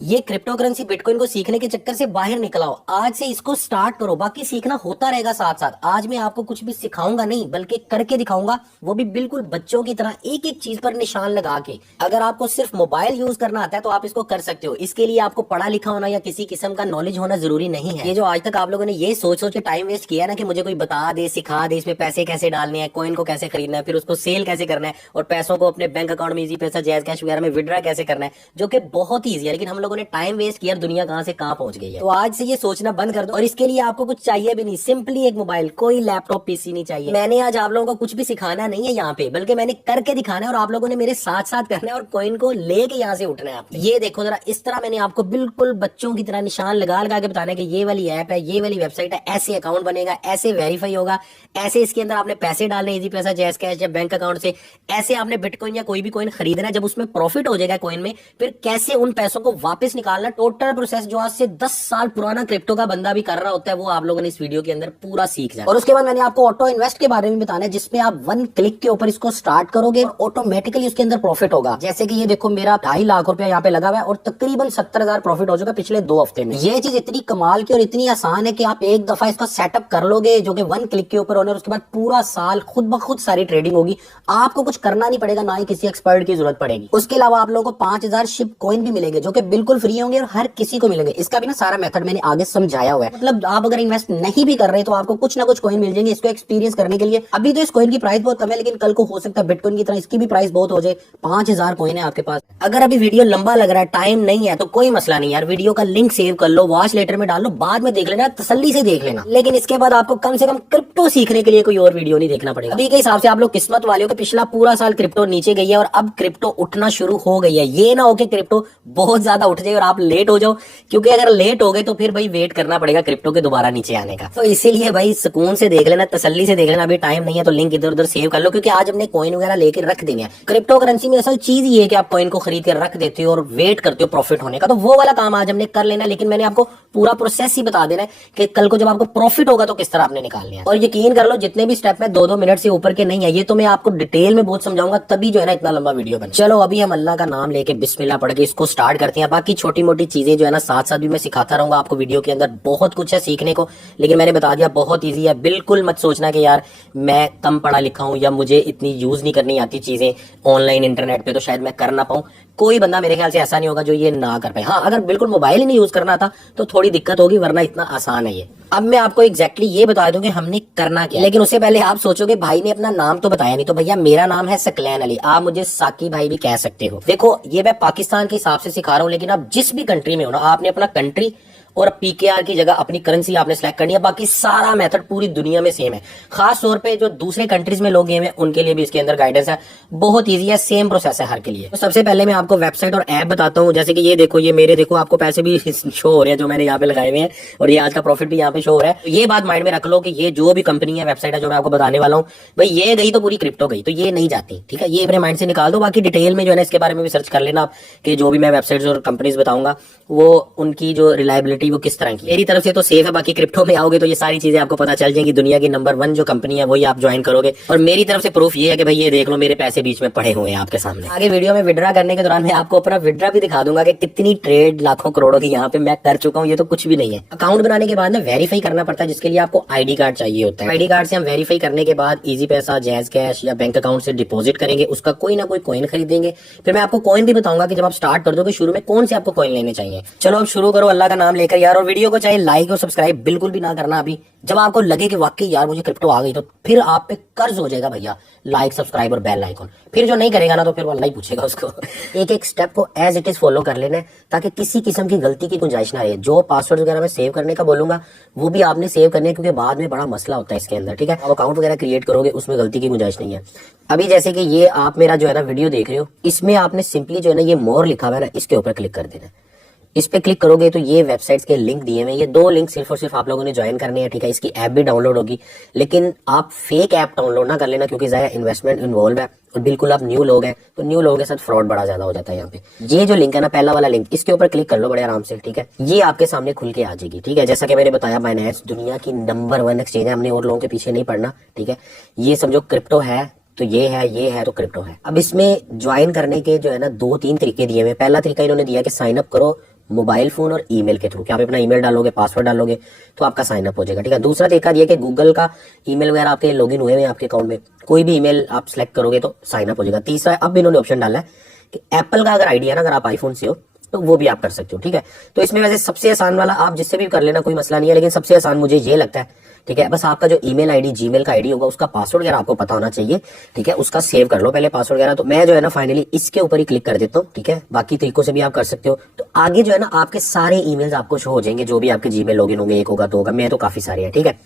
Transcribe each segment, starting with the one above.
ये crypto currency bitcoin को सीखने के चक्कर से बाहर निकल आओ। आज से इसको स्टार्ट करो, बाकी सीखना होता रहेगा साथ साथ। आज मैं आपको कुछ भी सिखाऊंगा नहीं, बल्कि करके दिखाऊंगा, वो भी बिल्कुल बच्चों की तरह, एक एक चीज पर निशान लगा के। अगर आपको सिर्फ मोबाइल यूज करना आता है तो आप इसको कर सकते हो। इसके लिए आपको पढ़ा लिखा होना या किसी किस्म का नॉलेज होना जरूरी नहीं है। ये जो आज तक आप लोगों ने ये सोच सोच के टाइम वेस्ट किया ना कि मुझे कोई बता दे, सिखा दे, इसमें पैसे कैसे डालने हैं, कॉइन को कैसे खरीदना है, फिर उसको सेल कैसे करना है, और पैसों को अपने बैंक अकाउंट में इजी पैसा, जैज कैश वगैरह में विड्रा कैसे करना है, जो कि बहुत ईजी है। लेकिन हम लोगों ने टाइम वेस्ट किया, दुनिया कहां से कहां पहुंच गई है। तो आज से ये सोचना बंद कर दो, और इसके लिए आपको कुछ चाहिए भी नहीं, सिंपली एक मोबाइल, कोई लैपटॉप पीसी नहीं चाहिए। मैंने आज आप लोगों को कुछ भी सिखाना नहीं है यहाँ पे, बल्कि मैंने करके दिखाना है, और आप लोगों ने मेरे साथ साथ करना है, और कॉइन को लेके यहाँ से उठना है आपने। ये देखो जरा, इस तरह मैंने आपको बिल्कुल बच्चों की तरह निशान लगा लगा के बताना है कि ये वाली ऐप है, ये वाली वेबसाइट है, ऐसे अकाउंट बनेगा, ऐसे वेरीफाई होगा, ऐसे इसके अंदर आपने पैसे डालने, इजी पैसा, जैज कैश या बैंक अकाउंट से, ऐसे आपने बिटकॉइन या कोई भी कॉइन खरीदना है। जब उसमें प्रॉफिट हो जाएगा कॉइन में, फिर कैसे उन पैसों को वापस निकालना, टोटल प्रोसेस जो आज से 10 साल पुराना क्रिप्टो का बंदा भी कर रहा होता है, वो आप लोगों ने इस वीडियो के अंदर पूरा सीख जाए। और उसके बाद मैंने आपको ऑटो इन्वेस्ट के बारे में बताना है, जिसमें आप 1 क्लिक के ऊपर इसको स्टार्ट करोगे और ऑटोमेटिकली उसके अंदर प्रॉफिट होगा। जैसे कि ये देखो, मेरा 2.5 लाख रुपया यहाँ पे लगा हुआ है और तकरीबन 70,000 प्रॉफिट हो चुका पिछले 2 हफ्ते में। ये चीज इतनी कमाल की और इतनी आसान है कि आप एक दफा इसको सेटअप कर लोगे, जो कि 1 क्लिक के ऊपर होने, और उसके बाद पूरा साल खुद ब खुद सारी ट्रेडिंग होगी। आपको कुछ करना नहीं पड़ेगा, ना ही किसी एक्सपर्ट की जरूरत पड़ेगी। उसके अलावा आप लोगों को 5,000 शिप कॉइन भी मिलेंगे, जो कि बिल्कुल फ्री होंगे और हर किसी को मिलेंगे। इसका भी ना सारा मेथड मैंने आगे समझाया हुआ है। मतलब आप अगर इन्वेस्ट नहीं भी कर रहे तो आपको कुछ ना कुछ कॉइन मिल जाएंगे इसको एक्सपीरियंस करने के लिए। अभी तो इस कॉइन की प्राइस बहुत कम है, लेकिन कल को हो सकता है बिटकॉइन की तरह इसकी भी प्राइस बहुत हो जाए। 5,000 कॉइन है आपके पास। अगर अभी वीडियो लंबा लग रहा है, टाइम नहीं है, तो कोई मसला नहीं यार, वीडियो का लिंक सेव कर लो, वॉच लेटर में डाल लो, बाद में देख लेना, तसल्ली से देख लेना। लेकिन इसके बाद आपको कम से कम क्रिप्टो सीखने के लिए कोई और वीडियो नहीं देखना पड़ेगा। अभी के हिसाब से आप लोग किस्मत वाले हो कि पिछला पूरा साल क्रिप्टो नीचे गई है और अब क्रिप्टो उठना शुरू हो गई है। ये ना हो कि क्रिप्टो बहुत ज्यादा उठ जाए और आप लेट हो जाओ, क्योंकि अगर लेट हो गए तो फिर भाई वेट करना पड़ेगा क्रिप्टो के दोबारा नीचे आने का। तो इसीलिए भाई सुकून से देख लेना, तसल्ली से देख लेना। अभी टाइम नहीं है तो लिंक इधर उधर सेव कर लो, क्योंकि आज हमने कॉइन वगैरह लेके रख देंगे। क्रिप्टो करेंसी में असल चीज ये है कि आप कॉइन को खरीद कर रख देते हो और वेट करते हो प्रॉफिट होने का, तो वो वाला काम आज हमने कर लेना। लेकिन मैंने आपको पूरा प्रोसेस ही बता देना है कि कल को जब आपको प्रॉफिट होगा तो किस तरह आपने निकालना है। और यकीन कर लो, जितने भी स्टेप में 2-2 मिनट से ऊपर के नहीं है, ये तो मैं आपको डिटेल में बहुत समझाऊंगा, तभी जो है ना इतना लंबा वीडियो बने। चलो अभी हम अल्लाह का नाम लेके बिस्मिल्लाह पढ़ के इसको स्टार्ट करते हैं। बाकी छोटी मोटी चीजें जो है ना साथ साथ भी मैं सिखाता रहूंगा आपको। वीडियो के अंदर बहुत कुछ है सीखने को, लेकिन मैंने बता दिया बहुत ईजी है। बिल्कुल मत सोचना कि यार मैं कम पढ़ा लिखा हूं या मुझे इतनी यूज नहीं करनी आती चीजें ऑनलाइन इंटरनेट पे, तो शायद मैं कर ना पाऊं। कोई बंदा मेरे ख्याल से ऐसा नहीं होगा जो ये ना कर पाए। हाँ, अगर बिल्कुल मोबाइल ही नहीं यूज करना था तो थोड़ी दिक्कत होगी, वरना इतना आसान है ये। अब मैं आपको एग्जैक्टली ये बता दूं कि हमने करना क्या है। लेकिन उससे पहले आप सोचोगे भाई ने अपना नाम तो बताया नहीं, तो भैया मेरा नाम है सकलैन अली, आप मुझे साकी भाई भी कह सकते हो। देखो ये मैं पाकिस्तान के हिसाब से सिखा रहा हूँ, लेकिन आप जिस भी कंट्री में हो ना, आपने अपना कंट्री और पीकेआर की जगह अपनी करेंसी आपने सेलेक्ट करनी है। बाकी सारा मेथड पूरी दुनिया में सेम है। खास तौर पे जो दूसरे कंट्रीज में लोग गए हैं उनके लिए भी इसके अंदर गाइडेंस है, बहुत इजी है, सेम प्रोसेस है हर के लिए। तो सबसे पहले मैं आपको वेबसाइट और ऐप बताता हूँ। जैसे कि ये देखो, ये मेरे देखो आपको पैसे भी शो हो रहे हैं जो मैंने यहाँ पे लगाए हुए हैं, और ये आज का प्रॉफिट भी यहाँ पे शो हो रहा है। तो ये बात माइंड में रख लो कि ये जो भी कंपनी है, वेबसाइट है जो मैं आपको बताने वाला हूँ, भाई ये गई तो पूरी क्रिप्टो गई, तो ये नहीं जाती, ठीक है। ये अपने माइंड से निकाल दो। बाकी डिटेल में जो है ना इसके बारे में भी सर्च कर लेना आप, कि जो भी मैं वेबसाइट और कंपनीज बताऊंगा वो उनकी जो रिलायबिलिटी वो किस तरह की है। मेरी तरफ से तो सेफ है, बाकी क्रिप्टो में आओगे तो ये सारी चीजें आपको पता चल जाएंगी। दुनिया की नंबर 1 जो कंपनी है वही आप ज्वाइन करोगे, और मेरी तरफ से प्रूफ ये है कि भाई ये देख लो, मेरे पैसे बीच में पड़े हुए हैं आपके सामने। आगे वीडियो में विड्रा करने के दौरान मैं आपको अपना विड्रा भी दिखा दूंगा कि कितनी ट्रेड लाखों करोड़ों की यहाँ पे मैं कर चुका हूँ। ये तो कुछ भी नहीं है। अकाउंट बनाने के बाद ना वेरीफाई करना पड़ता है, जिसके लिए आपको आईडी कार्ड चाहिए होता है। आईडी कार्ड से हम वेरीफाई करने के बाद इजी पैसा, जैज कैश या बैंक अकाउंट से डिपॉजिट करेंगे, उसका कोई ना कोई कॉइन खरीदेंगे। फिर मैं आपको कॉइन भी बताऊंगा कि जब आप स्टार्ट कर दोगे शुरू में कौन से आपको कॉइन लेने चाहिए। चलो अब शुरू करो अल्लाह का नाम लेकर यार। और वीडियो को चाहे लाइक और सब्सक्राइब बिल्कुल भी ना करना अभी। जब आपको लगे कि वाकई यार मुझे क्रिप्टो आ गई, तो फिर आप पे कर्ज हो जाएगा भैया, लाइक सब्सक्राइब और बेल आइकन। फिर जो नहीं करेगा ना, तो फिर वो अल्लाह ही पूछेगा उसको। एक एक स्टेप को एज इट इज फॉलो कर लेना है, ताकि किसी किस्म की गलती की गुंजाइश ना रहे। जो पासवर्ड वगैरह मैं सेव करने का बोलूंगा वो भी आपने सेव करने, क्योंकि बाद में बड़ा मसला होता है इसके अंदर, ठीक है। आप अकाउंट वगैरह क्रिएट करोगे उसमें गलती की गुंजाइश नहीं है। अभी जैसे कि ये आप मेरा जो है ना वीडियो देख रहे हो, इसमें आपने सिंपली जो है ना ये मोर लिखा हुआ है ना, इसके ऊपर क्लिक कर देना है। इस पे क्लिक करोगे तो ये वेबसाइट्स के लिंक दिए हुए हैं। ये 2 लिंक सिर्फ और सिर्फ आप लोगों ने ज्वाइन करने हैं, ठीक है। इसकी ऐप भी डाउनलोड होगी, लेकिन आप फेक ऐप डाउनलोड ना कर लेना, क्योंकि ज्यादा इन्वेस्टमेंट इन्वॉल्व है, और बिल्कुल आप न्यू लोग हैं तो न्यू लोगों के साथ फ्रॉड बड़ा ज्यादा हो जाता है यहाँ पे। ये जो लिंक है ना, पहला वाला लिंक, इसके ऊपर क्लिक कर लो बड़े आराम से, ठीक है। ये आपके सामने खुल के आ जाएगी, ठीक है। जैसा कि मैंने बताया, बाइनेंस दुनिया की नंबर 1 एक्सचेंज है, हमने और लोगों के पीछे नहीं पड़ना, ठीक है। ये समझो क्रिप्टो है तो ये है तो क्रिप्टो है। अब इसमें ज्वाइन करने के जो है ना 2-3 तरीके दिए हुए। पहला तरीका इन्होंने दिया कि साइन अप करो मोबाइल फोन और ईमेल के थ्रू, क्या आप अपना ईमेल डालोगे, पासवर्ड डालोगे तो आपका साइन अप हो जाएगा। ठीक है, दूसरा तरीका ये कि गूगल का ईमेल वगैरह आपके लॉगिन हुए हैं आपके अकाउंट में, कोई भी ईमेल आप सेलेक्ट करोगे तो साइन अप हो जाएगा। तीसरा अब इन्होंने ऑप्शन डाला है कि एप्पल का अगर आईडी है ना, अगर आप आईफोन से हो तो वो भी आप कर सकते हो। ठीक है, तो इसमें वैसे सबसे आसान वाला आप जिससे भी कर लेना, कोई मसला नहीं है, लेकिन सबसे आसान मुझे ये लगता है। ठीक है, बस आपका जो ईमेल आईडी, जीमेल का आईडी होगा, उसका पासवर्ड वगैरह आपको पता होना चाहिए। ठीक है, उसका सेव कर लो पहले पासवर्ड वगैरह। तो मैं जो है ना फाइनली इसके ऊपर ही क्लिक कर देता हूँ। ठीक है, बाकी तरीकों से भी आप कर सकते हो। तो आगे जो है ना आपके सारे ईमेल्स आपको शो हो जाएंगे, जो भी आपके जीमेल लॉगिन होंगे, एक होगा दो होगा, मैं तो काफी सारे हैं। ठीक है,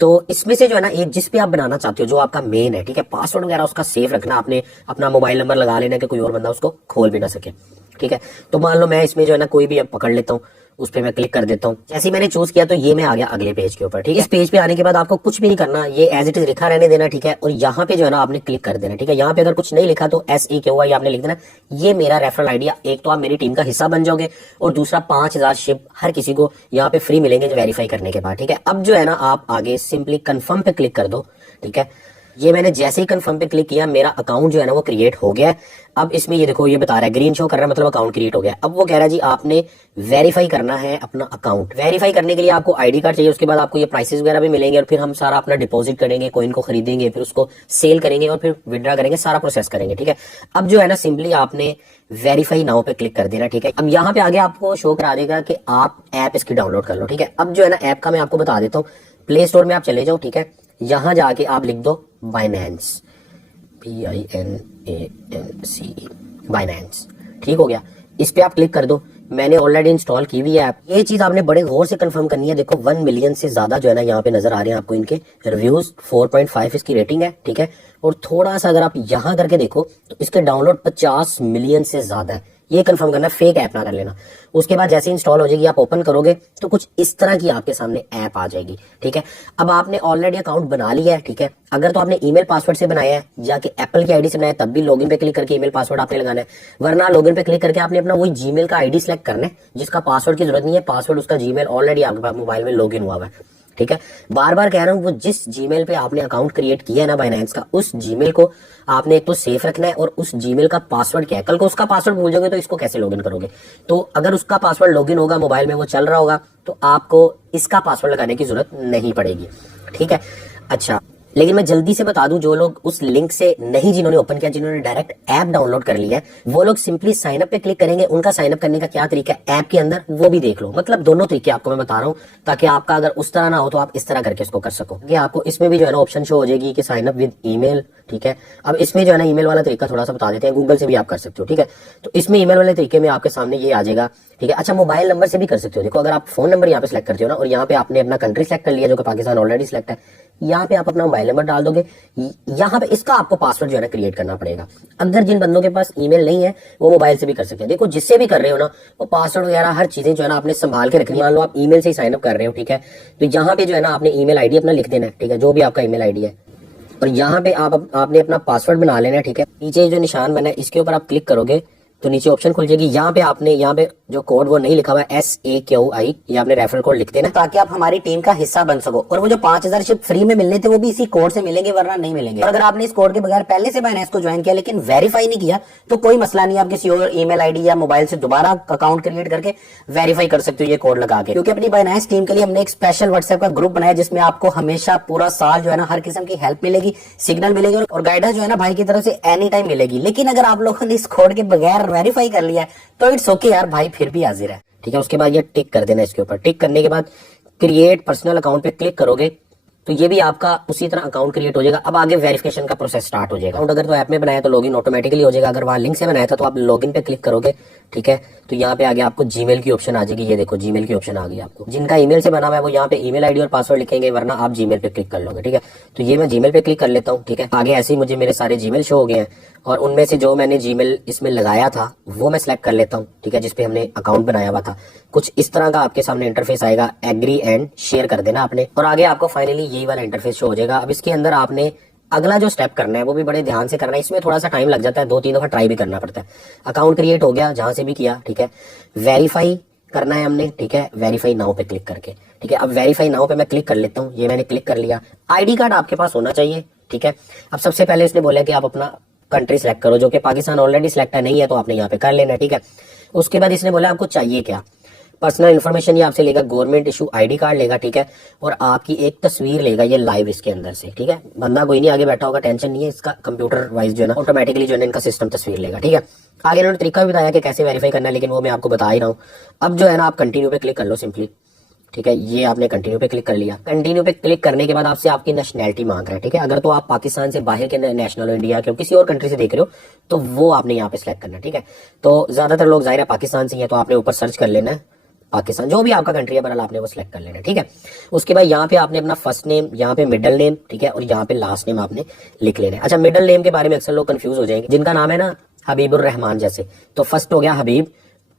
तो इसमें से जो है ना एक जिस पे आप बनाना चाहते हो, जो आपका मेन है, ठीक है, पासवर्ड वगैरह उसका सेफ रखना, आपने अपना मोबाइल नंबर लगा लेना कि कोई और बंदा उसको खोल भी ना सके। ठीक है, तो मान लो मैं इसमें जो है ना कोई भी अब पकड़ लेता हूँ, उस पर मैं क्लिक कर देता हूँ। जैसे ही मैंने चूज किया तो ये मैं आ गया अगले पेज के ऊपर। ठीक है, इस पेज पे आने के बाद आपको कुछ भी नहीं करना, ये एज इट इज लिखा रहने देना। ठीक है, और यहाँ पे जो है ना आपने क्लिक कर देना। ठीक है, यहाँ पे अगर कुछ नहीं लिखा तो SEQY आपने लिख देना, ये मेरा रेफरल आइडिया। एक तो आप मेरी टीम का हिस्सा बन जाओगे, और दूसरा 5000 शिप हर किसी को यहाँ पे फ्री मिलेंगे जो वेरीफाई करने के बाद। ठीक है, अब जो है ना आप आगे सिंपली कंफर्म पे क्लिक कर दो। ठीक है, ये मैंने जैसे ही कंफर्म पे क्लिक किया, मेरा अकाउंट जो है ना वो क्रिएट हो गया है। अब इसमें ये देखो, ये बता रहा है ग्रीन शो कर रहा है, मतलब अकाउंट क्रिएट हो गया। अब वो कह रहा है जी आपने वेरीफाई करना है अपना अकाउंट। वेरीफाई करने के लिए आपको आईडी कार्ड चाहिए, उसके बाद आपको ये प्राइसेस वगैरह भी मिलेंगे, और फिर हम सारा अपना डिपॉजिट करेंगे, कॉइन को खरीदेंगे, फिर उसको सेल करेंगे और फिर विड्रा करेंगे, सारा प्रोसेस करेंगे। ठीक है, अब जो है ना सिंपली आपने वेरीफाई नाउ पे क्लिक कर देना। ठीक है, अब यहाँ पे आगे आपको शो करा देगा कि आप ऐप इसकी डाउनलोड कर लो। ठीक है, अब जो है ना ऐप का मैं आपको बता देता हूँ, प्ले स्टोर में आप चले जाओ। ठीक है, यहां जाके आप लिख दो बाइनेंस, BINANCE, बाइनेंस। ठीक हो गया, इस पे आप क्लिक कर दो। मैंने ऑलरेडी इंस्टॉल की हुई है ऐप। ये चीज आपने बड़े गौर से कंफर्म करनी है। देखो 1 मिलियन से ज्यादा जो है ना यहाँ पे नजर आ रहे हैं आपको इनके रिव्यूज, 4.5 इसकी रेटिंग है। ठीक है, और थोड़ा सा अगर आप यहाँ करके देखो तो इसके डाउनलोड 50 मिलियन से ज्यादा है। ये कंफर्म करना, फेक ऐप ना कर लेना। उसके बाद जैसे इंस्टॉल हो जाएगी, आप ओपन करोगे तो कुछ इस तरह की आपके सामने ऐप आ जाएगी। ठीक है, अब आपने ऑलरेडी अकाउंट बना लिया है। ठीक है, अगर तो आपने ईमेल पासवर्ड से बनाया है, जाके एप्पल की आईडी से बनाया तब भी लॉगिन पे क्लिक करके ईमेल पासवर्ड आपने लगाना है, वरना लॉगिन पे क्लिक करके आपने अपना वही जीमेल का आईडी सेलेक्ट करना है जिसका पासवर्ड की जरूरत नहीं है। पासवर्ड उसका जीमेल ऑलरेडी आपके मोबाइल में लॉगिन हुआ है। ठीक है, बार बार कह रहा हूं, वो जिस जीमेल पे आपने अकाउंट क्रिएट किया है ना बाइनेंस का, उस जीमेल को आपने एक तो सेफ रखना है, और उस जीमेल का पासवर्ड क्या है, कल को उसका पासवर्ड भूल जाओगे तो इसको कैसे लॉगिन करोगे। तो अगर उसका पासवर्ड लॉगिन होगा, मोबाइल में वो चल रहा होगा, तो आपको इसका पासवर्ड लगाने की जरूरत नहीं पड़ेगी। ठीक है, अच्छा, लेकिन मैं जल्दी से बता दूं, जो लोग उस लिंक से नहीं, जिन्होंने ओपन किया, जिन्होंने डायरेक्ट ऐप डाउनलोड कर लिया है, वो लोग सिंपली साइन अप पे क्लिक करेंगे। उनका साइन अप करने का क्या तरीका है ऐप के अंदर, वो भी देख लो। मतलब दोनों तरीके आपको मैं बता रहा हूं, ताकि आपका अगर उस तरह ना हो तो आप इस तरह करके इसको कर सको। ये आपको इसमें भी जो है ना ऑप्शन शो हो जाएगी कि साइन अप विद ईमेल। ठीक है, अब इसमें जो है ना ईमेल वाला तरीका थोड़ा सा बता देते हैं, गूगल से भी आप कर सकते हो। ठीक है, तो इसमें ईमेल वाले तरीके में आपके सामने ये आ जाएगा। ठीक है, अच्छा, मोबाइल नंबर से भी कर सकते हो। देखो, अगर आप फोन नंबर यहाँ पे सिलेक्ट करते हो ना, और यहाँ पे आपने अपना कंट्री सेलेक्ट कर लिया, जो कि पाकिस्तान ऑलरेडी सिलेक्ट है, यहाँ पे आप अपना मोबाइल नंबर डाल दोगे। यहाँ पे इसका आपको पासवर्ड जो है ना क्रिएट करना पड़ेगा। अगर जिन बंदों के पास ईमेल नहीं है वो मोबाइल से भी कर सकते हैं। देखो, जिससे भी कर रहे हो ना, वो पासवर्ड वगैरह हर चीजें जो है ना आपने संभाल के रखनी है। मान लो आप ईमेल से ही साइन अप कर रहे हो। ठीक है, तो यहाँ पे जो है ना आपने ईमेल आईडी अपना लिख देना है। ठीक है, जो भी आपका ईमेल आईडी है, और यहाँ पे आपने अपना पासवर्ड बना लेना है। ठीक है, नीचे जो निशान बना है इसके ऊपर आप क्लिक करोगे तो नीचे ऑप्शन खुल जाएगी। यहाँ पे आपने यहाँ पे जो कोड वो नहीं लिखा हुआ है SAQI, ये आपने रेफरल कोड लिख देना, ताकि आप हमारी टीम का हिस्सा बन सको। और वो जो 5000 शिप फ्री में मिलने थे वो भी इसी कोड से मिलेंगे, वरना नहीं मिलेंगे। और अगर आपने इस कोड के बगैर पहले से बाइनेंस को ज्वाइन किया लेकिन वेरीफाई नहीं किया तो कोई मसला नहीं, आप किसी और ईमेल आईडी या मोबाइल से दोबारा अकाउंट क्रिएट करके वेरीफाई कर सकते हो ये कोड लगा के। क्योंकि अपनी बाइनेंस टीम के लिए हमने एक स्पेशल व्हाट्सएप का ग्रुप बनाया, जिसमें आपको हमेशा पूरा साल जो है ना हर किस्म की हेल्प मिलेगी, सिग्नल मिलेगी, और गाइडेंस जो है ना भाई की तरफ से एनी टाइम मिलेगी। लेकिन अगर आप लोगों ने इस कोड के बगैर वेरीफाई कर लिया तो इट्स ओके यार, भाई फिर भी हाजिर है। ठीक है, उसके बाद ये टिक कर देना इसके ऊपर। टिक करने के बाद क्रिएट पर्सनल अकाउंट पे क्लिक करोगे तो ये भी आपका उसी तरह अकाउंट क्रिएट हो जाएगा। अब आगे वेरिफिकेशन का प्रोसेस स्टार्ट हो जाएगा। अकाउंट अगर तो ऐप में बनाया तो लॉगिन ऑटोमेटिकली हो जाएगा, अगर वहां लिंक से बनाया था तो आप लॉगिन पे क्लिक करोगे। ठीक है, तो यहाँ पे आगे आपको जीमेल की ऑप्शन आ जाएगी। ये देखो, जीमेल की ऑप्शन आ गई आपको। जिनका ईमेल से बना हुआ है वो यहाँ पे ईमेल आईडी और पासवर्ड लिखेंगे, वरना आप जीमेल पे क्लिक कर लोगे। ठीक है, तो ये मैं जीमेल पे क्लिक कर लेता हूँ। ठीक है, आगे ऐसे ही मुझे मेरे सारे जीमेल शो हो गए हैं, और उनमें से जो मैंने जीमेल इसमें लगाया था वो मैं सिलेक्ट कर लेता हूँ। ठीक है, जिसपे हमने अकाउंट बनाया हुआ था। कुछ इस तरह का आपके सामने इंटरफेस आएगा, एग्री एंड शेयर कर देना आपने, और आगे आपको फाइनली यही वाला इंटरफेस शो हो जाएगा। अब इसके अंदर आपने अगला जो स्टेप करना है वो भी बड़े ध्यान से करना है। इसमें थोड़ा सा टाइम लग जाता है, 2-3 दफा ट्राई भी करना पड़ता है। अकाउंट क्रिएट हो गया जहां से भी किया। ठीक है, वेरीफाई करना है हमने। ठीक है, वेरीफाई नाउ पे क्लिक करके। ठीक है, अब वेरीफाई नाउ पे मैं क्लिक कर लेता हूँ। ये मैंने क्लिक कर लिया। आईडी कार्ड आपके पास होना चाहिए। ठीक है, अब सबसे पहले इसने बोला कि आप अपना कंट्री सेलेक्ट करो, जो कि पाकिस्तान ऑलरेडी सेलेक्ट है, नहीं है तो आपने यहाँ पे कर लेना, ठीक है। उसके बाद इसने बोला आपको चाहिए क्या, पर्सनल इन्फॉर्मेशन ये आपसे लेगा, गवर्नमेंट इशू आईडी कार्ड लेगा, ठीक है, और आपकी एक तस्वीर लेगा ये लाइव इसके अंदर से, ठीक है। बंदा कोई नहीं आगे बैठा होगा, टेंशन नहीं है, इसका कंप्यूटर वाइज जो है ना ऑटोमेटिकली जो है इनका सिस्टम तस्वीर लेगा, ठीक है। आगे इन्होंने तरीका भी बताया कि कैसे वेरीफाई करना है, लेकिन वो मैं आपको बता ही रहा हूँ। अब जो है ना आप कंटिन्यू पे क्लिक कर लो सिंपली, ठीक है। ये आपने कंटिन्यू पे क्लिक कर लिया। कंटिन्यू पे क्लिक करने के बाद आपसे आपकी नेशनैलिटी मांग रहा है, ठीक है। अगर तो आप पाकिस्तान से बाहर के नेशनल हो, इंडिया के हो, किसी और कंट्री से देख रहे हो, तो वो आपने यहाँ पे सिलेक्ट करना है, ठीक है। तो ज्यादातर लोग जाहिर है पाकिस्तान से ही है, तो आपने ऊपर सर्च कर लेना है पाकिस्तान, जो भी आपका कंट्री है बहरहाल आपने वो सिलेक्ट कर लेना है, ठीक है। उसके बाद यहाँ पे आपने अपना फर्स्ट नेम, यहाँ पे मिडिल नेम, ठीक है, और यहाँ पे लास्ट नेम आपने लिख लेना है। अच्छा, मिडिल नेम के बारे में अक्सर लोग कंफ्यूज हो जाएंगे, जिनका नाम है ना हबीबुर रहमान जैसे, तो फर्स्ट हो गया हबीब,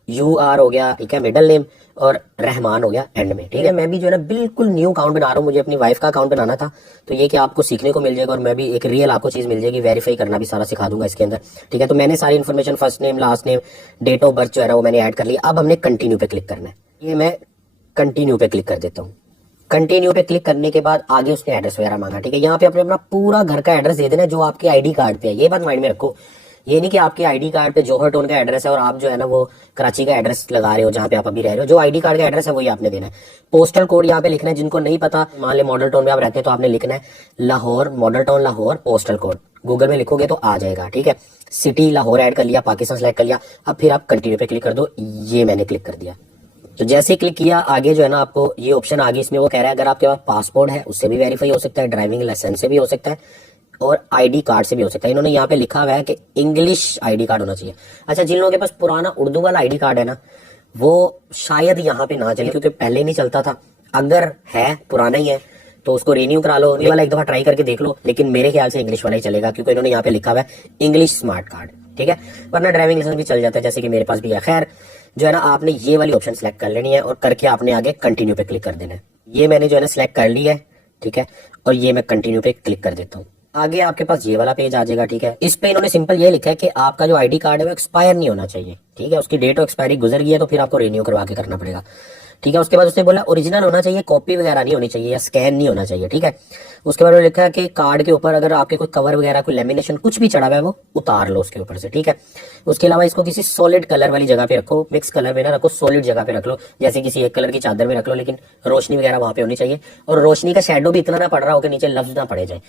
UR हो गया, ठीक है, मिडिल नेम, और रहमान हो गया एंड में, ठीक है। मैं भी जो है ना बिल्कुल न्यू अकाउंट बना रहा हूँ, मुझे अपनी वाइफ का अकाउंट बनाना था, तो ये कि आपको सीखने को मिल जाएगा, और मैं भी एक रियल आपको चीज मिल जाएगी, वेरीफाई करना भी सारा सिखा दूंगा इसके अंदर, ठीक है। तो मैंने सारी information, first name, last name, date of birth जो है वो मैंने ऐड कर लिया। अब हमने कंटिन्यू पे क्लिक करना है, ये मैं कंटिन्यू पे क्लिक कर देता हूँ। कंटिन्यू पे क्लिक करने के बाद आगे उसने एड्रेस वगैरह मांगा, ठीक है। यहाँ पे अपने अपना पूरा घर का एड्रेस दे देना जो आपके आईडी कार्ड पे है, ये बात माइंड में रखो। ये नहीं कि आपके आईडी कार्ड पे जौहर टाउन का एड्रेस है और आप जो है ना वो कराची का एड्रेस लगा रहे हो जहाँ पे आप अभी रह रहे हो। जो आईडी कार्ड का एड्रेस है वही आपने देना है। पोस्टल कोड यहाँ पे लिखना है, जिनको नहीं पता, मान ले मॉडल टाउन में आप रहते हैं तो आपने लिखना है Lahore, model town Lahore, postal code Google में लिखोगे तो आ जाएगा, ठीक है। सिटी लाहौर ऐड कर लिया, पाकिस्तान सेलेक्ट कर लिया। अब फिर आप कंटिन्यू पे क्लिक कर दो, ये मैंने क्लिक कर दिया। तो जैसे ही क्लिक किया आगे जो है ना आपको ये ऑप्शन आगे इसमें वो कह रहा है अगर आपके पास पासपोर्ट है उससे भी वेरीफाई हो सकता है, ड्राइविंग लाइसेंस से भी हो सकता है, और आईडी कार्ड से भी हो सकता है। इन्होंने यहाँ पे लिखा हुआ है कि इंग्लिश आईडी कार्ड होना चाहिए। अच्छा, जिन लोगों के पास पुराना उर्दू वाला आईडी कार्ड है ना, वो शायद यहाँ पे ना चले, क्योंकि पहले नहीं चलता था। अगर है पुराना ही है तो उसको रिन्यू करा लो, ये वाला एक दफा ट्राई करके देख लो, लेकिन मेरे ख्याल से इंग्लिश वाला ही चलेगा, क्योंकि इन्होंने यहाँ पे लिखा हुआ है इंग्लिश स्मार्ट कार्ड, ठीक है। वरना ड्राइविंग लाइसेंस भी चल जाता है, जैसे कि मेरे पास भी है। खैर जो है ना आपने ये वाली ऑप्शन सेलेक्ट कर लेनी है और करके आपने आगे कंटिन्यू पे क्लिक कर देना है। ये मैंने जो है ना सिलेक्ट कर लिया है, ठीक है, और ये मैं कंटिन्यू पे क्लिक कर देता हूँ। आगे आपके पास ये वाला पेज आ जाएगा, ठीक है। इस पे इन्होंने सिंपल ये लिखा है कि आपका जो आईडी कार्ड है वो एक्सपायर नहीं होना चाहिए, ठीक है। उसकी डेट ऑफ एक्सपायरी गुजर गई है तो फिर आपको रिन्यू करवा के करना पड़ेगा, ठीक है। उसके बाद उसने बोला ओरिजिनल होना चाहिए, कॉपी वगैरह नहीं होनी चाहिए या स्कैन नहीं होना चाहिए, ठीक है। उसके बाद लिखा है कि कार्ड के ऊपर अगर आपके कोई कवर वगैरह कोई लेमिनेशन कुछ भी चढ़ा हुआ है वो उतार लो उसके ऊपर से, ठीक है। उसके अलावा इसको किसी सॉलिड कलर वाली जगह पे रखो, मिक्स कलर में ना रखो, सॉलिड जगह पे रख लो, जैसे किसी एक कलर की चादर में रख लो, लेकिन रोशनी वगैरह वहां पे होनी चाहिए, और रोशनी का शेडो भी इतना ना पड़ रहा हो कि नीचे लफ्ज ना पड़े जाए,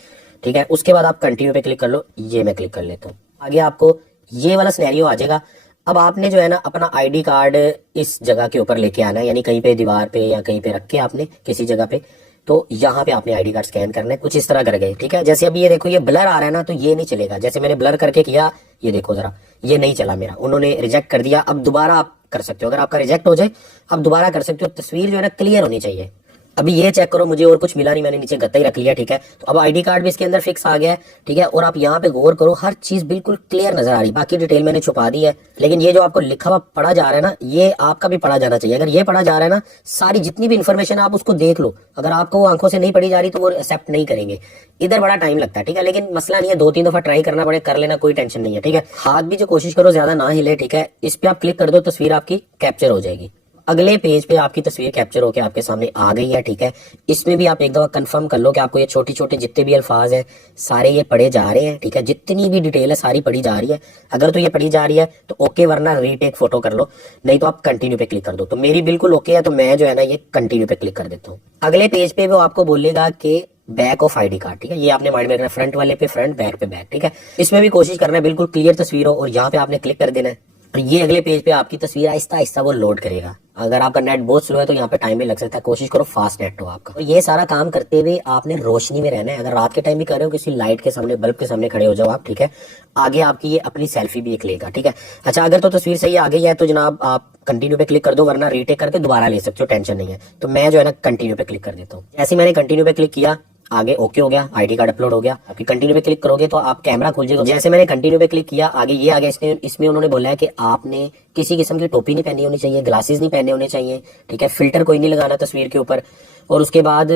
ठीक है। उसके बाद आप कंटिन्यू पे क्लिक कर लो, ये मैं क्लिक कर लेता हूँ। आगे आपको ये वाला सिनेरियो आ जाएगा। अब आपने जो है ना अपना आईडी कार्ड इस जगह के ऊपर लेके आना है, यानी कहीं पे दीवार पे या कहीं पे रख के आपने किसी जगह पे, तो यहाँ पे आपने आईडी कार्ड स्कैन करना है। कुछ इस तरह कर गए, ठीक है। जैसे अभी ये देखो ये ब्लर आ रहा है ना, तो ये नहीं चलेगा। जैसे मैंने ब्लर करके किया, ये देखो जरा, ये नहीं चला मेरा, उन्होंने रिजेक्ट कर दिया। अब दोबारा आप कर सकते हो, अगर आपका रिजेक्ट हो जाए अब दोबारा कर सकते हो। तस्वीर जो है ना क्लियर होनी चाहिए। अभी ये चेक करो, मुझे और कुछ मिला नहीं, मैंने नीचे गत्ता ही रख लिया, ठीक है। तो अब आईडी कार्ड भी इसके अंदर फिक्स आ गया है, ठीक है। और आप यहाँ पे गौर करो, हर चीज बिल्कुल क्लियर नजर आ रही। बाकी डिटेल मैंने छुपा दी है, लेकिन ये जो आपको लिखा हुआ पढ़ा जा रहा है ना, ये आपका भी पढ़ा जाना चाहिए। अगर ये पढ़ा जा रहा है ना, सारी जितनी भी इन्फॉर्मेशन आप उसको देख लो। अगर आपको वो आंखों से नहीं पढ़ी जा रही तो वो एक्सेप्ट नहीं करेंगे। इधर बड़ा टाइम लगता है, ठीक है, लेकिन मसला नहीं है, 2-3 दफा ट्राई करना पड़े, कर लेना, कोई टेंशन नहीं है, ठीक है। हाथ भी जो कोशिश करो ज्यादा ना हिले, ठीक है। इस पे आप क्लिक कर दो, तस्वीर आपकी कैप्चर हो जाएगी। अगले पेज पे आपकी तस्वीर कैप्चर होकर आपके सामने आ गई है, ठीक है। इसमें भी आप एक दफा कंफर्म कर लो कि आपको ये छोटे छोटे जितने भी अल्फाज हैं सारे ये पढ़े जा रहे हैं, ठीक है। जितनी भी डिटेल है सारी पढ़ी जा रही है। अगर तो ये पढ़ी जा रही है तो ओके, वरना रीटेक फोटो कर लो, नहीं तो आप कंटिन्यू पे क्लिक कर दो। तो मेरी बिल्कुल ओके है, तो मैं जो है ना ये कंटिन्यू पे क्लिक कर देता हूँ। अगले पेज पे वो आपको बोलेगा कि बैक ऑफ आईडी कार्ड, ठीक है। ये आपने माइंड में रखना, फ्रंट वाले पे फ्रंट, बैक पे बैक, ठीक है। इसमें भी कोशिश करना है बिल्कुल क्लियर तस्वीर हो, और यहाँ पे आपने क्लिक कर देना है। और ये अगले पेज पे आपकी तस्वीर आहिस्ता आहिस्ता वो लोड करेगा। अगर आपका नेट बहुत स्लो है तो यहाँ पे टाइम भी लग सकता है, कोशिश करो फास्ट नेट हो आपका। तो ये सारा काम करते हुए आपने रोशनी में रहना है। अगर रात के टाइम भी कर रहे हो, किसी लाइट के सामने, बल्ब के सामने खड़े हो जाओ आप, ठीक है। आगे आपकी ये अपनी सेल्फी भी एक लेगा, ठीक है। अच्छा, अगर तो तस्वीर सही आ गई है तो जनाब आप कंटिन्यू पे क्लिक कर दो, वरना रीटेक करके दोबारा ले सकते हो, टेंशन नहीं है। तो मैं जो है ना कंटिन्यू पे क्लिक कर देता हूँ। जैसे मैंने कंटिन्यू पे क्लिक किया, आगे ओके हो गया, आईडी कार्ड अपलोड हो गया। आपकी कंटिन्यू पे क्लिक करोगे तो आप कैमरा खोल जाएगा। जैसे मैंने कंटिन्यू पे क्लिक किया, आगे ये आ गया। इसमें उन्होंने बोला है कि आपने किसी किस्म की टोपी नहीं पहनी होनी चाहिए, ग्लासेस नहीं पहने होने चाहिए, ठीक है। फिल्टर कोई नहीं लगाना तस्वीर के ऊपर, और उसके बाद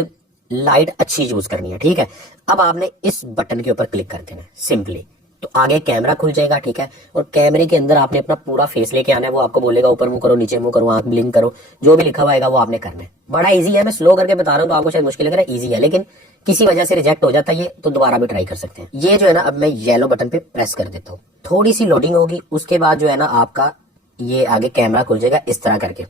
लाइट अच्छी यूज करनी है, ठीक है। अब आपने इस बटन के ऊपर क्लिक कर देना है सिंपली, तो आगे कैमरा खुल जाएगा, ठीक है। और कैमरे के अंदर आपने अपना पूरा फेस लेके आना है। वो आपको बोलेगा ऊपर मुंह करो, नीचे मुंह करो, आंख ब्लिंक करो, जो भी लिखा हुआ आएगा वो आपने करना है। बड़ा इजी है, मैं स्लो करके बता रहा हूँ तो आपको शायद मुश्किल लग रहा है, इजी है, लेकिन किसी वजह से रिजेक्ट हो जाता है ये, तो दोबारा भी ट्राई कर सकते हैं। ये जो है ना, अब मैं येलो बटन पे प्रेस कर देता हूँ, थोड़ी सी लोडिंग होगी, उसके बाद जो है ना आपका ये आगे कैमरा खुल जाएगा इस तरह करके,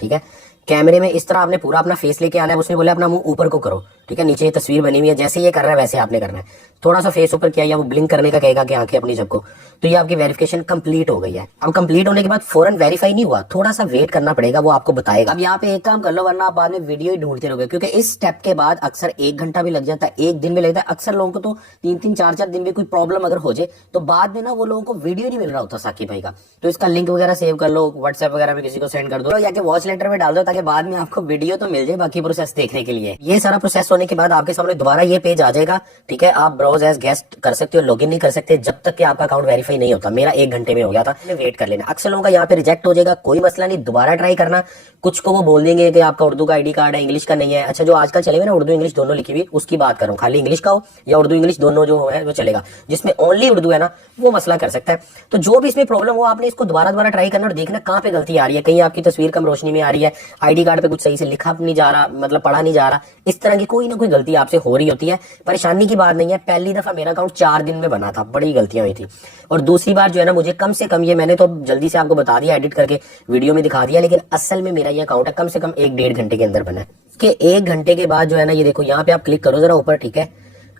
ठीक है। कैमरे में इस तरह आपने पूरा अपना फेस लेके आना है। उसने बोला अपना मुंह ऊपर को करो, ठीक है। नीचे ये तस्वीर बनी हुई है, जैसे ये कर रहा है वैसे आपने करना है। थोड़ा सा फेस ऊपर किया या वो ब्लिंक करने का कहेगा कि आंखें अपनी झपको, तो ये आपकी वेरिफिकेशन कंप्लीट हो गई है। अब कंप्लीट होने के बाद फौरन वेरीफाई नहीं हुआ, थोड़ा सा वेट करना पड़ेगा, वो आपको बताएगा। अब यहाँ पे एक काम कर लो, वरना आप बाद में वीडियो ही ढूंढते रहोगे, क्योंकि इस स्टेप के बाद अक्सर 1 घंटा भी लग जाता है, 1 दिन भी लगता है। अक्सर लोगों को तो 3-3, 4-4 दिन भी कोई प्रॉब्लम अगर हो जाए तो बाद में ना वो लोगों को वीडियो नहीं मिल रहा होता साकिब भाई का। तो इसका लिंक वगैरह सेव कर लो, व्हाट्सएप वगैरह में किसी को सेंड कर दो, या कि वॉच लेटर में डाल दो, ताकि बाद में आपको वीडियो तो मिल जाए बाकी प्रोसेस देखने के लिए। ये सारा प्रोसेस होने के बाद आपके सामने दोबारा ये पेज आ जाएगा, ठीक है। आप ब्राउज एज गेस्ट कर सकते हो, लॉगिन नहीं कर सकते जब तक कि आपका अकाउंट वेरीफाई नहीं होता। मेरा 1 घंटे में हो गया था, वेट कर लेना। अक्सर लोगों का यहाँ पे रिजेक्ट हो जाएगा, कोई मसला नहीं, दोबारा ट्राई करना। कुछ को वो बोल देंगे कि आपका उर्दू का आईडी कार्ड है, इंग्लिश का नहीं है। अच्छा, जो आजकल चले हुए ना उर्दू इंग्लिश दोनों लिखी हुई, उसकी बात कर रहा हूँ, खाली इंग्लिश का हो या उर्दू इंग्लिश दोनों जो है वो चलेगा। जिसमें ओनली उर्दू है ना, वो मसला कर सकता है। तो जो भी इसमें प्रॉब्लम हो, आपने इसको दोबारा ट्राई करना और देखना कहाँ पे गलती आ रही है। कहीं आपकी तस्वीर कम रोशनी में आ रही है, आईडी कार्ड पे कुछ सही से लिखा नहीं जा रहा, मतलब पढ़ा नहीं जा रहा, इस तरह की कोई ना कोई गलती आपसे हो रही होती है। परेशानी की बात नहीं है। पहली दफा मेरा अकाउंट 4 दिन में बना था, बड़ी गलतियां हुई थी। और दूसरी बार जो है ना, मुझे कम से कम, ये मैंने तो जल्दी से आपको बता दिया, एडिट करके वीडियो में दिखा दिया, लेकिन असल में मेरा ये अकाउंट है कम से कम 1-1.5 घंटे के अंदर बना है। इसके 1 घंटे के बाद जो है ना, ये देखो यहाँ पे आप क्लिक करो जरा ऊपर, ठीक है।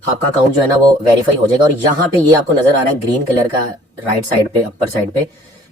आपका अकाउंट जो है ना वो वेरीफाई हो जाएगा। और यहाँ पे ये आपको नजर आ रहा है ग्रीन कलर का राइट साइड पे, अपर साइड पे,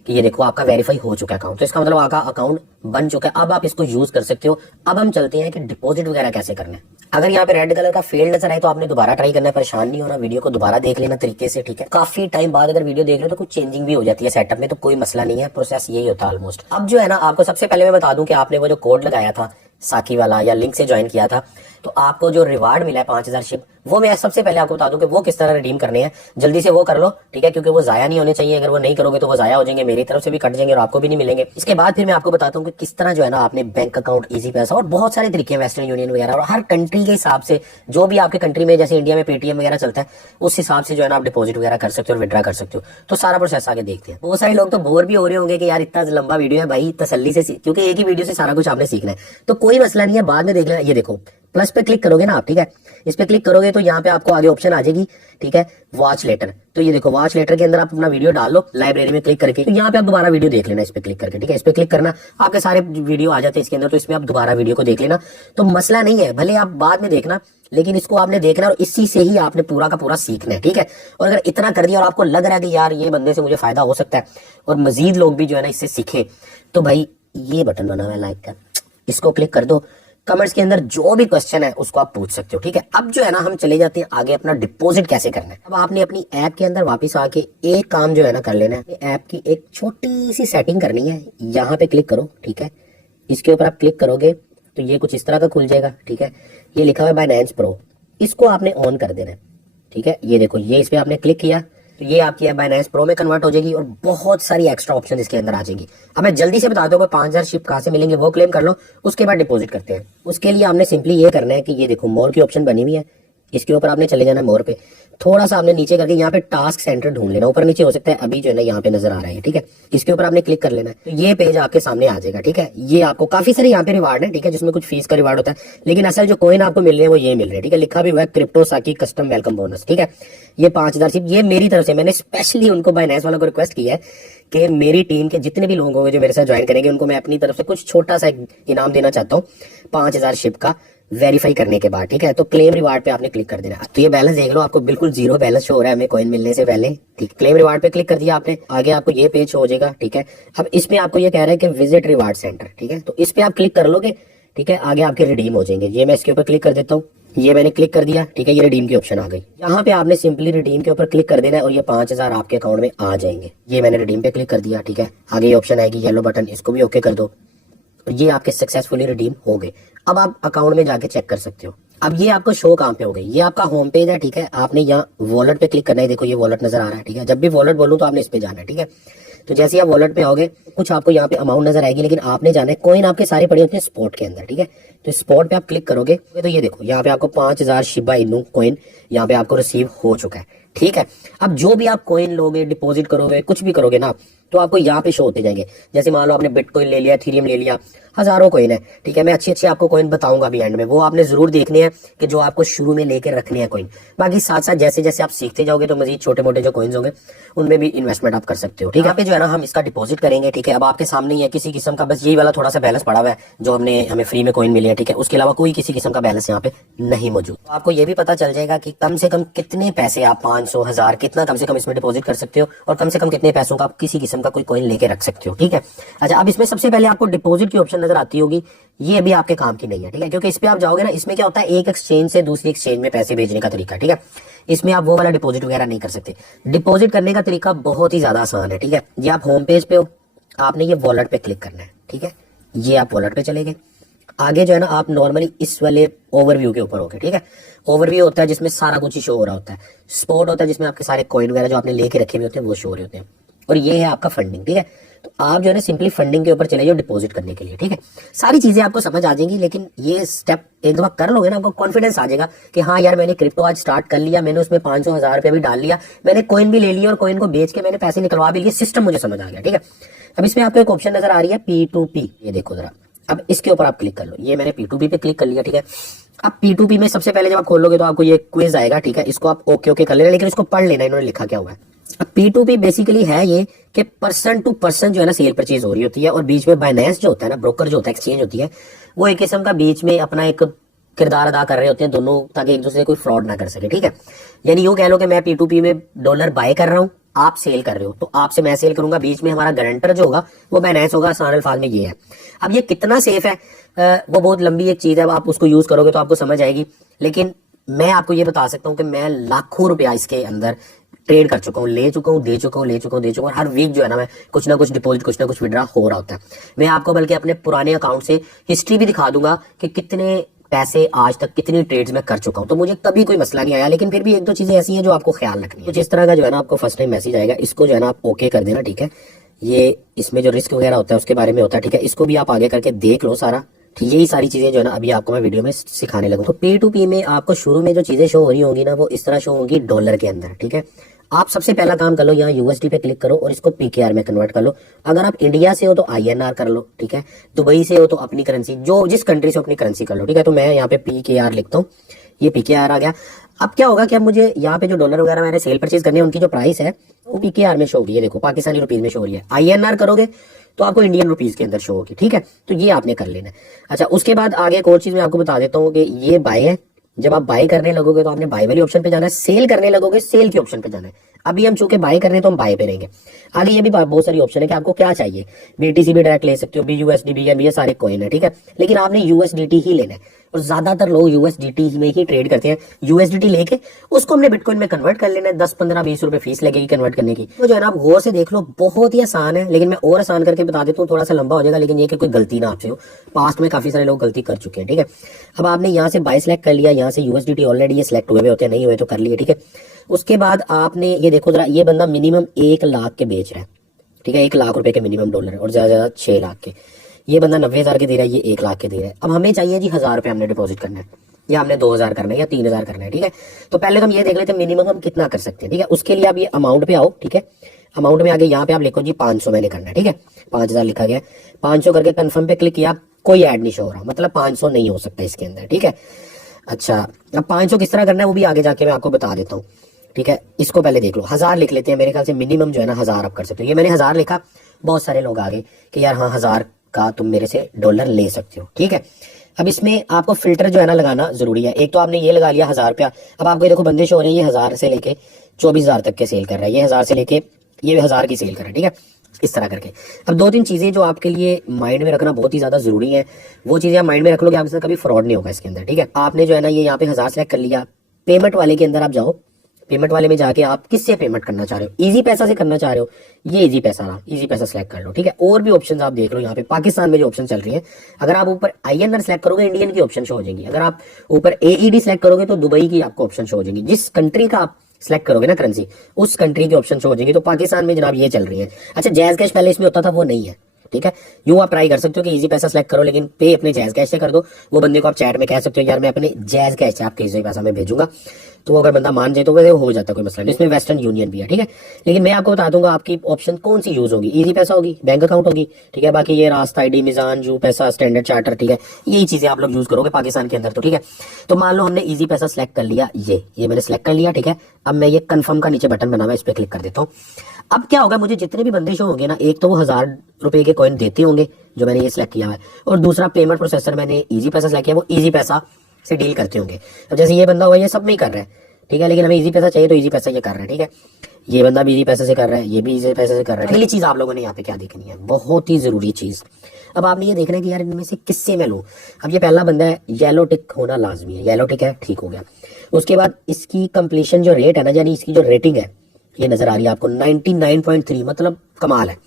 कि ये देखो आपका वेरीफाई हो चुका है अकाउंट। तो इसका मतलब आपका अकाउंट बन चुका है, अब आप इसको यूज कर सकते हो। अब हम चलते हैं कि डिपॉजिट वगैरह कैसे करना है। अगर यहाँ पे रेड कलर का फेल्ड नजर आए तो आपने दोबारा ट्राई करना है, परेशान नहीं होना, वीडियो को दोबारा देख लेना तरीके से, ठीक है। काफी टाइम बाद अगर वीडियो देख लो तो कुछ चेंजिंग भी हो जाती है सेटअप में, तो कोई मसला नहीं है, प्रोसेस यही होता है ऑलमोस्ट। अब जो है ना, आपको सबसे पहले मैं बता दूं कि आपने वो जो कोड लगाया था साकी वाला या लिंक से ज्वाइन किया था, तो आपको जो रिवार्ड मिला है 5000 शिप, वो मैं सबसे पहले आपको बता दूं कि वो किस तरह रिडीम करने हैं। जल्दी से वो कर लो, ठीक है, क्योंकि वो जाया नहीं होने चाहिए। अगर वो नहीं करोगे तो वो जाया हो जाएंगे, मेरी तरफ से भी कट जाएंगे और आपको भी नहीं मिलेंगे। इसके बाद फिर मैं आपको बताता हूँ कि किस तरह जो है ना आपने बैंक अकाउंट, इजी पैसा और बहुत सारे तरीके हैं, वेस्टर्न यूनियन वगैरह, और हर कंट्री के हिसाब से जो भी आपके कंट्री में, जैसे इंडिया में पेटीएम वगैरह चलता है, उस हिसाब से जो है ना आप डिपॉजिट वगैरह कर सकते हो और विड्रा कर सकते हो। तो सारा प्रोसेस आगे देखते हैं। बहुत सारे लोग तो बोर भी हो रहे होंगे कि यार इतना लंबा वीडियो है, भाई तसल्ली से, क्योंकि एक ही वीडियो से सारा कुछ आपने सीखना है, तो कोई मसला नहीं है, बाद में देख लेना। ये देखो प्लस पे क्लिक करोगे ना आप, ठीक है, इस पे क्लिक करोगे तो यहाँ पे आपको आगे ऑप्शन आ जाएगी, ठीक है, वॉच लेटर। तो ये देखो वॉच लेटर के अंदर आप अपना वीडियो डाल लो, लाइब्रेरी में क्लिक करके, तो यहाँ पे आप दोबारा वीडियो देख लेना, इस पे क्लिक करके, ठीक है। इस पे क्लिक करना, आपके सारे वीडियो आ जाते हैं इसके अंदर, तो इसमें आप दोबारा वीडियो को देख लेना, तो मसला नहीं है, भले आप बाद में देखना, लेकिन इसको आपने देखना और इसी से ही आपने पूरा का पूरा सीखना है, ठीक है। और अगर इतना कर दिया और आपको लग रहा है कि यार ये बंदे से मुझे फायदा हो सकता है और मजीद लोग भी जो है ना इससे सीखे, तो भाई ये बटन बना हुआ है लाइक का, इसको क्लिक कर दो। कमेंट्स के अंदर जो भी क्वेश्चन है उसको आप पूछ सकते हो, ठीक है। अब जो है ना हम चले जाते हैं आगे, अपना डिपॉजिट कैसे करना है। अब आपने अपनी ऐप के अंदर वापस आके एक काम जो है ना कर लेना है, ऐप की एक छोटी सी सेटिंग करनी है। यहाँ पे क्लिक करो, ठीक है, इसके ऊपर आप क्लिक करोगे तो ये कुछ इस तरह का खुल जाएगा, ठीक है। ये लिखा हुआ है बाइनेंस प्रो, इसको आपने ऑन कर देना है, ठीक है। ये देखो, ये इस पे आपने क्लिक किया तो ये आपकी ऐप बाइनेंस प्रो में कन्वर्ट हो जाएगी और बहुत सारी एक्स्ट्रा ऑप्शन इसके अंदर आ जाएगी। अब मैं जल्दी से बता दूंगा 5000 शिप कहाँ से मिलेंगे, वो क्लेम कर लो, उसके बाद डिपॉजिट करते हैं। उसके लिए आपने सिंपली ये करना है कि ये देखो मोर की ऑप्शन बनी हुई है, इसके ऊपर आपने चले जाना मोर पे, थोड़ा सा आपने नीचे करके यहाँ पे टास्क सेंटर ढूंढ लेना, ऊपर नीचे हो सकता है, अभी जो है ना यहाँ पे नजर आ रहा है, ठीक है। इसके ऊपर आपने क्लिक कर लेना है, तो ये पेज आपके सामने आ जाएगा, ठीक है। ये आपको काफी सारे यहाँ पे रिवार्ड है, ठीक है, जिसमें कुछ फीस का रिवार्ड होता है, लेकिन असल जो कॉइन आपको मिल रहे हैं वो ये मिल रहे हैं, ठीक है। लिखा भी हुआ है क्रिप्टो साकी कस्टम वेलकम बोनस, ठीक है। ये 5000 शिप, ये मेरी तरफ से, मैंने स्पेशली उनको बाइनेंस वालों को रिक्वेस्ट किया है कि मेरी टीम के जितने भी लोग होंगे जो मेरे साथ ज्वाइन करेंगे, उनको मैं अपनी तरफ से कुछ छोटा सा इनाम देना चाहता हूँ 5000 शिप का, वेरीफाई करने के बाद, ठीक है। तो क्लेम रिवार्ड पे आपने क्लिक कर देना। तो ये बैलेंस देख लो, आपको बिल्कुल जीरो बैलेंस शो हो रहा है हमें कॉइन मिलने से पहले, ठीक। क्लेम रिवार्ड पे क्लिक कर दिया आपने, आगे आपको ये पेज शो हो जाएगा, ठीक है। अब इसमें आपको ये कह रहा है कि विजिट रिवार्ड सेंटर, ठीक है, तो इस पे आप क्लिक कर लोगे, ठीक है, आगे आपके रिडीम हो जाएंगे। ये मैं इसके ऊपर क्लिक कर देता हूँ, ये मैंने क्लिक कर दिया, ठीक है, ये रिडीम की ऑप्शन आ गई। यहाँ पे आपने सिंपली रिडीम के ऊपर क्लिक कर देना है और ये 5000 आपके अकाउंट में आ जाएंगे। ये मैंने रिडीम पे क्लिक कर दिया, ठीक है। आगे ये ऑप्शन आएगी येलो बटन, इसको भी ओके कर दो, ये आपके सक्सेसफुली रिडीम हो गए। अब आप अकाउंट में जाके चेक कर सकते हो। अब ये आपको शो कहाँ पे हो गई, ये आपका होम पेज है, ठीक है। आपने यहाँ वॉलेट पे क्लिक करना है, देखो ये वॉलेट नजर आ रहा है, ठीक है। जब भी वॉलेट बोलूँ तो आपने इस पे जाना है, ठीक है। तो जैसे आप वॉलेट पे आओगे कुछ आपको यहाँ पे अमाउंट नजर आएगी, लेकिन आपने जाना है कॉइन आपके सारे पड़े होते हैं स्पॉट के अंदर, ठीक है। तो स्पॉट पे आप क्लिक करोगे तो ये देखो यहाँ पे आपको 5000 शिबा इनू कॉइन यहाँ पे आपको रिसीव हो चुका है, ठीक है। अब जो भी आप कॉइन लोगे, डिपॉजिट करोगे, कुछ भी करोगे ना, तो आपको यहाँ पे शो होते जाएंगे। जैसे मान लो आपने बिटकॉइन ले लिया, इथेरियम ले लिया, हजारों कॉइन है, ठीक है। मैं अच्छे अच्छे आपको कॉइन बताऊंगा अभी एंड में, वो आपने जरूर देखने हैं कि जो आपको शुरू में लेके रखने हैं कॉइन। बाकी साथ साथ जैसे जैसे आप सीखते जाओगे तो मजीद छोटे मोटे जो कॉइन्स होंगे उनमें भी इन्वेस्टमेंट आप कर सकते हो, ठीक है। यहाँ पे जो है ना हम इसका डिपॉजिट करेंगे, ठीक है। अब आपके सामने ही है किसी किस्म का, बस यही वाला थोड़ा सा बैलेंस पड़ा हुआ है जो हमने हमें फ्री में कॉइन मिले हैं, ठीक है। उसके अलावा कोई किसी किस्म का बैलेंस यहाँ पे नहीं मौजूद। तो आपको ये भी पता चल जाएगा कि कम से कम कितने पैसे आप 500 1000 कितना कम से कम इसमें डिपॉजिट कर सकते हो, और कम से कम कितने पैसों का आप किसी किस्म का कोई कॉइन लेके रख सकते हो, ठीक है। अच्छा, अब इसमें सबसे पहले आपको डिपॉजिट की ऑप्शन नजर आती होगी, ये अभी आपके काम की नहीं है, ठीक है। क्योंकि इस पे आप जाओगे ना, इसमें क्या होता है, एक एक्सचेंज से दूसरी एक्सचेंज में पैसे भेजने का तरीका, ठीक है। इसमें आप वो वाला डिपॉजिट वगैरह नहीं कर सकते। डिपॉजिट करने का तरीका बहुत ही ज्यादा आसान है, ठीक है। ये आप होम पेज पे हो, आपने ये वॉलेट पे क्लिक करना है, ठीक है। ये आप वॉलेट पे चले गए, आगे जो है ना आप नॉर्मली इस वाले ओवरव्यू के ऊपर होगे, ठीक है। ओवरव्यू होता है जिसमें सारा कुछ ही शो हो रहा होता है। स्पॉट होता है जिसमें आपके सारे कॉइन वगैरह जो आपने लेके रखे हुए होते हैं वो शो हो रहे होते हैं, और ये है आपका फंडिंग, ठीक है। तो आप जो है ना सिंपली फंडिंग के ऊपर चले जाओ डिपॉजिट करने के लिए, ठीक है। सारी चीजें आपको समझ आ जाएंगी, लेकिन ये स्टेप एक दफा कर लोगे ना, आपको कॉन्फिडेंस आ जाएगा कि हाँ यार मैंने क्रिप्टो आज स्टार्ट कर लिया, मैंने उसमें 500 1000 रुपया भी डाल लिया, मैंने कॉइन भी ले लिया और कॉइन को बेच के मैंने पैसे निकलवा भी लिए, सिस्टम मुझे समझ आ गया, ठीक है। अब इसमें आपको एक ऑप्शन नजर आ रही है P2P, ये देखो जरा। अब इसके ऊपर आप क्लिक कर लो, ये मैंने P2P पे क्लिक कर लिया, ठीक है। अब P2P में सबसे पहले जब आप खोलोगे तो आपको ये क्विज आएगा, ठीक है। इसको आप ओके ओके कर लेना, लेकिन इसको पढ़ लेना इन्होंने लिखा क्या हुआ है। अब P2P बेसिकली है ये कि पर्सन टू पर्सन जो है ना सेल परचेज हो रही होती है, और बीच में बाइनेंस जो होता है ना, ब्रोकर जो होता है, एक्सचेंज होती है, वो एक किस्म का बीच में अपना एक किरदार अदा कर रहे होते हैं दोनों, ताकि एक दूसरे से कोई फ्रॉड ना कर सके, ठीक है। यानी यूं कह लो कि मैं P2P में डॉलर बाय कर रहा हूँ, आप सेल कर रहे हो, तो आपसे मैं सेल करूंगा, बीच में हमारा गारंटर जो होगा वो बाइनेंस होगा। आसान अल्फाज में ये है। अब ये कितना सेफ है वो बहुत लंबी एक चीज है, आप उसको यूज करोगे तो आपको समझ आएगी, लेकिन मैं आपको ये बता सकता हूँ कि मैं लाखों रुपया इसके अंदर ट्रेड कर चुका हूँ, ले चुका हूँ, दे चुका हूँ, ले चुका हूँ, दे चुका हूँ, और हर वीक जो है ना मैं कुछ ना कुछ डिपॉजिट, कुछ ना कुछ विड्रॉ हो रहा होता है। मैं आपको बल्कि अपने पुराने अकाउंट से हिस्ट्री भी दिखा दूंगा कि कितने पैसे आज तक कितनी ट्रेड्स में कर चुका हूं, तो मुझे कभी कोई मसला नहीं आया। लेकिन फिर भी एक दो चीजें ऐसी हैं जो आपको ख्याल रखनी है। कुछ इस तरह का जो है ना आपको फर्स्ट टाइम मैसेज आएगा, इसको जो है ना आप ओके कर देना, ठीक है। ये इसमें जो रिस्क वगैरह होता है उसके बारे में होता है, ठीक है। इसको भी आप आगे करके देख लो सारा, ठीक। यही सारी चीजें जो है ना अभी आपको मैं वीडियो में सिखाने लगूँ। तो P2P में आपको शुरू में जो चीजें शो हो रही होंगी ना, वो इस तरह शो होंगी डॉलर के अंदर, ठीक है। आप सबसे पहला काम कर लो, यहाँ USD पे क्लिक करो और इसको PKR में कन्वर्ट कर लो। अगर आप इंडिया से हो तो INR कर लो, ठीक है। दुबई से हो तो अपनी करेंसी, जो जिस कंट्री से अपनी करेंसी कर लो, ठीक है। तो मैं यहाँ पे PKR लिखता हूँ, ये PKR आ गया। अब क्या होगा कि अब मुझे यहाँ पे जो डॉलर वगैरह मैंने सेल परचेज करने हैं उनकी जो प्राइस है वो PKR में शो हो रही है, देखो पाकिस्तानी रुपीज में शो हो रही है। INR करोगे तो आपको इंडियन रुपीज के अंदर शो होगी, ठीक है। तो ये आपने कर लेना है। अच्छा, उसके बाद आगे एक और चीज मैं आपको बता देता हूँ कि ये बाय है। जब आप बाय करने लगोगे तो आपने बाय वाली ऑप्शन पे जाना है, सेल करने लगोगे सेल की ऑप्शन पे जाना है। अभी हम चूंकि बाय कर रहे हैं तो हम बाय पे रहेंगे। आगे ये भी बहुत सारी ऑप्शन है कि आपको क्या चाहिए, BTC भी डायरेक्ट ले सकते हो, BUSD भी है, ये सारे कॉइन है, ठीक है। लेकिन आपने USDT ही लेना है, और ज्यादातर लोग USDT में ही ट्रेड करते हैं। USDT लेके उसको हमने बिटकॉइन में कन्वर्ट कर लेना है, 10 15 20 रुपए फीस लगेगी कन्वर्ट करने की। तो जो है ना आप गौर से देख लो, बहुत ही आसान है। लेकिन मैं और आसान करके बता देता हूँ, थोड़ा सा लंबा हो जाएगा, लेकिन ये कि कोई गलती ना आपसे हो। पास्ट में काफी सारे लोग गलती कर चुके हैं, ठीक है। अब आपने यहाँ से बाय सेलेक्ट कर लिया, यहाँ से USDT ऑलरेडी ये सिलेक्ट हुए होते हैं, नहीं हुए तो कर लिए, ठीक है। उसके बाद आपने ये देखो जरा, ये बंदा मिनिमम 1 लाख के बेच रहा है, ठीक है। 1 लाख रुपए के मिनिमम डॉलर है, और ज्यादा ज्यादा 6 लाख के। ये बंदा 90,000 के दे रहा है, ये 1 लाख के दे रहा है। अब हमें चाहिए जी 1000 रुपए हमने डिपॉजिट करना है, या हमने 2000 करना है, या 3000 करना है, ठीक है। तो पहले तो हम ये देख लेते हैं मिनिमम हम कितना कर सकते हैं, ठीक है। उसके लिए आप ये अमाउंट पे आओ, ठीक है। अमाउंट में आगे यहाँ पे आप लिखो जी 500 मैंने करना है, ठीक है। 5000 लिखा गया, 500 करके कन्फर्म पे क्लिक किया, कोई ऐड नहीं शो हो रहा, मतलब 500 नहीं हो सकता इसके अंदर, ठीक है। अच्छा, अब 500 किस तरह करना है वो भी आगे जाके मैं आपको बता देता हूँ, ठीक है। इसको पहले देख लो, 1000 लिख लेते हैं। मेरे ख्याल से मिनिमम जो है ना 1000 आप कर सकते हो। ये मैंने 1000 लिखा, बहुत सारे लोग आ गए कि यार हाँ 1000 का तुम मेरे से डॉलर ले सकते हो, ठीक है। अब इसमें आपको फिल्टर जो है ना लगाना जरूरी है। एक तो आपने ये लगा लिया 1000 रुपया। अब आपको देखो बंदे शो हो रहे हैं, ये 1000 से लेके 24,000 तक के सेल कर रहा है, ये 1000 से लेके ये 1000 की सेल कर रहा है, ठीक है। इस तरह करके अब 2-3 चीजें जो आपके लिए माइंड में रखना बहुत ही ज्यादा जरूरी है, वो चीजें आप माइंड में रख लोगे, आपके साथ कभी फ्रॉड नहीं होगा इसके अंदर, ठीक है। आपने जो है ना ये यहाँ पे 1000 सेलेक्ट कर लिया, पेमेंट वाले के अंदर आप जाओ। पेमेंट वाले में जाके आप किससे पेमेंट करना चाह रहे हो, इजी पैसा से करना चाह रहे हो, ये इजी पैसा रहा, इजी पैसा सेलेक्ट कर लो, ठीक है। और भी ऑप्शंस आप देख लो, यहाँ पे पाकिस्तान में जो ऑप्शन चल रही है, अगर आप ऊपर INR सेलेक्ट करोगे इंडियन की ऑप्शन शो हो जाएगी, अगर आप ऊपर AED सेलेक्ट करोगे तो दुबई की आपको ऑप्शन शो हो जाएगी। जिस कंट्री का आप सेलेक्ट करोगे ना करेंसी, उस कंट्री की ऑप्शन शो हो जाएगी। तो पाकिस्तान में जनाब ये चल रही है। अच्छा, जैज कैश पहले इसमें होता था, वो नहीं है, ठीक है। यूं आप ट्राई कर सकते हो कि इजी पैसा सेलेक्ट करो, लेकिन पे अपने जैज कैश से कर दो। वो बंदे को आप चैट में कह सकते हो यार मैं अपने जैज कैश से आपके इजी पैसा में भेजूंगा, तो अगर बंदा मान जाए तो वैसे हो जाता है, कोई मसला नहीं। इसमें वेस्टर्न यूनियन भी है, ठीक है। लेकिन मैं आपको बता दूंगा आपकी ऑप्शन कौन सी यूज होगी। इजी पैसा होगी, बैंक अकाउंट होगी, ठीक है। बाकी ये रास्ता आईडी, मिजान, जू पैसा, स्टैंडर्ड चार्टर, ठीक है, यही चीजें आप लोग यूज करोगे पाकिस्तान के अंदर, तो ठीक है। तो मान लो हमने इजी पैसा सेलेक्ट कर लिया, ये मैंने सेलेक्ट कर लिया, ठीक है। अब मैं ये कंफर्म का नीचे बटन बना हुआ है, इस पर क्लिक कर देता हूँ। अब क्या होगा, मुझे जितने भी बंदे शो होंगे ना, एक तो वो 1000 रुपए के कॉइन देते होंगे जो मैंने ये सिलेक्ट किया है, और दूसरा पेमेंट प्रोसेसर मैंने इजी पैसा सेलेक्ट किया, वो इजी पैसा से डील करते होंगे। अब जैसे ये बंदा हुआ, ये सब में ही कर रहा है, ठीक है, लेकिन हमें इजी पैसा चाहिए तो इजी पैसा ये कर रहा है, ठीक है। ये बंदा भी इजी पैसे से कर रहा है, ये भी इजी पैसे से कर रहा है। अगली चीज आप लोगों ने यहाँ पे क्या देखनी है, बहुत ही जरूरी चीज। अब आपने ये देखना है कि यार इनमें से किससे मैं लूं। अब ये पहला बंदा है, येलो टिक होना लाजमी है, येलो टिक है, ठीक हो गया। उसके बाद इसकी कंप्लीशन जो रेट है ना, यानी इसकी जो रेटिंग है, ये नजर आ रही है आपको 99.3, मतलब कमाल है।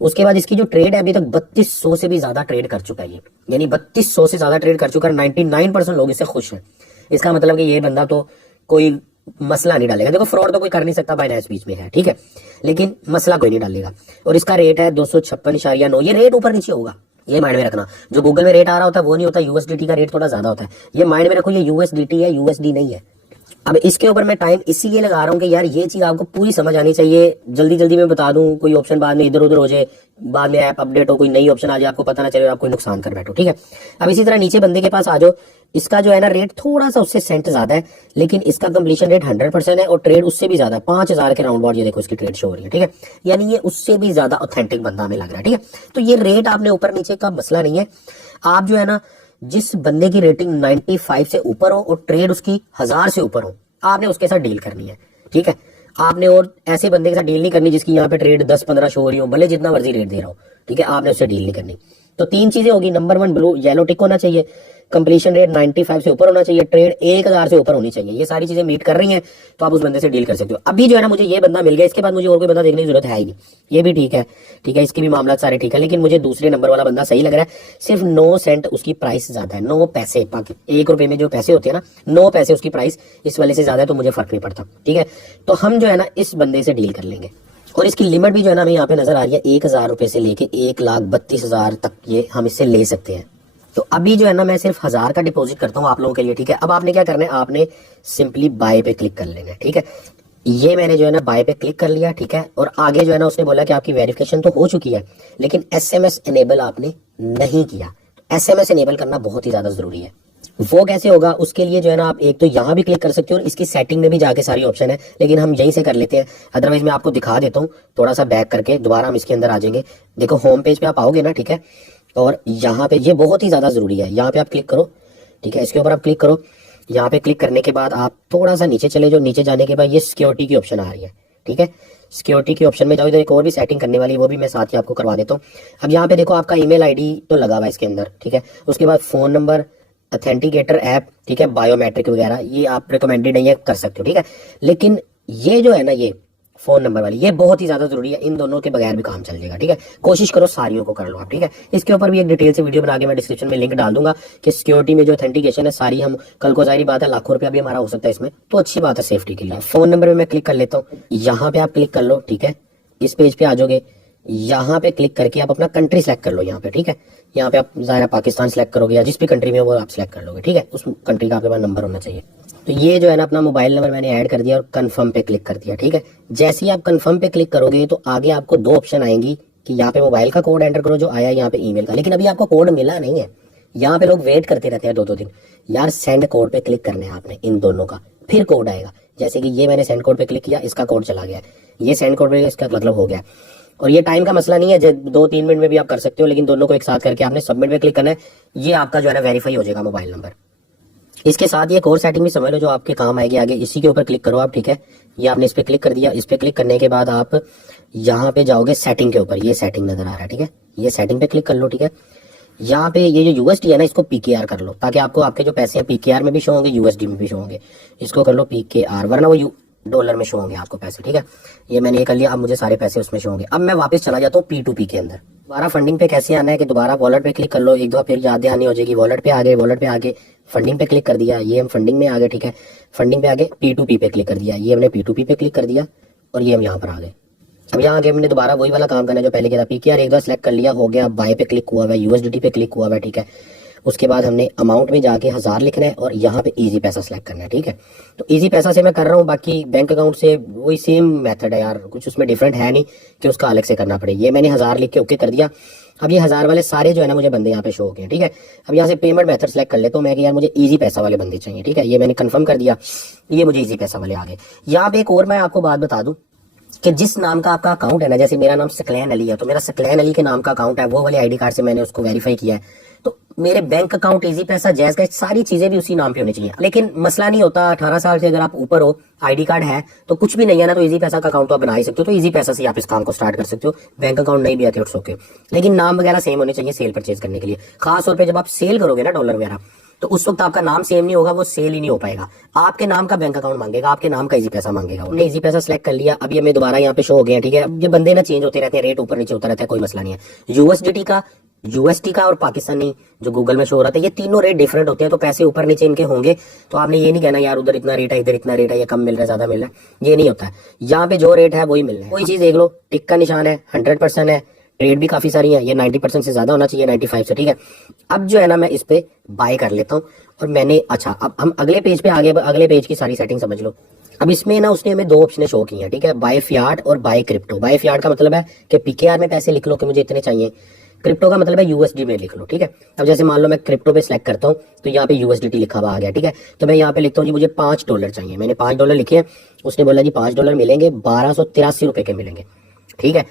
उसके बाद इसकी जो ट्रेड है, अभी तक 3200 से भी ज्यादा ट्रेड कर चुका है ये, यानी 3200 से ज्यादा ट्रेड कर चुका है। 99% लोग इससे खुश हैं। इसका मतलब कि ये बंदा तो कोई मसला नहीं डालेगा। देखो फ्रॉड तो कोई कर नहीं सकता, बाइनेंस बीच में है, ठीक है, लेकिन मसला कोई नहीं डालेगा। और इसका रेट है 256.9। ये रेट ऊपर नीचे होगा, ये माइंड में रखना। जो गूगल में रेट आ रहा होता है वो नहीं होता, यूएसडीटी का रेट थोड़ा ज्यादा होता है, ये माइंड में रखो। ये यूएसडीटी है, यूएसडी नहीं है। अब इसके ऊपर मैं टाइम इसीलिए लगा रहा हूँ कि यार ये चीज आपको पूरी समझ आनी चाहिए। जल्दी जल्दी मैं बता दूं, कोई ऑप्शन बाद में इधर उधर हो जाए, बाद में ऐप अपडेट हो, कोई नई ऑप्शन आ जाए, आपको पता ना चले, आप कोई नुकसान कर बैठो, ठीक है। अब इसी तरह नीचे बंदे के पास आ जाओ। इसका जो है ना रेट थोड़ा सा उससे सेंट ज्यादा है, लेकिन इसका कंप्लीशन रेट 100% है, और ट्रेड उससे भी ज्यादा है, 5000 के राउंड अबाउट ये देखो इसकी ट्रेड शो हो रही है, ठीक है। यानी ये उससे भी ज्यादा ऑथेंटिक बंदा हमें लग रहा है, ठीक है। तो ये रेट आपने ऊपर नीचे का मसला नहीं है। आप जो है ना, जिस बंदे की रेटिंग 95 से ऊपर हो और ट्रेड उसकी 1000 से ऊपर हो, आपने उसके साथ डील करनी है, ठीक है। आपने और ऐसे बंदे के साथ डील नहीं करनी जिसकी यहाँ पे ट्रेड 10-15 शो हो रही हो, भले जितना मर्जी रेट दे रहा हो, ठीक है, आपने उससे डील नहीं करनी। तो 3 चीजें होगी। नंबर 1 ब्लू येलो टिक होना चाहिए, कंप्लीशन रेट 95 से ऊपर होना चाहिए, ट्रेड 1000 से ऊपर होनी चाहिए। ये सारी चीजें मीट कर रही हैं तो आप उस बंदे से डील कर सकते हो। अभी जो है ना, मुझे ये बंदा मिल गया, इसके बाद मुझे और कोई बंदा देखने की जरूरत है ही नहीं। ये भी ठीक है, ठीक है, इसके भी मामला सारे ठीक है, लेकिन मुझे दूसरे नंबर वाला बंदा सही लग रहा है। सिर्फ 9 सेंट उसकी प्राइस ज्यादा है, 9 पैसे। 1 रुपए में जो पैसे होते हैं ना, 9 पैसे उसकी प्राइस इस वाले से ज्यादा है, तो मुझे फर्क नहीं पड़ता, ठीक है। तो हम जो है ना इस बंदे से डील कर लेंगे। और इसकी लिमिट भी जो है ना हमें यहाँ पे नजर आ रही है, 1000 रुपए से लेके 1,32,000 तक ये हम इससे ले सकते हैं। तो अभी जो है ना मैं सिर्फ 1000 का डिपॉजिट करता हूँ आप लोगों के लिए, ठीक है। अब आपने क्या करना है, आपने सिंपली बाय पे क्लिक कर लेना है, ठीक है। ये मैंने जो है ना बाय पे क्लिक कर लिया, ठीक है। और आगे जो है ना उसने बोला कि आपकी वेरिफिकेशन तो हो चुकी है, लेकिन एसएमएस इनेबल आपने नहीं किया। एसएमएस इनेबल करना बहुत ही ज्यादा जरूरी है। वो कैसे होगा, उसके लिए जो है ना आप एक तो यहाँ भी क्लिक कर सकते हो, और इसकी सेटिंग में भी जाके सारी ऑप्शन है, लेकिन हम यहीं से कर लेते हैं। अदरवाइज मैं आपको दिखा देता हूँ, थोड़ा सा बैक करके दोबारा हम इसके अंदर आ जाएंगे। देखो होम पेज पे आप आओगे ना, ठीक है, और यहाँ पे ये बहुत ही ज्यादा जरूरी है, यहाँ पे आप क्लिक करो, ठीक है। इसके ऊपर आप क्लिक करो। यहाँ पे क्लिक करने के बाद आप थोड़ा सा नीचे चले जाओ। नीचे जाने के बाद ये सिक्योरिटी की ऑप्शन आ रही है, ठीक है। सिक्योरिटी की ऑप्शन में जाओ, इधर एक और भी सेटिंग करने वाली है, वो भी मैं साथ ही आपको करवा देता हूँ। अब यहाँ पे देखो आपका ईमेल आईडी तो लगा हुआ है इसके अंदर, ठीक है। उसके बाद फोन नंबर, ऑथेंटिकेटर ऐप, ठीक है, बायोमेट्रिक वगैरह ये आप रिकमेंडेड नहीं है, कर सकते हो, ठीक है। लेकिन ये जो है ना, ये फोन नंबर वाली, ये बहुत ही ज्यादा जरूरी है। इन दोनों के बगैर भी काम चल जाएगा, ठीक है। कोशिश करो सारियों को कर लो आप, ठीक है। इसके ऊपर भी एक डिटेल से वीडियो बना के मैं डिस्क्रिप्शन में लिंक डाल दूंगा कि सिक्योरिटी में जो ऑथेंटिकेशन है सारी हम कल को, जाहिर बात है लाखों रुपया भी हमारा हो सकता है इसमें, तो अच्छी बात है सेफ्टी के लिए। फोन नंबर पे मैं क्लिक कर लेता हूँ, यहाँ पे आप क्लिक कर लो, ठीक है। इस पेज पे आ जाओगे, यहाँ पे क्लिक करके आप अपना कंट्री सेलेक्ट कर लो, यहाँ पे, ठीक है। यहाँ पे आप ज़ाहिर पाकिस्तान सेलेक्ट करोगे या जिस भी कंट्री में वो आप सेलेक्ट कर लोगे, ठीक है। उस कंट्री का आपके पास नंबर होना चाहिए। तो ये जो है ना अपना मोबाइल नंबर मैंने ऐड कर दिया और कंफर्म पे क्लिक कर दिया, ठीक है। जैसे ही आप कंफर्म पे क्लिक करोगे तो आगे आपको 2 ऑप्शन आएंगी कि यहाँ पे मोबाइल का कोड एंटर करो जो आया, यहाँ पे ईमेल का, लेकिन अभी आपको कोड मिला नहीं है। यहाँ पे लोग वेट करते रहते हैं 2-2 दिन। यार सेंड कोड पे क्लिक करना है आपने इन दोनों का, फिर कोड आएगा। जैसे कि ये मैंने सेंड कोड पे क्लिक किया, इसका कोड चला गया, ये सेंड कोड पे, इसका मतलब हो गया। और ये टाइम का मसला नहीं है, 2-3 मिनट में भी आप कर सकते हो, लेकिन दोनों को एक साथ करके आपने सबमिट पे क्लिक करना है। ये आपका जो है ना वेरीफाई हो जाएगा मोबाइल नंबर। इसके साथ ये एक और सेटिंग भी समझ लो जो आपके काम आएगी आगे। इसी के ऊपर क्लिक करो आप, ठीक है। ये आपने इस पे क्लिक कर दिया। इस पे क्लिक करने के बाद आप यहाँ पे जाओगे सेटिंग के ऊपर, ये सेटिंग नजर आ रहा है, ठीक है। ये सेटिंग पे क्लिक कर लो, ठीक है। यहाँ पे ये जो यूएसडी है ना, इसको पीकेआर कर लो, ताकि आपको आपके जो पैसे हैं पीकेआर में भी शो होंगे, यूएसडी में भी शो होंगे। इसको कर लो पीकेआर, वरना वो डॉलर में शो होंगे आपको पैसे, ठीक है। ये मैंने ये कर लिया, अब मुझे सारे पैसे उसमें शो होंगे। अब मैं वापस चला जाता हूँ P2P के अंदर। दोबारा फंडिंग पे कैसे आना है कि दोबारा वॉलेट पे क्लिक कर लो, एक दो फिर याद आनी हो जाएगी। वॉलेट पे आ गए, वॉलेट पे आगे फंडिंग पे क्लिक कर दिया, ये हम फंडिंग में आ गए, ठीक है। फंडिंग पे आगे P2P पे क्लिक कर दिया, ये हमने P2P पे क्लिक कर दिया और ये हम यहाँ पर आ गए। अब यहाँ आगे हमने दोबारा वही वाला काम करना है जो पहले किया था। PKR एक बार सेलेक्ट कर लिया, हो गया। बाय पे क्लिक हुआ हुआ है, USDT पे क्लिक हुआ हुआ है, ठीक है। उसके बाद हमने अमाउंट में जाके 1000 लिखना है और यहाँ पे इजी पैसा सेलेक्ट करना है, ठीक है। तो इजी पैसा से मैं कर रहा हूँ, बाकी बैंक अकाउंट से वही सेम मेथड है यार, कुछ उसमें डिफरेंट है नहीं कि उसका अलग से करना पड़े। ये मैंने 1000 लिख के ओके कर दिया। अब ये 1000 वाले सारे जो है ना मुझे बंदे यहाँ पे शो हो गए, ठीक है। अब यहाँ से पेमेंट मेथड सेलेक्ट कर लेता हूँ मैं कि यार मुझे इजी पैसा वाले बंदे चाहिए, ठीक है। ये मैंने कंफर्म कर दिया, ये मुझे इजी पैसा वाले आ गए। यहाँ पे एक और मैं आपको बात बता दूं कि जिस नाम का आपका अकाउंट है ना, जैसे मेरा नाम सकलैन अली है, तो मेरा सकलैन अली के नाम का अकाउंट है, वो वाले आईडी कार्ड से मैंने उसको वेरीफाई किया है। तो मेरे बैंक अकाउंट, इजी पैसा, जैज़ का, सारी चीजें भी उसी नाम पे होनी चाहिए। लेकिन मसला नहीं होता, 18 साल से अगर आप ऊपर हो, आईडी कार्ड है तो कुछ भी नहीं है ना, तो इजी पैसा का अकाउंट तो आप बना ही सकते हो। तो इजी पैसा से आप इस काम को स्टार्ट कर सकते हो। बैंक अकाउंट नहीं भी आते उट्स ओके, लेकिन नाम वगैरह सेम होने चाहिए सेल परचेज करने के लिए। खास तौर पर जब आप सेल करोगे ना डॉलर वगैरह, तो उस वक्त आपका नाम सेम नहीं होगा, वो सेल ही नहीं हो पाएगा। आपके नाम का बैंक अकाउंट मांगेगा, आपके नाम का इजी पैसा मांगेगा। हमने इजी पैसा सेलेक्ट कर लिया। अब ये मैं दोबारा यहाँ पे शो हो गया, ठीक है। अब ये बंदे ना चेंज होते रहते हैं, रेट ऊपर नीचे होता रहता है, कोई मसला नहीं है। यूएसडीटी का, USD का और पाकिस्तानी जो गूगल में शो हो रहा था, ये तीनों रेट डिफरेंट होते हैं, तो पैसे ऊपर नीचे इनके होंगे। तो आपने ये नहीं कहना यार उधर इतना रेट है, इधर इतना रेट है, ये कम मिल रहा है, ज्यादा मिल रहा है, ये नहीं होता है। यहाँ पे जो रेट है वही मिल रहा है। कोई चीज देख लो, टिक का निशान है, 100% है, रेट भी काफी सारी है, ये 90% से ज्यादा होना चाहिए, 95 से, ठीक है। अब जो है ना मैं इस पे बाय कर लेता हूँ और मैंने, अच्छा अब हम अगले पेज पे आगे, अगले पेज की सारी सेटिंग समझ लो। अब इसमें ना उसने हमें 2 ऑप्शन शो की हैं, ठीक है। बाय फियाट और बाय क्रिप्टो। बाय फियाट का मतलब है कि PKR में पैसे लिख लो कि मुझे इतने चाहिए, क्रिप्टो का मतलब है USD में लिख लो, ठीक है। अब जैसे मान लो मैं क्रिप्टो पे सिलेक्ट करता हूँ तो यहाँ पे USDT लिखा हुआ आ गया, ठीक है। तो मैं यहाँ पे लिखता हूँ जी मुझे $5 चाहिए, मैंने $5 लिखे हैं। उसने बोला जी $5 मिलेंगे, 1283 रुपए के मिलेंगे, ठीक है।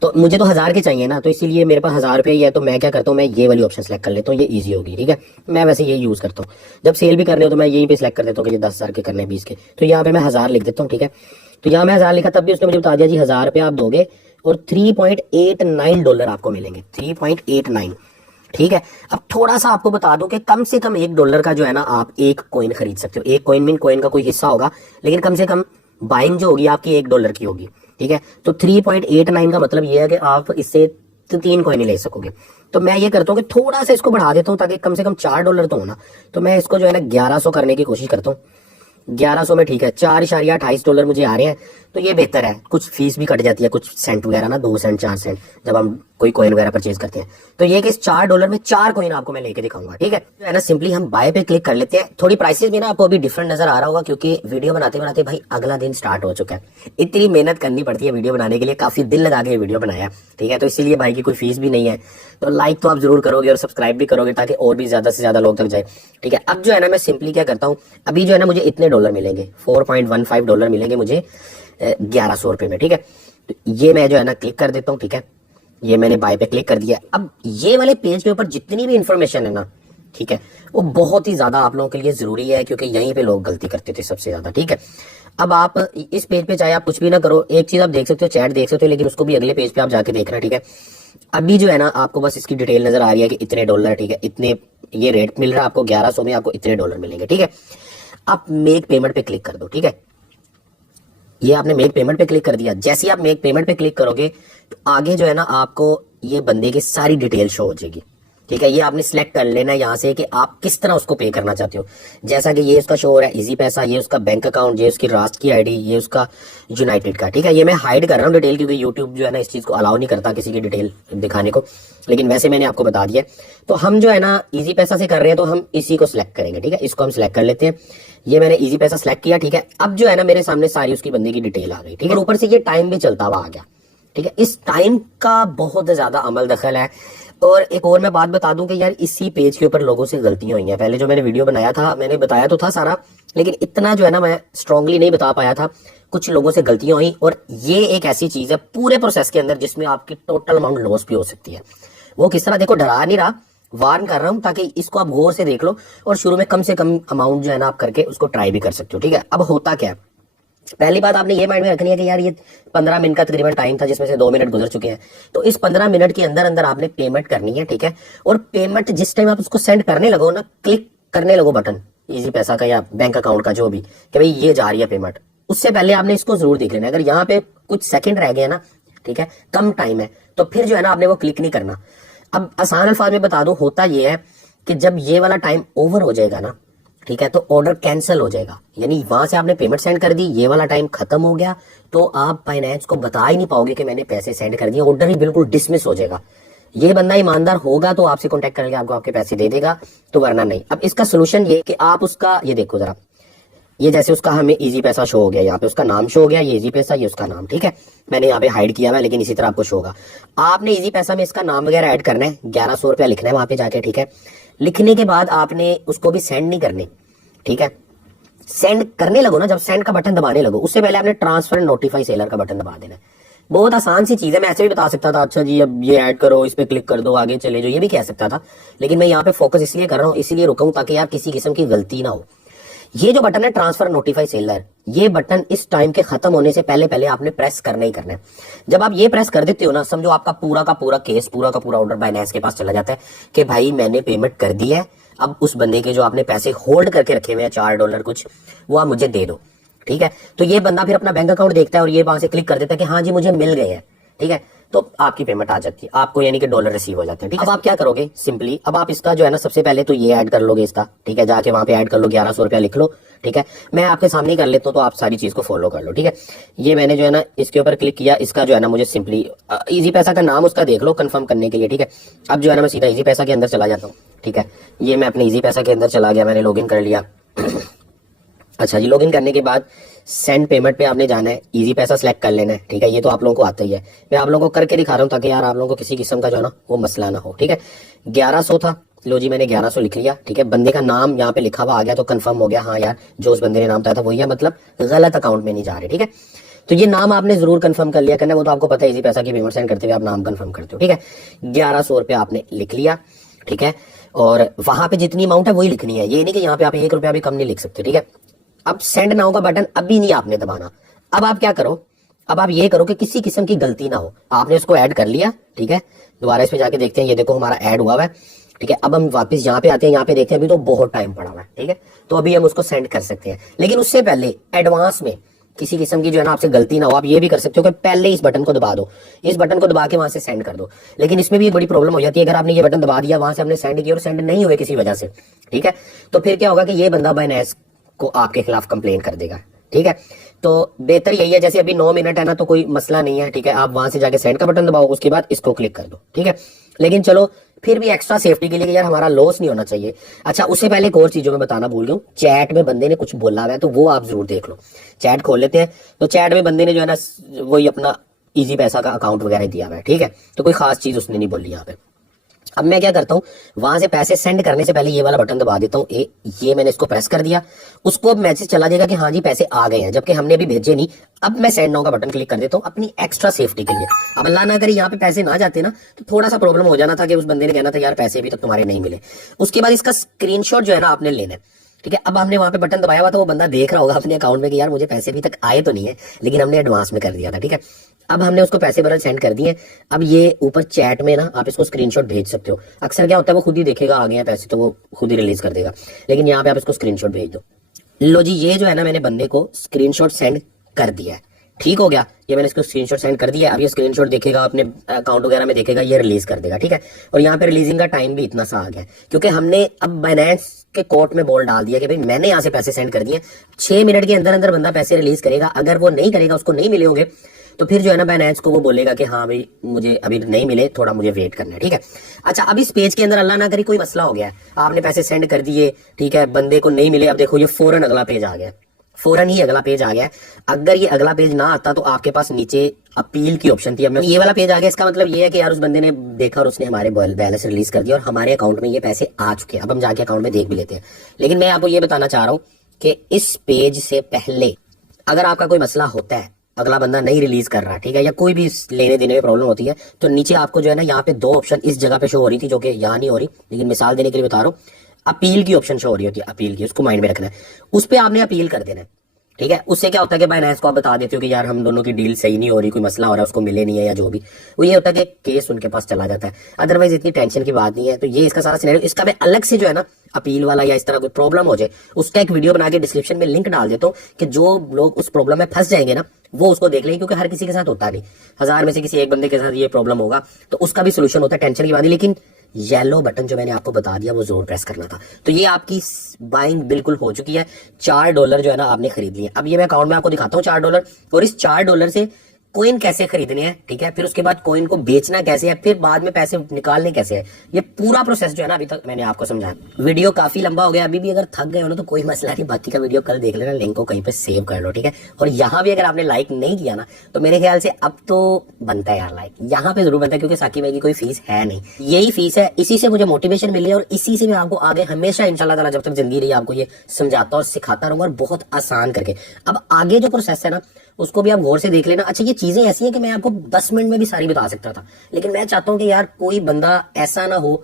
तो मुझे तो 1000 के चाहिए ना, तो इसीलिए मेरे पास 1000 रुपये ही है। तो मैं क्या करता हूँ, मैं ये वाली ऑप्शन सेलेक्ट कर लेता हूँ, ये इजी होगी, ठीक है। मैं वैसे ये यूज करता हूँ जब सेल भी करने हो, तो मैं यहीं पे सिलेक्ट कर देता हूँ कि 10,000 के करने 20 के। तो यहाँ पे मैं 1000 लिख देता हूँ, ठीक है। तो यहाँ मैं 1000 लिखा, तब भी उसने मुझे बता दिया जी 1000 रुपये आप दोगे और $3.89 आपको मिलेंगे, 3.89, ठीक है। अब थोड़ा सा आपको बता दूं कि कम से कम $1 का जो है ना आप एक कॉइन खरीद सकते हो। एक कॉइन मीन कॉइन का कोई हिस्सा होगा, लेकिन कम से कम बाइंग जो होगी आपकी $1 की होगी, ठीक है। तो 3.89 का मतलब ये है कि आप इससे 3 कॉइन ले सकोगे। तो मैं ये करता हूँ कि थोड़ा सा इसको बढ़ा देता हूँ ताकि कम से कम $4 तो हो ना। तो मैं इसको जो है ना 1100 करने की कोशिश करता हूँ। 1100 में ठीक है, $4.28 मुझे आ रहे हैं, तो ये बेहतर है। कुछ फीस भी कट जाती है, कुछ सेंट वगैरह ना, 2 सेंट 4 सेंट जब हम कोई कॉइन वगैरह परचेज करते हैं। तो ये कि इस $4 में 4 कॉइन आपको मैं लेके दिखाऊंगा, ठीक है। तो है ना सिंपली हम बाय पे क्लिक कर लेते हैं। थोड़ी प्राइसेस में ना आपको अभी डिफरेंट नजर आ रहा होगा, क्योंकि वीडियो बनाते बनाते भाई अगला दिन स्टार्ट हो चुका है। इतनी मेहनत करनी पड़ती है वीडियो बनाने के लिए, काफी दिल लगा के वीडियो बनाया, ठीक है। तो इसीलिए भाई की कोई फीस भी नहीं है। तो लाइक तो आप जरूर करोगे और सब्सक्राइब भी करोगे ताकि और भी ज्यादा से ज्यादा लोग तक जाए, ठीक है। अब जो है ना मैं सिंपली क्या करता हूँ, अभी जो है ना मुझे इतने डॉलर मिलेंगे, $4.15 मिलेंगे मुझे 1100 रुपए में, ठीक है। तो ये मैं जो है ना क्लिक कर देता हूँ, ठीक है। ये मैंने बाय पे क्लिक कर दिया। अब ये वाले पेज के ऊपर जितनी भी इंफॉर्मेशन है ना, ठीक है, वो बहुत ही ज्यादा आप लोगों के लिए जरूरी है, क्योंकि यहीं पे लोग गलती करते थे सबसे ज्यादा, ठीक है। अब आप इस पेज पे चाहे आप कुछ भी ना करो, एक चीज आप देख सकते हो, चैट देख सकते हो, लेकिन उसको भी अगले पेज पे आप जाके देखना, ठीक है। अभी जो है ना आपको बस इसकी डिटेल नजर आ रही है कि इतने डॉलर, ठीक है, इतने ये रेट मिल रहा है आपको, 1100 में आपको इतने डॉलर मिलेंगे, ठीक है। आप मेक पेमेंट पे क्लिक कर दो, ठीक है। ये आपने मेक पेमेंट पे क्लिक कर दिया। जैसे ही आप मेक पेमेंट पे क्लिक करोगे तो आगे जो है ना आपको ये बंदे की सारी डिटेल शो हो जाएगी, ठीक है। ये आपने सिलेक्ट कर लेना है यहाँ से कि आप किस तरह उसको पे करना चाहते हो। जैसा कि ये उसका शो हो रहा है इजी पैसा, ये उसका बैंक अकाउंट, ये उसकी राष्ट्र की आईडी, ये उसका यूनाइटेड का, ठीक है। ये मैं हाइड कर रहा हूँ डिटेल, क्योंकि यूट्यूब जो है ना इस चीज को अलाउ नहीं करता किसी की डिटेल दिखाने को, लेकिन वैसे मैंने आपको बता दिया। तो हम जो है ना इजी पैसा से कर रहे हैं, तो हम इसी को सिलेक्ट करेंगे, ठीक है। इसको हम सिलेक्ट कर लेते हैं। ये मैंने इजी पैसा सिलेक्ट किया, ठीक है। अब जो है ना मेरे सामने सारी उसकी बंदे की डिटेल आ गई, ठीक है। और ऊपर से ये टाइम भी चलता हुआ आ गया, ठीक है। इस टाइम का बहुत ज्यादा अमल दखल है। और एक और मैं बात बता दूं कि यार इसी पेज के ऊपर लोगों से गलतियां हुई हैं। पहले जो मैंने वीडियो बनाया था, मैंने बताया तो था सारा, लेकिन इतना जो है ना मैं स्ट्रांगली नहीं बता पाया था। कुछ लोगों से गलतियां हुई, और ये एक ऐसी चीज है पूरे प्रोसेस के अंदर जिसमें आपकी टोटल अमाउंट लॉस भी हो सकती है। वो किस तरह, देखो डरा नहीं रहा, वार्न कर रहा हूं ताकि इसको आप गौर से देख लो, और शुरू में कम से कम अमाउंट जो है ना आप करके उसको ट्राई भी कर सकते हो, ठीक है। अब होता क्या है, पहली बात आपने ये माइंड में रखनी है कि यार ये 15 मिनट का तकरीबन टाइम था, जिसमें से 2 मिनट गुजर चुके हैं। तो इस 15 मिनट के अंदर अंदर आपने पेमेंट करनी है, ठीक है। और पेमेंट जिस टाइम आप उसको सेंड करने लगो ना, क्लिक करने लगो बटन इजी पैसा का या बैंक अकाउंट का जो भी, कि भाई ये जा रही है पेमेंट, उससे पहले आपने इसको जरूर देख लेना। अगर यहाँ पे कुछ सेकंड रह गए ना, ठीक है, कम टाइम है, तो फिर जो है ना आपने वो क्लिक नहीं करना। अब आसान अल्फाज में बता दूं, होता ये है कि जब ये वाला टाइम ओवर हो जाएगा ना, ठीक है, तो ऑर्डर कैंसिल हो जाएगा। यानी वहां से आपने पेमेंट सेंड कर दी, ये वाला टाइम खत्म हो गया, तो आप फाइनेंस को बता ही नहीं पाओगे कि मैंने पैसे सेंड कर दिए, ऑर्डर ही बिल्कुल डिसमिस हो जाएगा। ये बंदा ईमानदार होगा तो आपसे कांटेक्ट करेगा, आपको आपके पैसे दे देगा, तो वरना नहीं। अब इसका सोल्यूशन ये कि आप उसका ये देखो जरा, ये जैसे उसका हमें इजी पैसा शो हो गया, यहाँ पे उसका नाम शो हो गया, ये इजी पैसा, ये उसका नाम, ठीक है, मैंने यहाँ पे हाइड किया हुआ है, लेकिन इसी तरह आपको शो होगा। आपने इजी पैसा में इसका नाम वगैरह ऐड करना है, 1100 रुपया लिखना है वहां पे जाके, ठीक है। लिखने के बाद आपने उसको भी सेंड नहीं करने, ठीक है। सेंड करने लगो ना, जब सेंड का बटन दबाने लगो, उससे पहले आपने ट्रांसफर एंड नोटिफाई सेलर का बटन दबा देना है। बहुत आसान सी चीज है, मैं ऐसे भी बता सकता था, अच्छा जी अब ये ऐड करो, इस पे क्लिक कर दो, आगे चले जाओ, ये भी कह सकता था, लेकिन मैं यहाँ पे फोकस इसलिए कर रहा हूँ, इसीलिए रुका हूं ताकि यार किसी किस्म की गलती ना हो। ये जो बटन है ट्रांसफर नोटिफाई सेलर, ये बटन इस टाइम के खत्म होने से पहले पहले आपने प्रेस करना ही करना है। जब आप ये प्रेस कर देते हो ना, समझो आपका पूरा का पूरा केस, पूरा का पूरा ऑर्डर बाइनेंस के पास चला जाता है कि भाई मैंने पेमेंट कर दी है, अब उस बंदे के जो आपने पैसे होल्ड करके रखे हुए हैं $4 कुछ, वो आप मुझे दे दो, ठीक है। तो ये बंदा फिर अपना बैंक अकाउंट देखता है और ये वहां से क्लिक कर देता है कि हाँ जी मुझे मिल गए हैं, ठीक है, तो आपकी पेमेंट आ जाती है आपको, यानी कि डॉलर रिसीव हो जाते हैं, ठीक है। अब आप क्या करोगे, सिंपली अब आप इसका जो है ना सबसे पहले तो ये ऐड कर लोगे इसका, ठीक है, जाके वहां पे ऐड कर लो, 1100 रुपया लिख लो, ठीक है। मैं आपके सामने ही कर लेता हूँ, तो आप सारी चीज को फॉलो कर लो, ठीक है। ये मैंने जो है ना इसके ऊपर क्लिक किया, इसका जो है ना मुझे सिंपली इजी पैसा का नाम उसका देख लो कंफर्म करने के लिए, ठीक है। अब जो है ना मैं सीधा इजी पैसा के अंदर चला जाता हूँ, ठीक है। ये मैं अपने इजी पैसा के अंदर चला गया, मैंने लॉगिन कर लिया। अच्छा जी, लॉगिन करने के बाद सेंड पेमेंट पे आपने जाना है, इजी पैसा सेलेक्ट कर लेना है, ठीक है। ये तो आप लोगों को आता ही है, मैं आप लोगों को करके दिखा रहा हूँ ताकि यार आप लोगों को किसी किस्म का जो है ना वो मसला ना हो, ठीक है। 1100 था, लो जी मैंने 1100 लिख लिया, ठीक है। बंदे का नाम यहाँ पे लिखा हुआ आ गया, तो कंफर्म हो गया, हाँ यार जो उस बंदे ने नाम बताया था वही है, मतलब गलत अकाउंट में नहीं जा रहे, ठीक है। तो ये नाम आपने जरूर कंफर्म कर लिया करना, वो तो आपको पता है, इजी पैसा की पेमेंट सेंड करते हुए आप नाम कंफर्म करते हो, ठीक है। 1100 रुपया आपने लिख लिया, ठीक है, और वहां पे जितनी अमाउंट है वही लिखनी है, ये नहीं कि यहाँ पे आप 1 रुपया भी कम नहीं लिख सकते, ठीक है। अब सेंड नाउ का बटन अभी नहीं आपने दबाना। अब आप क्या करो, अब आप ये करो कि किसी किस्म की गलती ना हो, आपने उसको ऐड कर लिया, ठीक है। दोबारा इस पे जाके देखते हैं, ये देखो हमारा ऐड हुआ है, ठीक है। अब हम वापस यहाँ पे आते हैं, यहाँ पे देखते हैं, अभी तो बहुत टाइम पड़ा हुआ है, ठीक है। तो अभी हम उसको सेंड कर सकते हैं, लेकिन उससे पहले एडवांस में किसी किस्म की जो है ना आपसे गलती ना हो, आप ये भी कर सकते हो कि पहले इस बटन को दबा दो, इस बटन को दबा के वहां से सेंड कर दो। लेकिन इसमें भी एक बड़ी प्रॉब्लम हो जाती है, अगर आपने ये बटन दबा दिया, वहां से आपने सेंड किया और सेंड नहीं हुए किसी वजह से, ठीक है, तो फिर क्या होगा कि ये बंदा बाइनेंस को आपके खिलाफ कंप्लेन कर देगा, ठीक है। तो बेहतर यही है, जैसे अभी 9 मिनट है ना, तो कोई मसला नहीं है, ठीक है। आप वहां से जाके सेंड का बटन दबाओ, उसके बाद इसको क्लिक कर दो, ठीक है। लेकिन चलो फिर भी एक्स्ट्रा सेफ्टी के लिए कि यार हमारा लॉस नहीं होना चाहिए। अच्छा, उससे पहले एक और चीजों में बताना भूल गया हूँ, चैट में बंदे ने कुछ बोला हुआ है, तो वो आप जरूर देख लो। चैट खोल लेते हैं, तो चैट में बंदे ने जो है ना वही अपना इजी पैसा का अकाउंट वगैरह दिया हुआ है, ठीक है। तो कोई खास चीज उसने नहीं बोली यहाँ पे। अब मैं क्या करता हूँ, वहां से पैसे सेंड करने से पहले ये वाला बटन दबा देता हूँ, ये मैंने इसको प्रेस कर दिया, उसको अब मैसेज चला जाएगा कि हाँ जी पैसे आ गए हैं, जबकि हमने अभी भेजे नहीं। अब मैं सेंड नाउ का बटन क्लिक कर देता हूँ अपनी एक्स्ट्रा सेफ्टी के लिए। अब अल्लाह ना करे यहाँ पे पैसे ना जाते ना, तो थोड़ा सा प्रॉब्लम हो जाना था कि उस बंदे ने कहना था यार पैसे अभी तक तुम्हारे नहीं मिले। उसके बाद इसका स्क्रीनशॉट जो है ना आपने लेना है, ठीक है। अब हमने वहां पे बटन दबाया हुआ था, वो बंदा देख रहा होगा अपने अकाउंट में कि यार मुझे पैसे अभी तक आए तो नहीं है, लेकिन हमने एडवांस में कर दिया था, ठीक है। अब हमने उसको पैसे बरल सेंड कर दिए। अब ये ऊपर चैट में ना आप इसको स्क्रीनशॉट भेज सकते हो। अक्सर क्या होता है, वो खुद ही देखेगा आ गए हैं पैसे, तो वो खुद ही रिलीज कर देगा, लेकिन यहाँ पे आप इसको स्क्रीनशॉट भेज दो। लो जी, ये जो है ना मैंने बंदे को स्क्रीनशॉट सेंड कर दिया है, ठीक हो गया। ये मैंने इसको स्क्रीनशॉट सेंड कर दिया। अब ये स्क्रीनशॉट देखेगा, अपने अकाउंट वगैरह में देखेगा, ये रिलीज कर देगा, ठीक है। और यहाँ पे रिलीजिंग का टाइम भी इतना सा आ गया, क्योंकि हमने अब बाइनेंस के कोर्ट में बॉल डाल दिया कि भाई मैंने यहाँ से पैसे सेंड कर दिए, 6 मिनट के अंदर अंदर बंदा पैसे रिलीज करेगा। अगर वो नहीं करेगा, उसको नहीं मिले होंगे, तो फिर जो है ना बाइनेंस को वो बोलेगा कि हाँ भाई मुझे अभी नहीं मिले, थोड़ा मुझे वेट करना है, ठीक है। अच्छा, अब इस पेज के अंदर अल्लाह ना करे कोई मसला हो गया है, आपने पैसे सेंड कर दिए, ठीक है, बंदे को नहीं मिले। अब देखो ये फौरन अगला पेज आ गया, फौरन ही अगला पेज आ गया। अगर ये अगला पेज ना आता तो आपके पास नीचे अपील की ऑप्शन थी। अब ये वाला पेज आ गया, इसका मतलब ये है कि यार उस बंदे ने देखा और उसने हमारे बैलेंस रिलीज कर दिया और हमारे अकाउंट में ये पैसे आ चुके हैं। अब हम जाके अकाउंट में देख भी लेते हैं। लेकिन मैं आपको ये बताना चाह रहा हूँ कि इस पेज से पहले अगर आपका कोई मसला होता है, अगला बंदा नहीं रिलीज कर रहा, ठीक है, या कोई भी लेने देने में प्रॉब्लम होती है, तो नीचे आपको जो है ना यहाँ पे 2 ऑप्शन इस जगह पे शो हो रही थी, जो कि यहाँ नहीं हो रही, लेकिन मिसाल देने के लिए बता रहा हूँ, अपील की ऑप्शन शो हो रही होती है, अपील की, उसको माइंड में रखना है, उस पर आपने अपील कर देना है, ठीक है। उससे क्या होता है कि बाइनेंस को आप बता देते हो कि यार हम दोनों की डील सही नहीं हो रही, कोई मसला हो रहा है, उसको मिले नहीं है या जो भी, वो ये होता है कि केस उनके पास चला जाता है। अदरवाइज इतनी टेंशन की बात नहीं है। तो ये इसका सारा सिनेरियो, इसका मैं अलग से जो है ना अपील वाला या इस तरह कोई प्रॉब्लम हो जाए, उसका एक वीडियो बना के डिस्क्रिप्शन में लिंक डाल देता हूँ कि जो लोग उस प्रॉब्लम में फंस जाएंगे ना वो उसको देख लेंगे, क्योंकि हर किसी के साथ होता नहीं, 1000 में से किसी एक बंदे के साथ ये प्रॉब्लम होगा, तो उसका भी सोल्यूशन होता है, टेंशन की बात नहीं। लेकिन येलो बटन जो मैंने आपको बता दिया वो जरूर प्रेस करना था। तो ये आपकी बाइंग बिल्कुल हो चुकी है, $4 जो है ना आपने खरीद लिए। अब ये मैं अकाउंट में आपको दिखाता हूँ $4, और इस $4 से कोइन कैसे खरीदने हैं, ठीक है, फिर उसके बाद कोइन को बेचना कैसे है, फिर बाद में पैसे निकालने कैसे है, ये पूरा प्रोसेस जो है ना अभी तक मैंने आपको समझाया। वीडियो काफी लंबा हो गया, अभी भी अगर थक गए हो ना तो कोई मसला नहीं, बाकी का वीडियो कल देख लेना, लिंक को कहीं पे सेव कर लो, ठीक है। और यहाँ भी अगर आपने लाइक नहीं किया ना तो मेरे ख्याल से अब तो बनता है यार लाइक, यहाँ पे जरूर बनता है, क्योंकि साकी भाई की कोई फीस है नहीं, यही फीस है, इसी से मुझे मोटिवेशन मिली है और इसी से मैं आपको आगे हमेशा इंशाल्लाह ताला जब तक जिंदगी रही आपको ये समझाता और सिखाता रहूंगा, और बहुत आसान करके। अब आगे जो प्रोसेस है ना उसको भी आप गौर से देख लेना। अच्छा, ये चीजें ऐसी हैं कि मैं आपको 10 मिनट में भी सारी बता सकता था, लेकिन मैं चाहता हूं कि यार कोई बंदा ऐसा ना हो।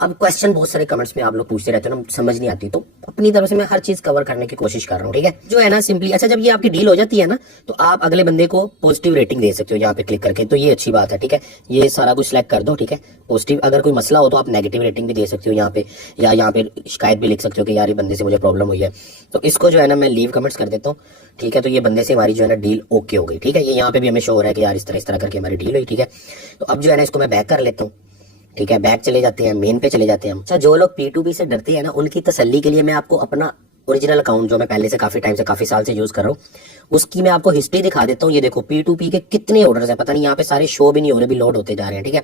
अब क्वेश्चन बहुत सारे कमेंट्स में आप लोग पूछते रहते हो ना, समझ नहीं आती, तो अपनी तरफ से मैं हर चीज कवर करने की कोशिश कर रहा हूँ, ठीक है, जो है ना सिंपली। अच्छा, जब ये आपकी डील हो जाती है ना तो आप अगले बंदे को पॉजिटिव रेटिंग दे सकते हो यहाँ पे क्लिक करके, तो ये अच्छी बात है, ठीक है। ये सारा कुछ सिलेक्ट कर दो, ठीक है। पॉजिटिव, अगर कोई मसला हो तो आप नेगेटिव रेटिंग भी दे सकते हो यहाँ पे, या यहाँ पे शिकायत भी लिख सकते हो कि यार ये बंदे से मुझे प्रॉब्लम हुई है। तो इसको जो है ना मैं लीव कमेंट्स कर देता हूँ, ठीक है। तो ये बंदे से हमारी जो है ना डील ओके हो गई, ठीक है। ये यहाँ पे भी हमें शो हो रहा है कि यार इस तरह करके हमारी डील हुई, ठीक है। तो अब जो है ना इसको मैं बैक कर लेता हूँ, ठीक है। बैक चले जाते हैं, मेन पे चले जाते हैं हम। अच्छा, जो लोग P2P से डरते हैं ना उनकी तसल्ली के लिए मैं आपको अपना ओरिजिनल अकाउंट जो मैं पहले से काफी टाइम से काफी साल से यूज कर रहा हूँ उसकी मैं आपको हिस्ट्री दिखा देता हूँ। ये देखो P2P के कितने ऑर्डर्स हैं, पता नहीं यहाँ पे सारे शो भी नहीं हो रहे, भी लोड होते जा रहे हैं, ठीक है।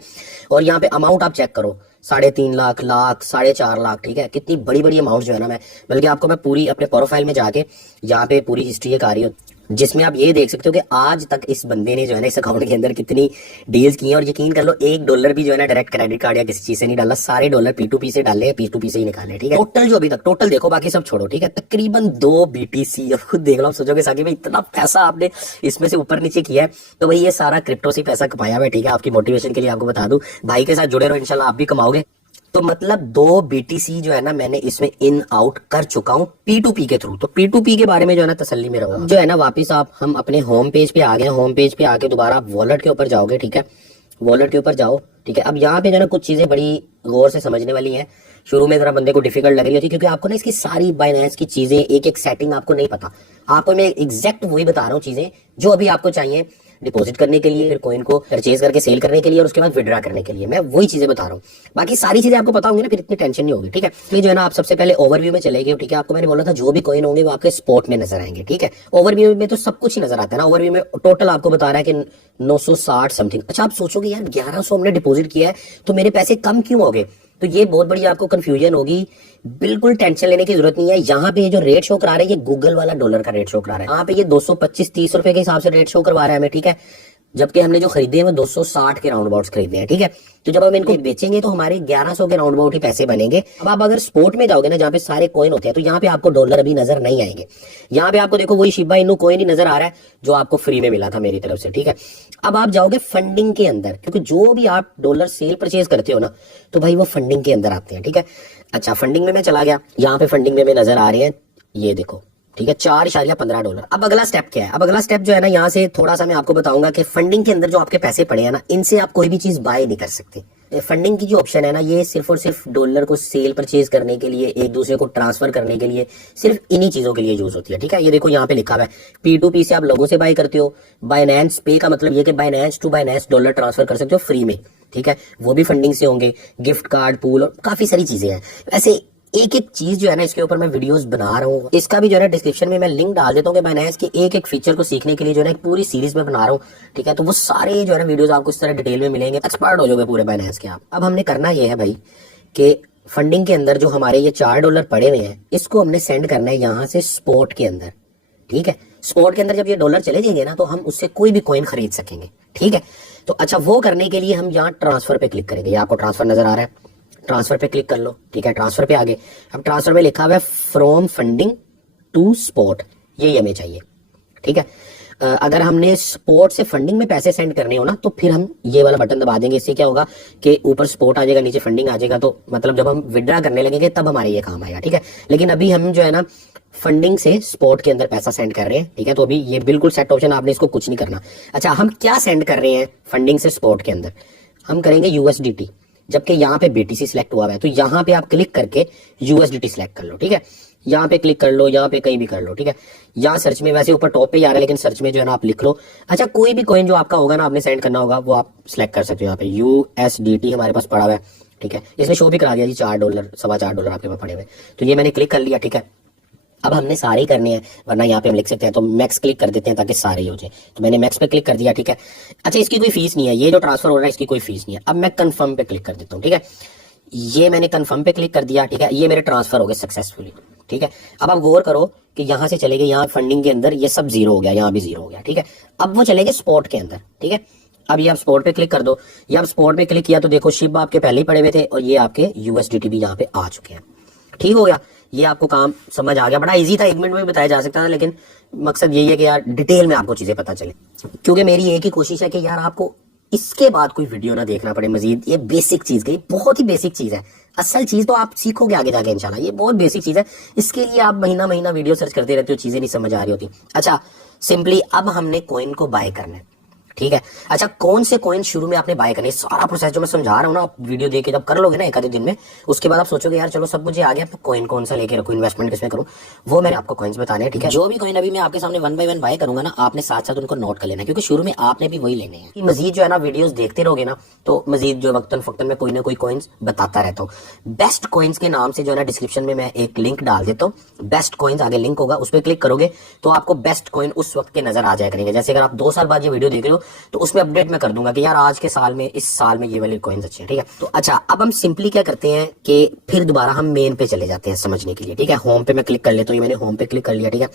और यहाँ पे अमाउंट आप चेक करो, 3.5 लाख, 4.5 लाख, ठीक है। कितनी बड़ी बड़ी अमाउंट जो है ना, मैं बल्कि आपको मैं पूरी अपने प्रोफाइल में जाके यहाँ पे पूरी हिस्ट्री एक आ रही हो जिसमें आप ये देख सकते हो कि आज तक इस बंदे ने जो है ना इस अकाउंट के अंदर कितनी डील्स की हैं। और यकीन कर लो $1 भी जो है ना डायरेक्ट क्रेडिट कार्ड या किसी चीज से नहीं डाला, सारे डॉलर P2P से डाले हैं, P2P से ही निकाले, ठीक है। टोटल जो अभी तक टोटल देखो, बाकी सब छोड़ो, ठीक है, तकरीबन 2 BTC। अब खुद देख लो, आप सोचोगे साकिब भाई इतना पैसा आपने इसमें से ऊपर नीचे किया है, तो भाई ये सारा क्रिप्टो से पैसा कमाया हुआ है, ठीक है। आपकी मोटिवेशन के लिए आपको बता दूं, भाई के साथ जुड़े रहो, इंशाल्लाह आप भी कमाओगे। तो मतलब 2 BTC जो है ना मैंने इसमें इन आउट कर चुका हूँ P2P के थ्रू। तो P2P के बारे में जो है ना तसल्ली में रहो। जो है ना वापिस हम अपने होम पेज पे आ गए, होम पेज पे आके दोबारा आप वॉलेट के ऊपर जाओगे, ठीक है। वॉलेट के ऊपर जाओ, ठीक है। अब यहाँ पे जो है ना कुछ चीजें बड़ी गौर से समझने वाली हैं। शुरू में जरा बंदे को डिफिकल्ट लग रही होती है, क्योंकि आपको ना इसकी सारी बाइनेंस की चीजें एक एक सेटिंग आपको नहीं पता। आपको मैं एग्जैक्ट वही बता रहा हूँ चीजें जो अभी आपको चाहिए डिपॉजिट करने के लिए, फिर कॉइन को परचेज करके सेल करने के लिए, और उसके बाद विड्रॉ करने के लिए। मैं वही चीजें बता रहा हूँ, बाकी सारी चीजें आपको पता होंगी ना, फिर इतनी टेंशन नहीं होगी, ठीक है। ये जो है ना आप सबसे पहले ओवरव्यू में चले गए, ठीक है। आपको मैंने बोला था जो भी कॉइन होंगे वो आपके स्पॉट में नजर आएंगे, ठीक है। ओवरव्यू में तो सब कुछ ही नजर आता है ना। ओवरव्यू में टोटल आपको बता रहा है कि 960 समथिंग। अच्छा, आप सोचोगे यार 1100 हमने डिपॉजिट किया है तो मेरे पैसे कम क्यों हो गए, तो ये बहुत बड़ी आपको कंफ्यूजन होगी। बिल्कुल टेंशन लेने की जरूरत नहीं है। यहाँ पे ये जो रेट शो करा रहा है ये गूगल वाला डॉलर का रेट शो करा रहा है। यहाँ पे ये 225-30 रुपए के हिसाब से रेट शो करवा रहा है हमें, ठीक है। जबकि हमने जो खरीदे हैं वो 260 के राउंड अबाउट खरीदे हैं, ठीक है। तो जब हम इनको बेचेंगे तो हमारे 1100 के राउंड अबाउट ही पैसे बनेंगे। अब आप अगर स्पोर्ट में जाओगे ना जहाँ पे सारे कॉइन होते हैं, तो यहाँ पे आपको डॉलर अभी नजर नहीं आएंगे। यहाँ पे आपको देखो वही शिबा इनू कॉइन ही नजर आ रहा है जो आपको फ्री में मिला था मेरी तरफ से, ठीक है। अब आप जाओगे फंडिंग के अंदर, क्योंकि जो भी आप डॉलर सेल परचेज करते हो ना तो भाई वो फंडिंग के अंदर आते हैं, ठीक है। अच्छा, फंडिंग में मैं चला गया, यहाँ पे फंडिंग में नजर आ रहे हैं, ये देखो, ठीक है, $4.15। अब अगला स्टेप क्या है? अब अगला स्टेप जो है ना, यहाँ से थोड़ा सा मैं आपको बताऊंगा कि फंडिंग के अंदर जो आपके पैसे पड़े हैं ना, इनसे आप कोई भी चीज बाय नहीं कर सकते। फंडिंग की जो ऑप्शन है ना, ये सिर्फ और सिर्फ डॉलर को सेल परचेज करने के लिए, एक दूसरे को ट्रांसफर करने के लिए, सिर्फ इन्हीं चीजों के लिए यूज होती है, ठीक है। ये देखो यहाँ पे लिखा हुआ है P2P से आप लोगों से बाय करते हो। बाइनेंस पे का मतलब ये कि Binance to Binance dollar transfer कर सकते हो फ्री में, ठीक है। वो भी फंडिंग से होंगे, गिफ्ट कार्ड, पूल और काफी सारी चीजें हैं। वैसे एक एक चीज जो है ना इसके ऊपर मैं वीडियोस बना रहा हूँ, इसका भी जो है ना डिस्क्रिप्शन में मैं लिंक डाल देता हूँ कि बाइनेंस के एक एक फीचर को सीखने के लिए जो है ना एक पूरी सीरीज में बना रहा हूँ, ठीक है। तो वो सारे जो है ना वीडियोस आपको इस तरह डिटेल में मिलेंगे, एक्सपर्ट हो जाओगे पूरे बाइनेंस के आप। अब हमने करना ये है भाई कि फंडिंग के अंदर जो हमारे ये $4 पड़े हुए हैं इसको हमने सेंड करना है यहाँ से स्पॉट के अंदर, ठीक है। स्पॉट के अंदर जब ये डॉलर चले जाएंगे ना तो हम उससे कोई भी कॉइन खरीद सकेंगे, ठीक है। तो अच्छा, वो करने के लिए हम यहाँ ट्रांसफर पे क्लिक करेंगे। आपको ट्रांसफर नजर आ रहा है, ट्रांसफर पे क्लिक कर लो, ठीक है। ट्रांसफर पे आगे अब ट्रांसफर में लिखा हुआ है फ्रॉम फंडिंग टू स्पॉट, ये हमें चाहिए, ठीक है। अगर हमने स्पॉट से फंडिंग में पैसे सेंड करने हो ना तो फिर हम ये वाला बटन दबा देंगे। इससे क्या होगा कि ऊपर स्पॉट आ जाएगा, नीचे फंडिंग आ जाएगा। तो मतलब जब हम विड्रॉ करने लगेंगे तब हमारे ये काम आएगा, ठीक है। लेकिन अभी हम जो है ना फंडिंग से स्पॉट के अंदर पैसा सेंड कर रहे हैं, ठीक है। तो अभी ये बिल्कुल सेट ऑप्शन, आपने इसको कुछ नहीं करना। अच्छा, हम क्या सेंड कर रहे हैं फंडिंग से स्पॉट के अंदर? हम करेंगे USDT, जबकि यहाँ पे BTC सिलेक्ट हुआ है। तो यहाँ पे आप क्लिक करके USDT सिलेक्ट कर लो, ठीक है। यहाँ पे क्लिक कर लो, यहाँ पे कहीं भी कर लो, ठीक है। यहाँ सर्च में वैसे ऊपर टॉप पे ही आ रहा है, लेकिन सर्च में जो है ना आप लिख लो। अच्छा, कोई भी कॉइन जो आपका होगा ना, आपने सेंड करना होगा, वो आप सिलेक्ट कर सकते हो। यहाँ पे USDT हमारे पास पड़ा हुआ है, ठीक है। इसमें शो भी करा दिया जी, $4 $4.25 आपके पास पड़े हुए। तो ये मैंने क्लिक कर लिया, ठीक है। अब हमने सारे ही करने हैं, वरना यहाँ पे हम लिख सकते हैं। तो मैक्स क्लिक कर देते हैं ताकि सारे ही हो जाए। तो मैंने मैक्स पे क्लिक कर दिया, ठीक है। अच्छा, इसकी कोई फीस नहीं है, ये जो ट्रांसफर हो रहा है इसकी कोई फीस नहीं है। अब मैं कंफर्म पे क्लिक कर देता हूँ, ठीक है। ये मैंने कंफर्म पे क्लिक कर दिया, ठीक है। ये मेरे ट्रांसफर हो गए सक्सेसफुली, ठीक है। अब आप गौर करो कि यहाँ से चले गए, यहाँ फंडिंग के अंदर ये सब जीरो हो गया, यहाँ भी जीरो हो गया, ठीक है। अब वो चले गए स्पॉट के अंदर, ठीक है। अब ये आप स्पॉट पे क्लिक कर दो। ये आप स्पॉट पे क्लिक किया तो देखो शिप आपके पहले ही पड़े हुए थे और ये आपके USDT भी यहाँ पे आ चुके हैं, ठीक हो गया। ये आपको काम समझ आ गया। बड़ा इजी था, 1 मिनट में बताया जा सकता था, लेकिन मकसद यही है कि यार डिटेल में आपको चीजें पता चले, क्योंकि मेरी एक ही कोशिश है कि यार आपको इसके बाद कोई वीडियो ना देखना पड़े मजीद। ये बेसिक चीज गई, बहुत ही बेसिक चीज है। असल चीज तो आप सीखोगे आगे जाके इंशाल्लाह। ये बहुत बेसिक चीज है, इसके लिए आप महीना महीना वीडियो सर्च करते रहते हो, चीजें नहीं समझ आ रही होती। अच्छा, सिंपली अब हमने कॉइन को बाय करना है, ठीक है। अच्छा, कौन से कॉइन शुरू में आपने बाय करने, सारा प्रोसेस जो मैं समझा रहा हूँ ना, आप वीडियो देख के जब कर लोगे ना एक आधे दिन में, उसके बाद आप सोचोगे यार चलो सब मुझे आ गया, कॉइन कौन सा लेके रखूं, इन्वेस्टमेंट किसमें करूं, वो मैंने आपको कॉइन्स बताने हैं, ठीक है। जो भी कॉइन अभी मैं आपके सामने 1 बाय 1 बाय करूंगा ना, आपने साथ साथ उनको नोट कर लेना है, क्योंकि शुरू में आपने भी वही लेने हैं। मजीद जो है ना वीडियोस देखते रहोगे ना, तो मजीद जो वक्तन फक्तन में कोई ना कोई कॉइन्स बताता रहता हूँ। बेस्ट कॉइन्स के नाम से जो है ना डिस्क्रिप्शन में मैं एक लिंक डाल देता हूँ, बेस्ट कॉइन्स आगे लिंक होगा, उस पर क्लिक करोगे तो आपको बेस्ट कॉइन उस वक्त के नजर आ जाया करेंगे। जैसे अगर आप 2 साल बाद ये वीडियो देख रहे हो तो उसमें अपडेट मैं कर दूंगा कि यार आज के साल में, इस साल में ये वाले कॉइन्स अच्छे हैं, ठीक है। तो अच्छा, अब हम सिंपली क्या करते हैं कि फिर दोबारा हम मेन पे चले जाते हैं समझने के लिए, ठीक है। होम पे मैं क्लिक कर लेता हूँ, ये मैंने होम पे क्लिक कर लिया, ठीक है।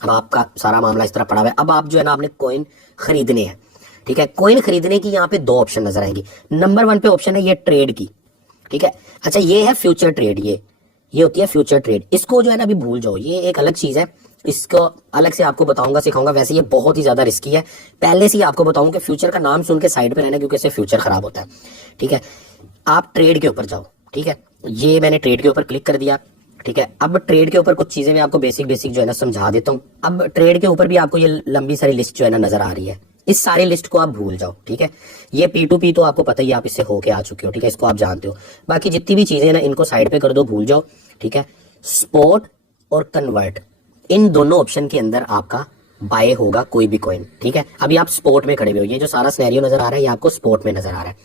अब आपका सारा मामला इस तरह पड़ा हुआ है। अब आप जो है ना आपने कॉइन खरीदने हैं, ठीक है। कॉइन खरीदने की यहाँ पे 2 ऑप्शन नजर आएंगी। नंबर 1 पे ऑप्शन है ये ट्रेड की, ठीक है। अच्छा, ये है फ्यूचर ट्रेड, ये होती है फ्यूचर ट्रेड। इसको जो है ना अभी भूल जाओ, ये एक अलग चीज है, इसको अलग से आपको बताऊंगा, सिखाऊंगा। वैसे ये बहुत ही ज्यादा रिस्की है, पहले से ही आपको बताऊं कि फ्यूचर का नाम सुन के साइड पे रहना, क्योंकि इससे फ्यूचर खराब होता है, ठीक है। आप ट्रेड के ऊपर जाओ, ठीक है। ये मैंने ट्रेड के ऊपर क्लिक कर दिया, ठीक है। अब ट्रेड के ऊपर कुछ चीजें मैं आपको बेसिक बेसिक जो है ना समझा देता हूँ। अब ट्रेड के ऊपर भी आपको ये लंबी सारी लिस्ट जो है ना नजर आ रही है, इस सारी लिस्ट को आप भूल जाओ, ठीक है। ये P2P तो आपको पता ही, आप इससे होके आ चुके हो, ठीक है, इसको आप जानते हो। बाकी जितनी भी चीजें ना इनको साइड पे कर दो, भूल जाओ, ठीक है। स्पॉट और कन्वर्ट, इन दोनों ऑप्शन के अंदर आपका बाय होगा कोई भी कॉइन, ठीक है। अभी आप स्पॉट में खड़े हुए हो, ये जो सारा सिनेरियो नजर आ रहा है ये आपको स्पॉट में नजर आ रहा है,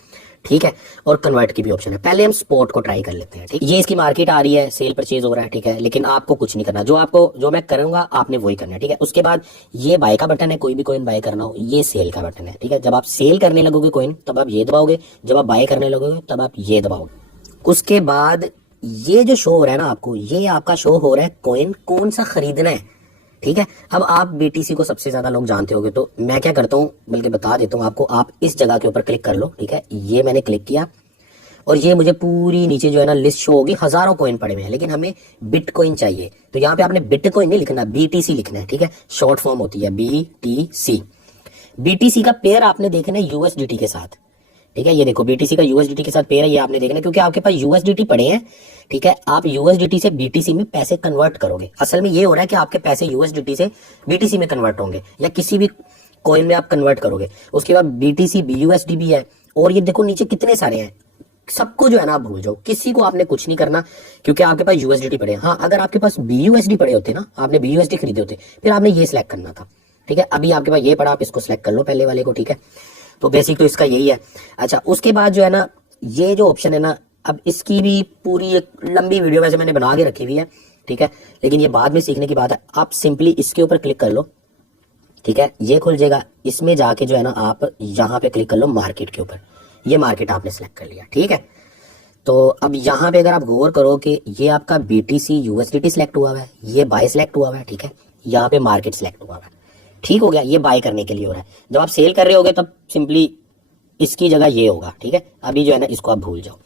ठीक है। और कन्वर्ट की भी ऑप्शन है। पहले हम स्पॉट को ट्राई कर लेते हैं, ठीक। ये इसकी मार्केट आ रही है, सेल परचेज हो रहा है, ठीक है। लेकिन आपको कुछ नहीं करना, जो मैं करूंगा आपने वही करना है, ठीक है। उसके बाद ये बाय का बटन है, कोई भी कॉइन बाय करना हो, ये सेल का बटन है, ठीक है। जब आप सेल करने लगोगे कॉइन तब आप ये दबाओगे, जब आप बाय करने लगोगे तब आप ये दबाओगे। उसके बाद ये जो शो हो रहा है ना आपको, ये आपका शो हो रहा है कॉइन कौन सा खरीदना है, ठीक है। अब आप BTC को सबसे ज्यादा लोग जानते होंगे, तो मैं क्या करता हूँ बल्कि बता देता हूँ आपको, आप इस जगह के ऊपर क्लिक कर लो, ठीक है। ये मैंने क्लिक किया और ये मुझे पूरी नीचे जो है ना लिस्ट शो होगी, हजारों कॉइन पड़े हुए हैं, लेकिन हमें बिटकॉइन चाहिए। तो यहाँ पे आपने बिटकॉइन नहीं लिखना, BTC लिखना है, ठीक है। शॉर्ट फॉर्म होती है BTC। BTC का पेयर आपने देखना है USDT के साथ, ठीक है। ये देखो BTC का USDT के साथ पेयर है, ये आपने देखना है, क्योंकि आपके पास USDT पड़े हैं, ठीक है। आप USDT से BTC में पैसे कन्वर्ट करोगे। असल में ये हो रहा है कि आपके पैसे USDT से BTC में कन्वर्ट होंगे, या किसी भी कॉइन में आप कन्वर्ट करोगे। उसके बाद BTC BUSD भी है, और ये देखो नीचे कितने सारे हैं। सबको जो है ना आप भूल जाओ, किसी को आपने कुछ नहीं करना, क्योंकि आपके पास USDT पड़े हैं। हाँ, अगर आपके पास BUSD पड़े होते ना, आपने BUSD खरीदे होते, फिर आपने ये सिलेक्ट करना था, ठीक है। अभी आपके पास ये पड़ा, आप इसको सिलेक्ट कर लो पहले वाले को, ठीक है। तो बेसिक तो इसका यही है। अच्छा, उसके बाद जो है ना ये जो ऑप्शन है ना, अब इसकी भी पूरी एक लंबी वीडियो वैसे मैंने बना के रखी हुई है, ठीक है, लेकिन ये बाद में सीखने की बात है। आप सिंपली इसके ऊपर क्लिक कर लो, ठीक है। ये खुल जाएगा, इसमें जाके जो है ना आप यहाँ पे क्लिक कर लो मार्केट के ऊपर, ये मार्केट आपने सेलेक्ट कर लिया, ठीक है। तो अब यहाँ पे अगर आप गौर करो कि ये आपका BTC USDT सिलेक्ट हुआ है, ये बाय सिलेक्ट हुआ है, ठीक है। यहाँ पे मार्केट सिलेक्ट हुआ है, ठीक हो गया। ये बाय करने के लिए हो रहा है। जब आप सेल कर रहे होगे तब सिंपली इसकी जगह ये होगा, ठीक है। अभी जो है ना इसको आप भूल जाओ।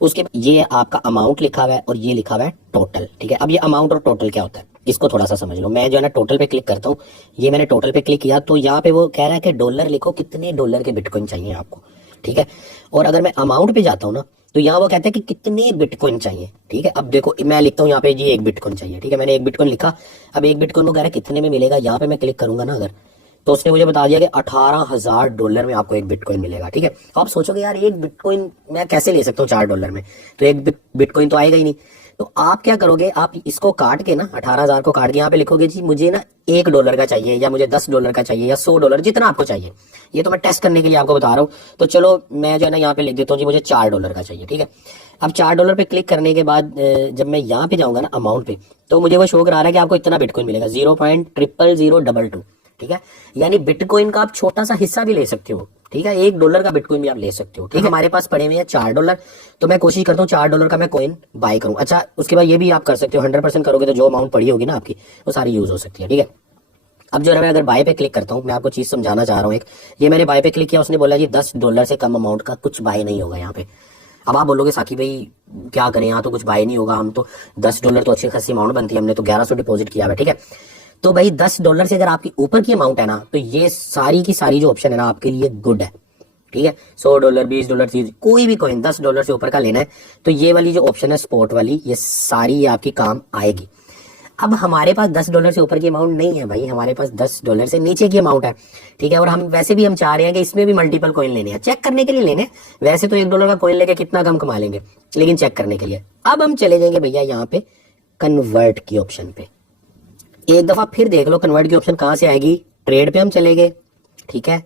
उसके ये आपका अमाउंट लिखा हुआ है और ये लिखा हुआ है टोटल, ठीक है। अब ये अमाउंट और टोटल क्या होता है इसको थोड़ा सा समझ लो। मैं जो है ना टोटल पे क्लिक करता हूँ, ये मैंने टोटल पे क्लिक किया तो यहाँ पे वो कह रहा है कि डॉलर लिखो, कितने डॉलर के बिटकॉइन चाहिए आपको, ठीक है। और अगर मैं अमाउंट पे जाता हूँ ना, तो यहाँ वो कहता है कि कितने बिटकॉइन चाहिए, ठीक है। अब देखो मैं लिखता हूँ यहाँ पे जी 1 बिटकॉइन चाहिए, ठीक है। मैंने 1 बिटकॉइन लिखा। अब 1 बिटकॉइन वो कह रहा है कितने में मिलेगा, यहाँ पे मैं क्लिक करूंगा ना अगर, तो उसने मुझे बता दिया कि $18,000 में आपको एक बिटकॉइन मिलेगा। ठीक है, तो आप सोचोगे यार एक बिटकॉइन मैं कैसे ले सकता हूँ $4 में, तो एक बिटकॉइन तो आएगा ही नहीं। तो आप क्या करोगे, आप इसको काट के ना 18,000 को काट के यहाँ पे लिखोगे जी मुझे ना $1 का चाहिए, या मुझे $10 का चाहिए, या $100, जितना आपको चाहिए। ये तो मैं टेस्ट करने के लिए आपको बता रहा हूँ। तो चलो मैं जो है ना यहाँ पे लिख देता हूँ जी मुझे $4 का चाहिए। ठीक है, अब $4 पे क्लिक करने के बाद जब मैं यहाँ पे जाऊंगा ना अमाउंट पे, तो मुझे वो शो करा रहा है कि आपको इतना बिटकॉइन मिलेगा 0.00022। ठीक है, यानी बिटकॉइन का आप छोटा सा हिस्सा भी ले सकते हो। ठीक है, $1 का बिटकॉइन भी आप ले सकते हो। ठीक है, हमारे पास पड़े हुए हैं $4, तो मैं कोशिश करता हूँ $4 का मैं कॉइन बाय करूँ। अच्छा, उसके बाद ये भी आप कर सकते हो 100% करोगे तो जो अमाउंट पड़ी होगी ना आपकी वो सारी यूज हो सकती है। ठीक है, अब जो है मैं अगर बाय पे क्लिक करता हूँ, मैं आपको चीज समझाना चाह रहा हूँ एक, ये मैंने बाय पे क्लिक किया, उसने बोला जी $10 से कम अमाउंट का कुछ बाय नहीं होगा यहाँ पे। अब आप बोलोगे साकी भाई क्या करें, यहाँ तो कुछ बाय नहीं होगा, हम तो $10 तो अच्छी खासी अमाउंट बनती है, हमने तो 1100 डिपॉजिट किया है। ठीक है, तो भाई $10 से अगर आपकी ऊपर की अमाउंट है ना, तो ये सारी की सारी जो ऑप्शन है ना आपके लिए गुड है। ठीक है, $100, $20, 30, कोई भी कॉइन $10 से ऊपर का लेना है तो ये वाली जो ऑप्शन है स्पॉट वाली, ये सारी आपकी काम आएगी। अब हमारे पास $10 से ऊपर की अमाउंट नहीं है भाई, हमारे पास $10 से नीचे की अमाउंट है। ठीक है, और हम वैसे भी हम चाह रहे हैं कि इसमें भी मल्टीपल कॉइन लेने हैं, चेक करने के लिए लेने। वैसे तो $1 का कॉइन लेके कितना कम कमा लेंगे, लेकिन चेक करने के लिए अब हम चले जाएंगे भैया यहाँ पे कन्वर्ट की ऑप्शन पे। एक दफा फिर देख लो कन्वर्ट की ऑप्शन कहां से आएगी, ट्रेड पे हम चले गए। ठीक है,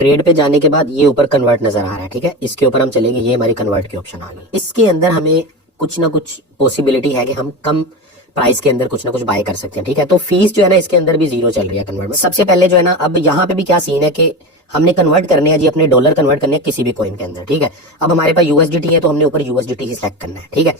ट्रेड पे जाने के बाद ये ऊपर कन्वर्ट नजर आ रहा है। ठीक है, इसके ऊपर हम चलेंगे, ये हमारी कन्वर्ट की ऑप्शन आ गई। इसके अंदर हमें कुछ ना कुछ पॉसिबिलिटी है कि हम कम प्राइस के अंदर कुछ ना कुछ बाय कर सकते हैं। ठीक है, तो फीस जो है ना इसके अंदर भी 0 चल रही है कन्वर्ट में। सबसे पहले जो है ना, अब यहाँ पे भी क्या सीन है कि हमने कन्वर्ट करने हैं जी, अपने डॉलर कन्वर्ट करने हैं किसी भी कॉइन के अंदर। ठीक है, अब हमारे पास यूएसडीटी है तो हमने ऊपर यूएसडीटी ही सिलेक्ट करना है। ठीक है,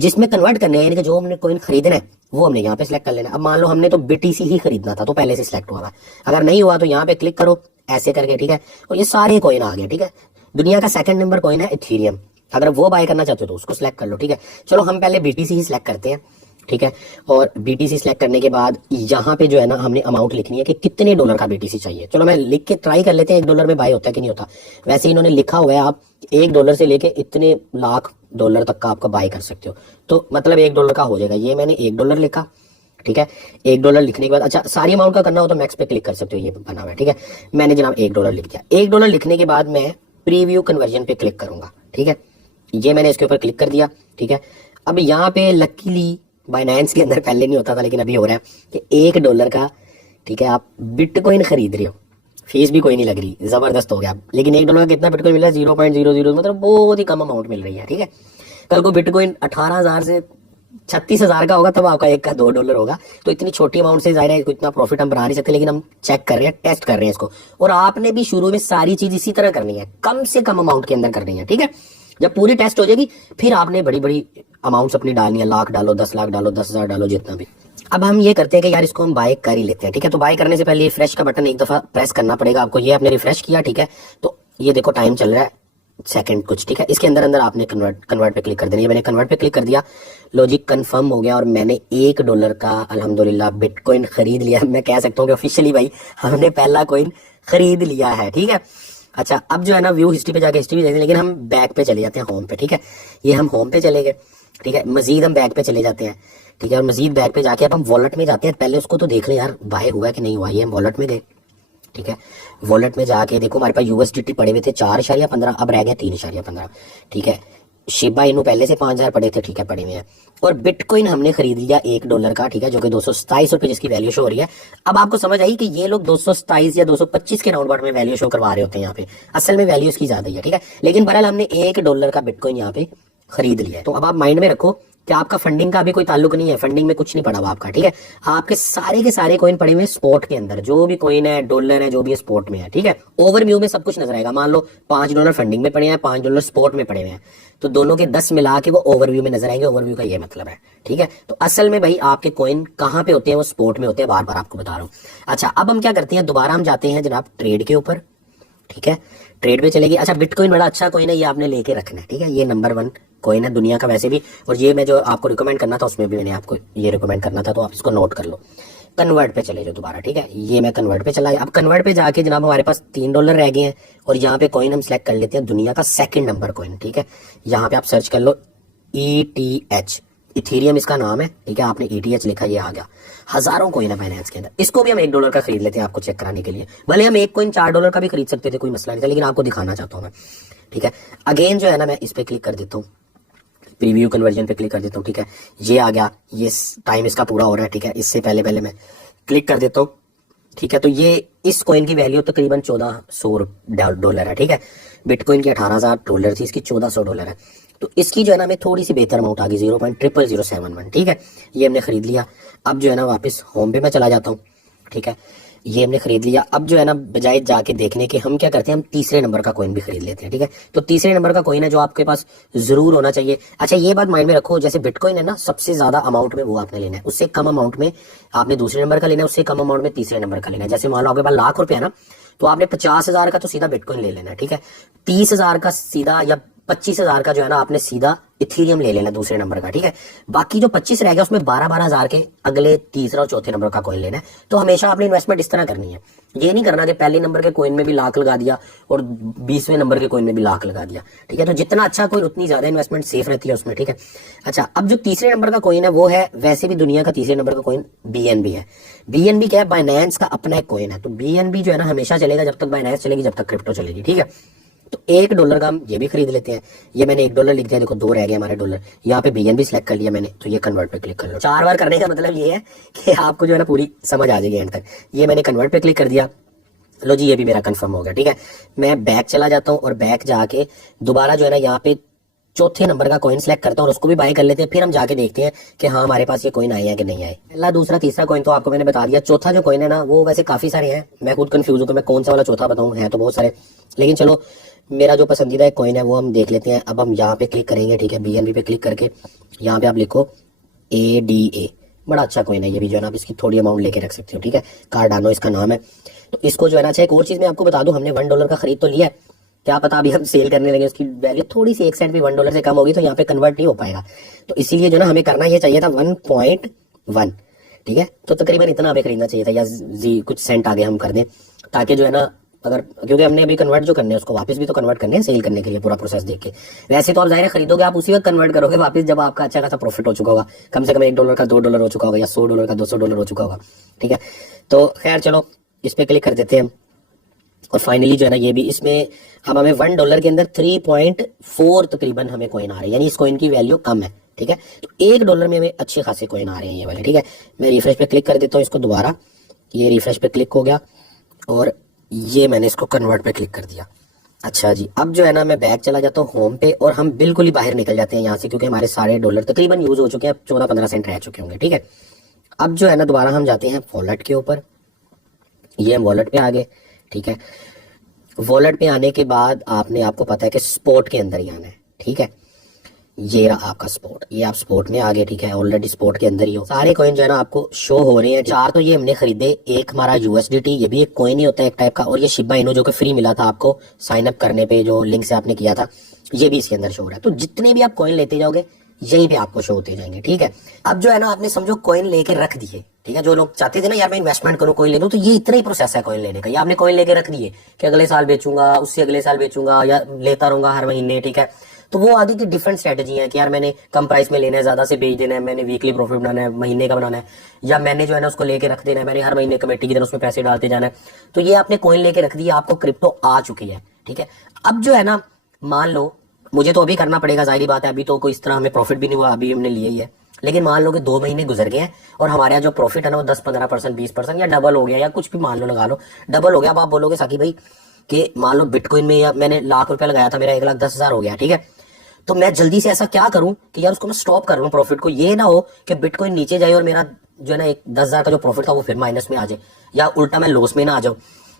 जिसमें कन्वर्ट करने हैं, यानी कि जो हमने कॉइन खरीदना है वो हमने यहाँ पे सिलेक्ट कर लेना। अब मान लो हमने तो बीटीसी ही खरीदना था तो पहले से सिलेक्ट हुआ है, अगर नहीं हुआ तो यहाँ पे क्लिक करो ऐसे करके। ठीक है, और ये सारे कॉइन आ गए। ठीक है, दुनिया का 2nd नंबर कॉइन है इथेरियम, अगर वो बाय करना चाहते हो तो उसको सिलेक्ट कर लो। ठीक है, चलो हम पहले बीटीसी ही सिलेक्ट करते हैं। ठीक है, और बीटीसी सिलेक्ट करने के बाद यहाँ पे जो है ना हमने अमाउंट लिखनी है कि कितने डॉलर का बीटीसी चाहिए। चलो मैं लिख के ट्राई कर लेते हैं $1 में बाय होता है कि नहीं होता। वैसे इन्होंने लिखा हुआ है आप $1 से लेके इतने लाख डॉलर तक का आपका बाय कर सकते हो, तो मतलब $1 का हो जाएगा। ये मैंने $1 लिखा। ठीक है, $1 लिखने के बाद अच्छा सारी अमाउंट का करना हो तो मैक्स पे क्लिक कर सकते हो, ये बना हुआ है। ठीक है, मैंने जनाब $1 लिख दिया। $1 लिखने के बाद मैं प्रीव्यू कन्वर्जन पे क्लिक करूंगा। ठीक है, ये मैंने इसके ऊपर क्लिक कर दिया। ठीक है, अब यहाँ पे लकीली बाइनेंस के अंदर पहले नहीं होता था लेकिन अभी हो रहा है कि $1 का, ठीक है, आप बिटकॉइन खरीद रहे हो, फीस भी कोई नहीं लग रही, जबरदस्त हो गया। लेकिन $1 का कितना बिटकॉइन मिल रहा है, 0.00, मतलब बहुत ही कम अमाउंट मिल रही है। ठीक है, कल को बिटकॉइन 18,000 से 36,000 का होगा तब आपका एक का $2 होगा। तो इतनी छोटी अमाउंट से जाहिर है इतना प्रॉफिट हम बना नहीं सकते, लेकिन हम चेक कर रहे हैं, टेस्ट कर रहे हैं इसको। और आपने भी शुरू में सारी चीज इसी तरह करनी है, कम से कम अमाउंट के अंदर करनी है। ठीक है, जब पूरी टेस्ट हो जाएगी फिर आपने बड़ी बड़ी अमाउंट्स अपनी डालनी है, लाख डालो, 10 लाख डालो, 10,000 डालो, जितना भी। अब हम ये करते हैं कि यार इसको हम बाय कर ही लेते हैं। ठीक है, तो बाय करने से पहले रिफ्रेश का बटन एक दफा प्रेस करना पड़ेगा आपको। ये आपने रिफ्रेश किया, ठीक है, तो ये देखो टाइम चल रहा है सेकंड कुछ। ठीक है, इसके अंदर अंदर आपने कन्वर्ट पे क्लिक कर देना है। मैंने कन्वर्ट पे क्लिक कर दिया, लॉजिक कंफर्म हो गया और मैंने $1 का अल्हम्दुलिल्लाह बिटकॉइन खरीद लिया। मैं कह सकता हूँ कि ऑफिशियली भाई हमने पहला कॉइन खरीद लिया है। ठीक है, अच्छा अब जो है ना व्यू हिस्ट्री पे जाके हिस्ट्री भी देखते हैं, लेकिन हम बैक पे चले जाते हैं, होम पे। ठीक है, ये हम होम पे चले गए। ठीक है, मजीद हम बैक पे चले जाते हैं। ठीक है, और मजीद बैक पे जाके अब हम वॉलेट में जाते हैं। पहले उसको तो देख लें यार बाय हुआ है कि नहीं हुआ। ये हम वॉलेट में गए। ठीक है, वॉलेट में जाके देखो हमारे पास यूएसडीटी पड़े हुए थे 4.15, अब रह गए 3.15। ठीक है, शिबा इनू पहले से 5,000 पड़े थे। ठीक है, पड़े हुए हैं। और बिटकॉइन हमने खरीद लिया $1 का। ठीक है, जो कि 227 रुपए जिसकी वैल्यू शो हो रही है। अब आपको समझ आई कि ये लोग 227 या 225 के राउंड बाउंड में वैल्यू शो करवा रहे होते हैं यहाँ पे, असल में वैल्यू इसकी ज्यादा ही है। ठीक है, लेकिन बहरहाल हमने $1 का बिटकॉइन यहाँ पे खरीद लिया है। तो अब आप माइंड में रखो कि आपका फंडिंग का अभी कोई ताल्लुक नहीं है, फंडिंग में कुछ नहीं पड़ा हुआ आपका। ठीक है, आपके सारे के सारे कॉइन पड़े हुए स्पॉट के अंदर, जो भी कॉइन है, डॉलर है, जो भी है स्पॉट में है। ठीक है, ओवरव्यू में सब कुछ नजर आएगा। मान लो $5 फंडिंग में पड़े हैं, $5 स्पॉट में पड़े हुए हैं, तो दोनों के 10 मिला के वो ओवरव्यू में नजर आएंगे। ओवरव्यू का ये मतलब है। ठीक है, तो असल में भाई आपके कॉइन कहाँ पे होते हैं, वो स्पॉट में होते हैं, बार बार आपको बता रहा हूँ। अच्छा अब हम क्या करते हैं, दोबारा हम जाते हैं जनाब ट्रेड के ऊपर। ठीक है, ट्रेड पे चलेगी। अच्छा बिटकॉइन बड़ा अच्छा कॉइन है, ये आपने लेके रखना है। ठीक है, ये नंबर 1 कॉइन है दुनिया का वैसे भी, और ये मैं जो आपको रिकमेंड करना था उसमें भी मैंने आपको ये रिकमेंड करना था, तो आप इसको नोट कर लो। कन्वर्ट पे चले जाओ दोबारा। ठीक है, ये मैं कन्वर्ट पे चला। अब कन्वर्ट पे जाके जनाब हमारे पास $3 रह गए हैं, और यहाँ पे कॉइन हम सेलेक्ट कर लेते हैं दुनिया का 2nd नंबर कॉइन। ठीक है, यहाँ पे आप सर्च कर लो ETH, इथेरियम इसका नाम है, ठीक है, आपने ETH लिखा, ये आ गया। हजारों कोइन है बाइनेंस के अंदर, इसको भी हम $1 का खरीद लेते हैं आपको चेक कराने के लिए। भले हम एक कोइन $4 का भी खरीद सकते थे, कोई मसला नहीं था, लेकिन आपको दिखाना चाहता हूँ मैं, ठीक है। अगेन जो है ना मैं इस पे क्लिक कर देता हूँ, प्रीव्यू कन्वर्जन पे क्लिक कर देता हूँ, ठीक है, ये आ गया, ये टाइम इसका पूरा हो रहा है, ठीक है। इससे पहले मैं क्लिक कर देता हूँ, ठीक है। तो ये इस कॉइन की वैल्यू तकरीबन $1400 है, ठीक है। बिटकॉइन की $18,000 थी, इसकी $1400 है। तो इसकी जो है ना हमें थोड़ी सी बेहतर अमाउंट आ गई, 0.00071, ठीक है। ये हमने खरीद लिया। अब जो है ना वापस होम पे मैं चला जाता हूँ, ठीक है, ये हमने खरीद लिया। अब जो है ना बजाय जाके देखने के हम क्या करते हैं, हम तीसरे नंबर का कॉइन भी खरीद लेते हैं, ठीक है। तो तीसरे नंबर का कॉइन है जो आपके पास जरूर होना चाहिए। अच्छा ये बात माइंड में रखो, जैसे बिटकॉइन है ना सबसे ज्यादा अमाउंट में वो आपने लेना है, उससे कम अमाउंट में आपने दूसरे नंबर का लेना है, उससे कम अमाउंट में तीसरे नंबर का लेना है। जैसे मान लो आपके पास ₹1,00,000 ना, तो आपने 50,000 का तो सीधा बिटकॉइन ले लेना है, ठीक है। 30,000 का सीधा या 25,000 का जो है ना आपने सीधा इथेरियम ले लेना दूसरे नंबर का, ठीक है। बाकी जो 25 रह गया उसमें 12,000 के अगले तीसरा और चौथे नंबर का कॉइन लेना है। तो हमेशा आपने इन्वेस्टमेंट इस तरह करनी है, ये नहीं करना कि पहले नंबर के कॉइन में भी लाख लगा दिया और 20वें नंबर के कॉइन में भी लाख लगा दिया, ठीक है। तो जितना अच्छा कॉइन उतनी ज्यादा इन्वेस्टमेंट सेफ रहती है उसमें, ठीक है। अच्छा अब जो तीसरे नंबर का कॉइन है वो है वैसे भी दुनिया का तीसरे नंबर का कॉइन BNB है। BNB क्या है, बाइनेंस का अपना एक कॉइन है। तो BNB जो है ना हमेशा चलेगा जब तक बाइनेंस चलेगी, जब तक क्रिप्टो चलेगी, ठीक है। तो $1 का हम ये भी खरीद लेते हैं। ये मैंने $1 लिख दिया, देखो 2 रह गए हमारे डॉलर। यहाँ पे BNB सिलेक्ट कर लिया मैंने, तो ये कन्वर्ट पे क्लिक कर लो। 4 बार करने का मतलब ये है कि आपको जो है ना पूरी समझ आ जाएगी एंड तक। ये मैंने कन्वर्ट पे क्लिक कर दिया, लो जी ये भी मेरा कंफर्म हो गया, ठीक है। मैं बैक चला जाता हूँ और बैक जाके दोबारा जो है ना यहाँ पे चौथे नंबर का कॉइन सेलेक्ट करता हूँ और उसको भी बाय कर लेते हैं। फिर हम जाके देखते हैं कि हाँ हमारे पास ये कॉइन आए हैं कि नहीं आए। पहला दूसरा तीसरा कॉइन तो आपको मैंने बता दिया। चौथा जो कॉइन है ना वो वैसे काफी सारे हैं, मैं खुद कंफ्यूज हूँ कि मैं कौन सा वाला चौथा बताऊँ, है तो बहुत सारे, लेकिन चलो मेरा जो पसंदीदा एक कॉइन है वो हम देख लेते हैं। अब हम यहाँ पे क्लिक करेंगे, ठीक है, BNB पे क्लिक करके यहाँ पे आप लिखो ADA, बड़ा अच्छा कॉइन है ये भी, जो है ना आप इसकी थोड़ी अमाउंट लेके रख सकते हो, ठीक है। कार्डानो इसका नाम है। तो इसको जो है ना, अच्छा एक और चीज मैं आपको बता दूं, हमने $1 का खरीद तो लिया है, क्या पता अभी हम सेल करने लगे उसकी वैल्यू थोड़ी सी 1 सेंट भी $1 से कम होगी तो यहाँ पे कन्वर्ट नहीं हो पाएगा। तो इसीलिए जो ना हमें करना ये चाहिए था 1.1, ठीक है। तो तकरीबन इतना हमें खरीदना चाहिए था, या कुछ सेंट आगे हम कर दें, ताकि जो है ना अगर, क्योंकि हमने अभी कन्वर्ट जो करने हैं उसको वापस भी तो कन्वर्ट करने हैं सेल करने के लिए, पूरा प्रोसेस देख के। वैसे तो आप जाहिर खरीदोगे आप उसी वक्त कन्वर्ट करोगे वापस जब आपका अच्छा खासा प्रॉफिट हो चुका होगा, कम से कम $1 का $2 हो चुका होगा, या $100 का $200 हो चुका होगा, ठीक है। तो खैर चलो इस पे क्लिक कर देते हैं और फाइनली जो है ना ये भी इसमें अब हमें $1 के अंदर 3.4 तकरीबन हमें कॉइन आ रहे हैं, यानी इस कॉइन की वैल्यू कम है, ठीक है। तो $1 में हमें अच्छे खासे कॉइन आ रहे हैं ये वाले, ठीक है। मैं रिफ्रेश पे क्लिक कर देता हूँ इसको दोबारा, ये रिफ्रेश पे क्लिक हो गया और ये मैंने इसको कन्वर्ट पे क्लिक कर दिया। अच्छा जी, अब जो है ना मैं बैक चला जाता हूँ होम पे और हम बिल्कुल ही बाहर निकल जाते हैं यहाँ से, क्योंकि हमारे सारे डॉलर तकरीबन यूज हो चुके हैं, 14-15 सेंट रह चुके होंगे, ठीक है। अब जो है ना दोबारा हम जाते हैं वॉलेट के ऊपर, ये हम वॉलेट पे आ गए, ठीक है। वॉलेट पे आने के बाद आपको पता है कि स्पॉट के अंदर ही आना है, ठीक है। ये रहा आपका स्पॉट, ये आप स्पॉट में आ गए, ठीक है, ऑलरेडी स्पॉट के अंदर ही हो। सारे कॉइन जो है ना आपको शो हो रहे हैं। 4 तो ये हमने खरीदे, एक हमारा USDT, ये भी एक कॉइन ही होता है एक टाइप का, और ये शिबा इनू जो कि फ्री मिला था आपको साइन अप करने पे, जो लिंक से आपने किया था, ये भी इसके अंदर शो हो रहा है। तो जितने भी आप कॉइन लेते जाओगे यहीं पे आपको शो होते जाएंगे, ठीक है। अब जो है ना आपने समझो कॉइन लेके रख दिए, ठीक है। जो लोग चाहते थे ना यार मैं इन्वेस्टमेंट करूं कॉइन ले लूं, तो ये इतना ही प्रोसेस है कॉइन लेने का। ये आपने कॉइन लेके रख दिए कि अगले साल बेचूंगा, उससे अगले साल बेचूंगा, या लेता रहूंगा हर महीने, ठीक है। तो वो आगे की डिफरेंट स्ट्रेटेजी है कि यार मैंने कम प्राइस में लेना है, ज्यादा से बेच देना है, मैंने वीकली प्रॉफिट बनाना है, महीने का बनाना है, या मैंने जो है ना उसको लेके रख देना है, मैंने हर महीने कमेटी की तरह उसमें पैसे डालते जाना है। तो ये आपने कॉइन लेके रख दिया, आपको क्रिप्टो आ चुकी है, ठीक है। अब जो है ना मान लो मुझे तो अभी करना पड़ेगा, जाहिर बात है, अभी तो कोई इस तरह हमें प्रॉफिट भी नहीं हुआ, अभी हमने लिया ही है, लेकिन मान लो कि 2 महीने गुजर गए हैं और हमारे यहाँ जो प्रॉफिट है ना वो 10-15%, 20% या डबल हो गया, या कुछ भी मान लो लगा लो डबल हो गया। अब आप बोलोगे साकी भाई कि मान लो बिटकॉइन में या मैंने ₹1,00,000 लगाया था, मेरा 1,10,000 हो गया, ठीक है। तो मैं जल्दी से ऐसा क्या करूं कि यार उसको मैं स्टॉप कर लूं प्रॉफिट को, ये ना हो कि बिटकॉइन नीचे जाए और मेरा जो है ना 10,000 का जो प्रॉफिट था वो फिर माइनस में आ जाए, या उल्टा मैं लॉस में ना आ जाऊं।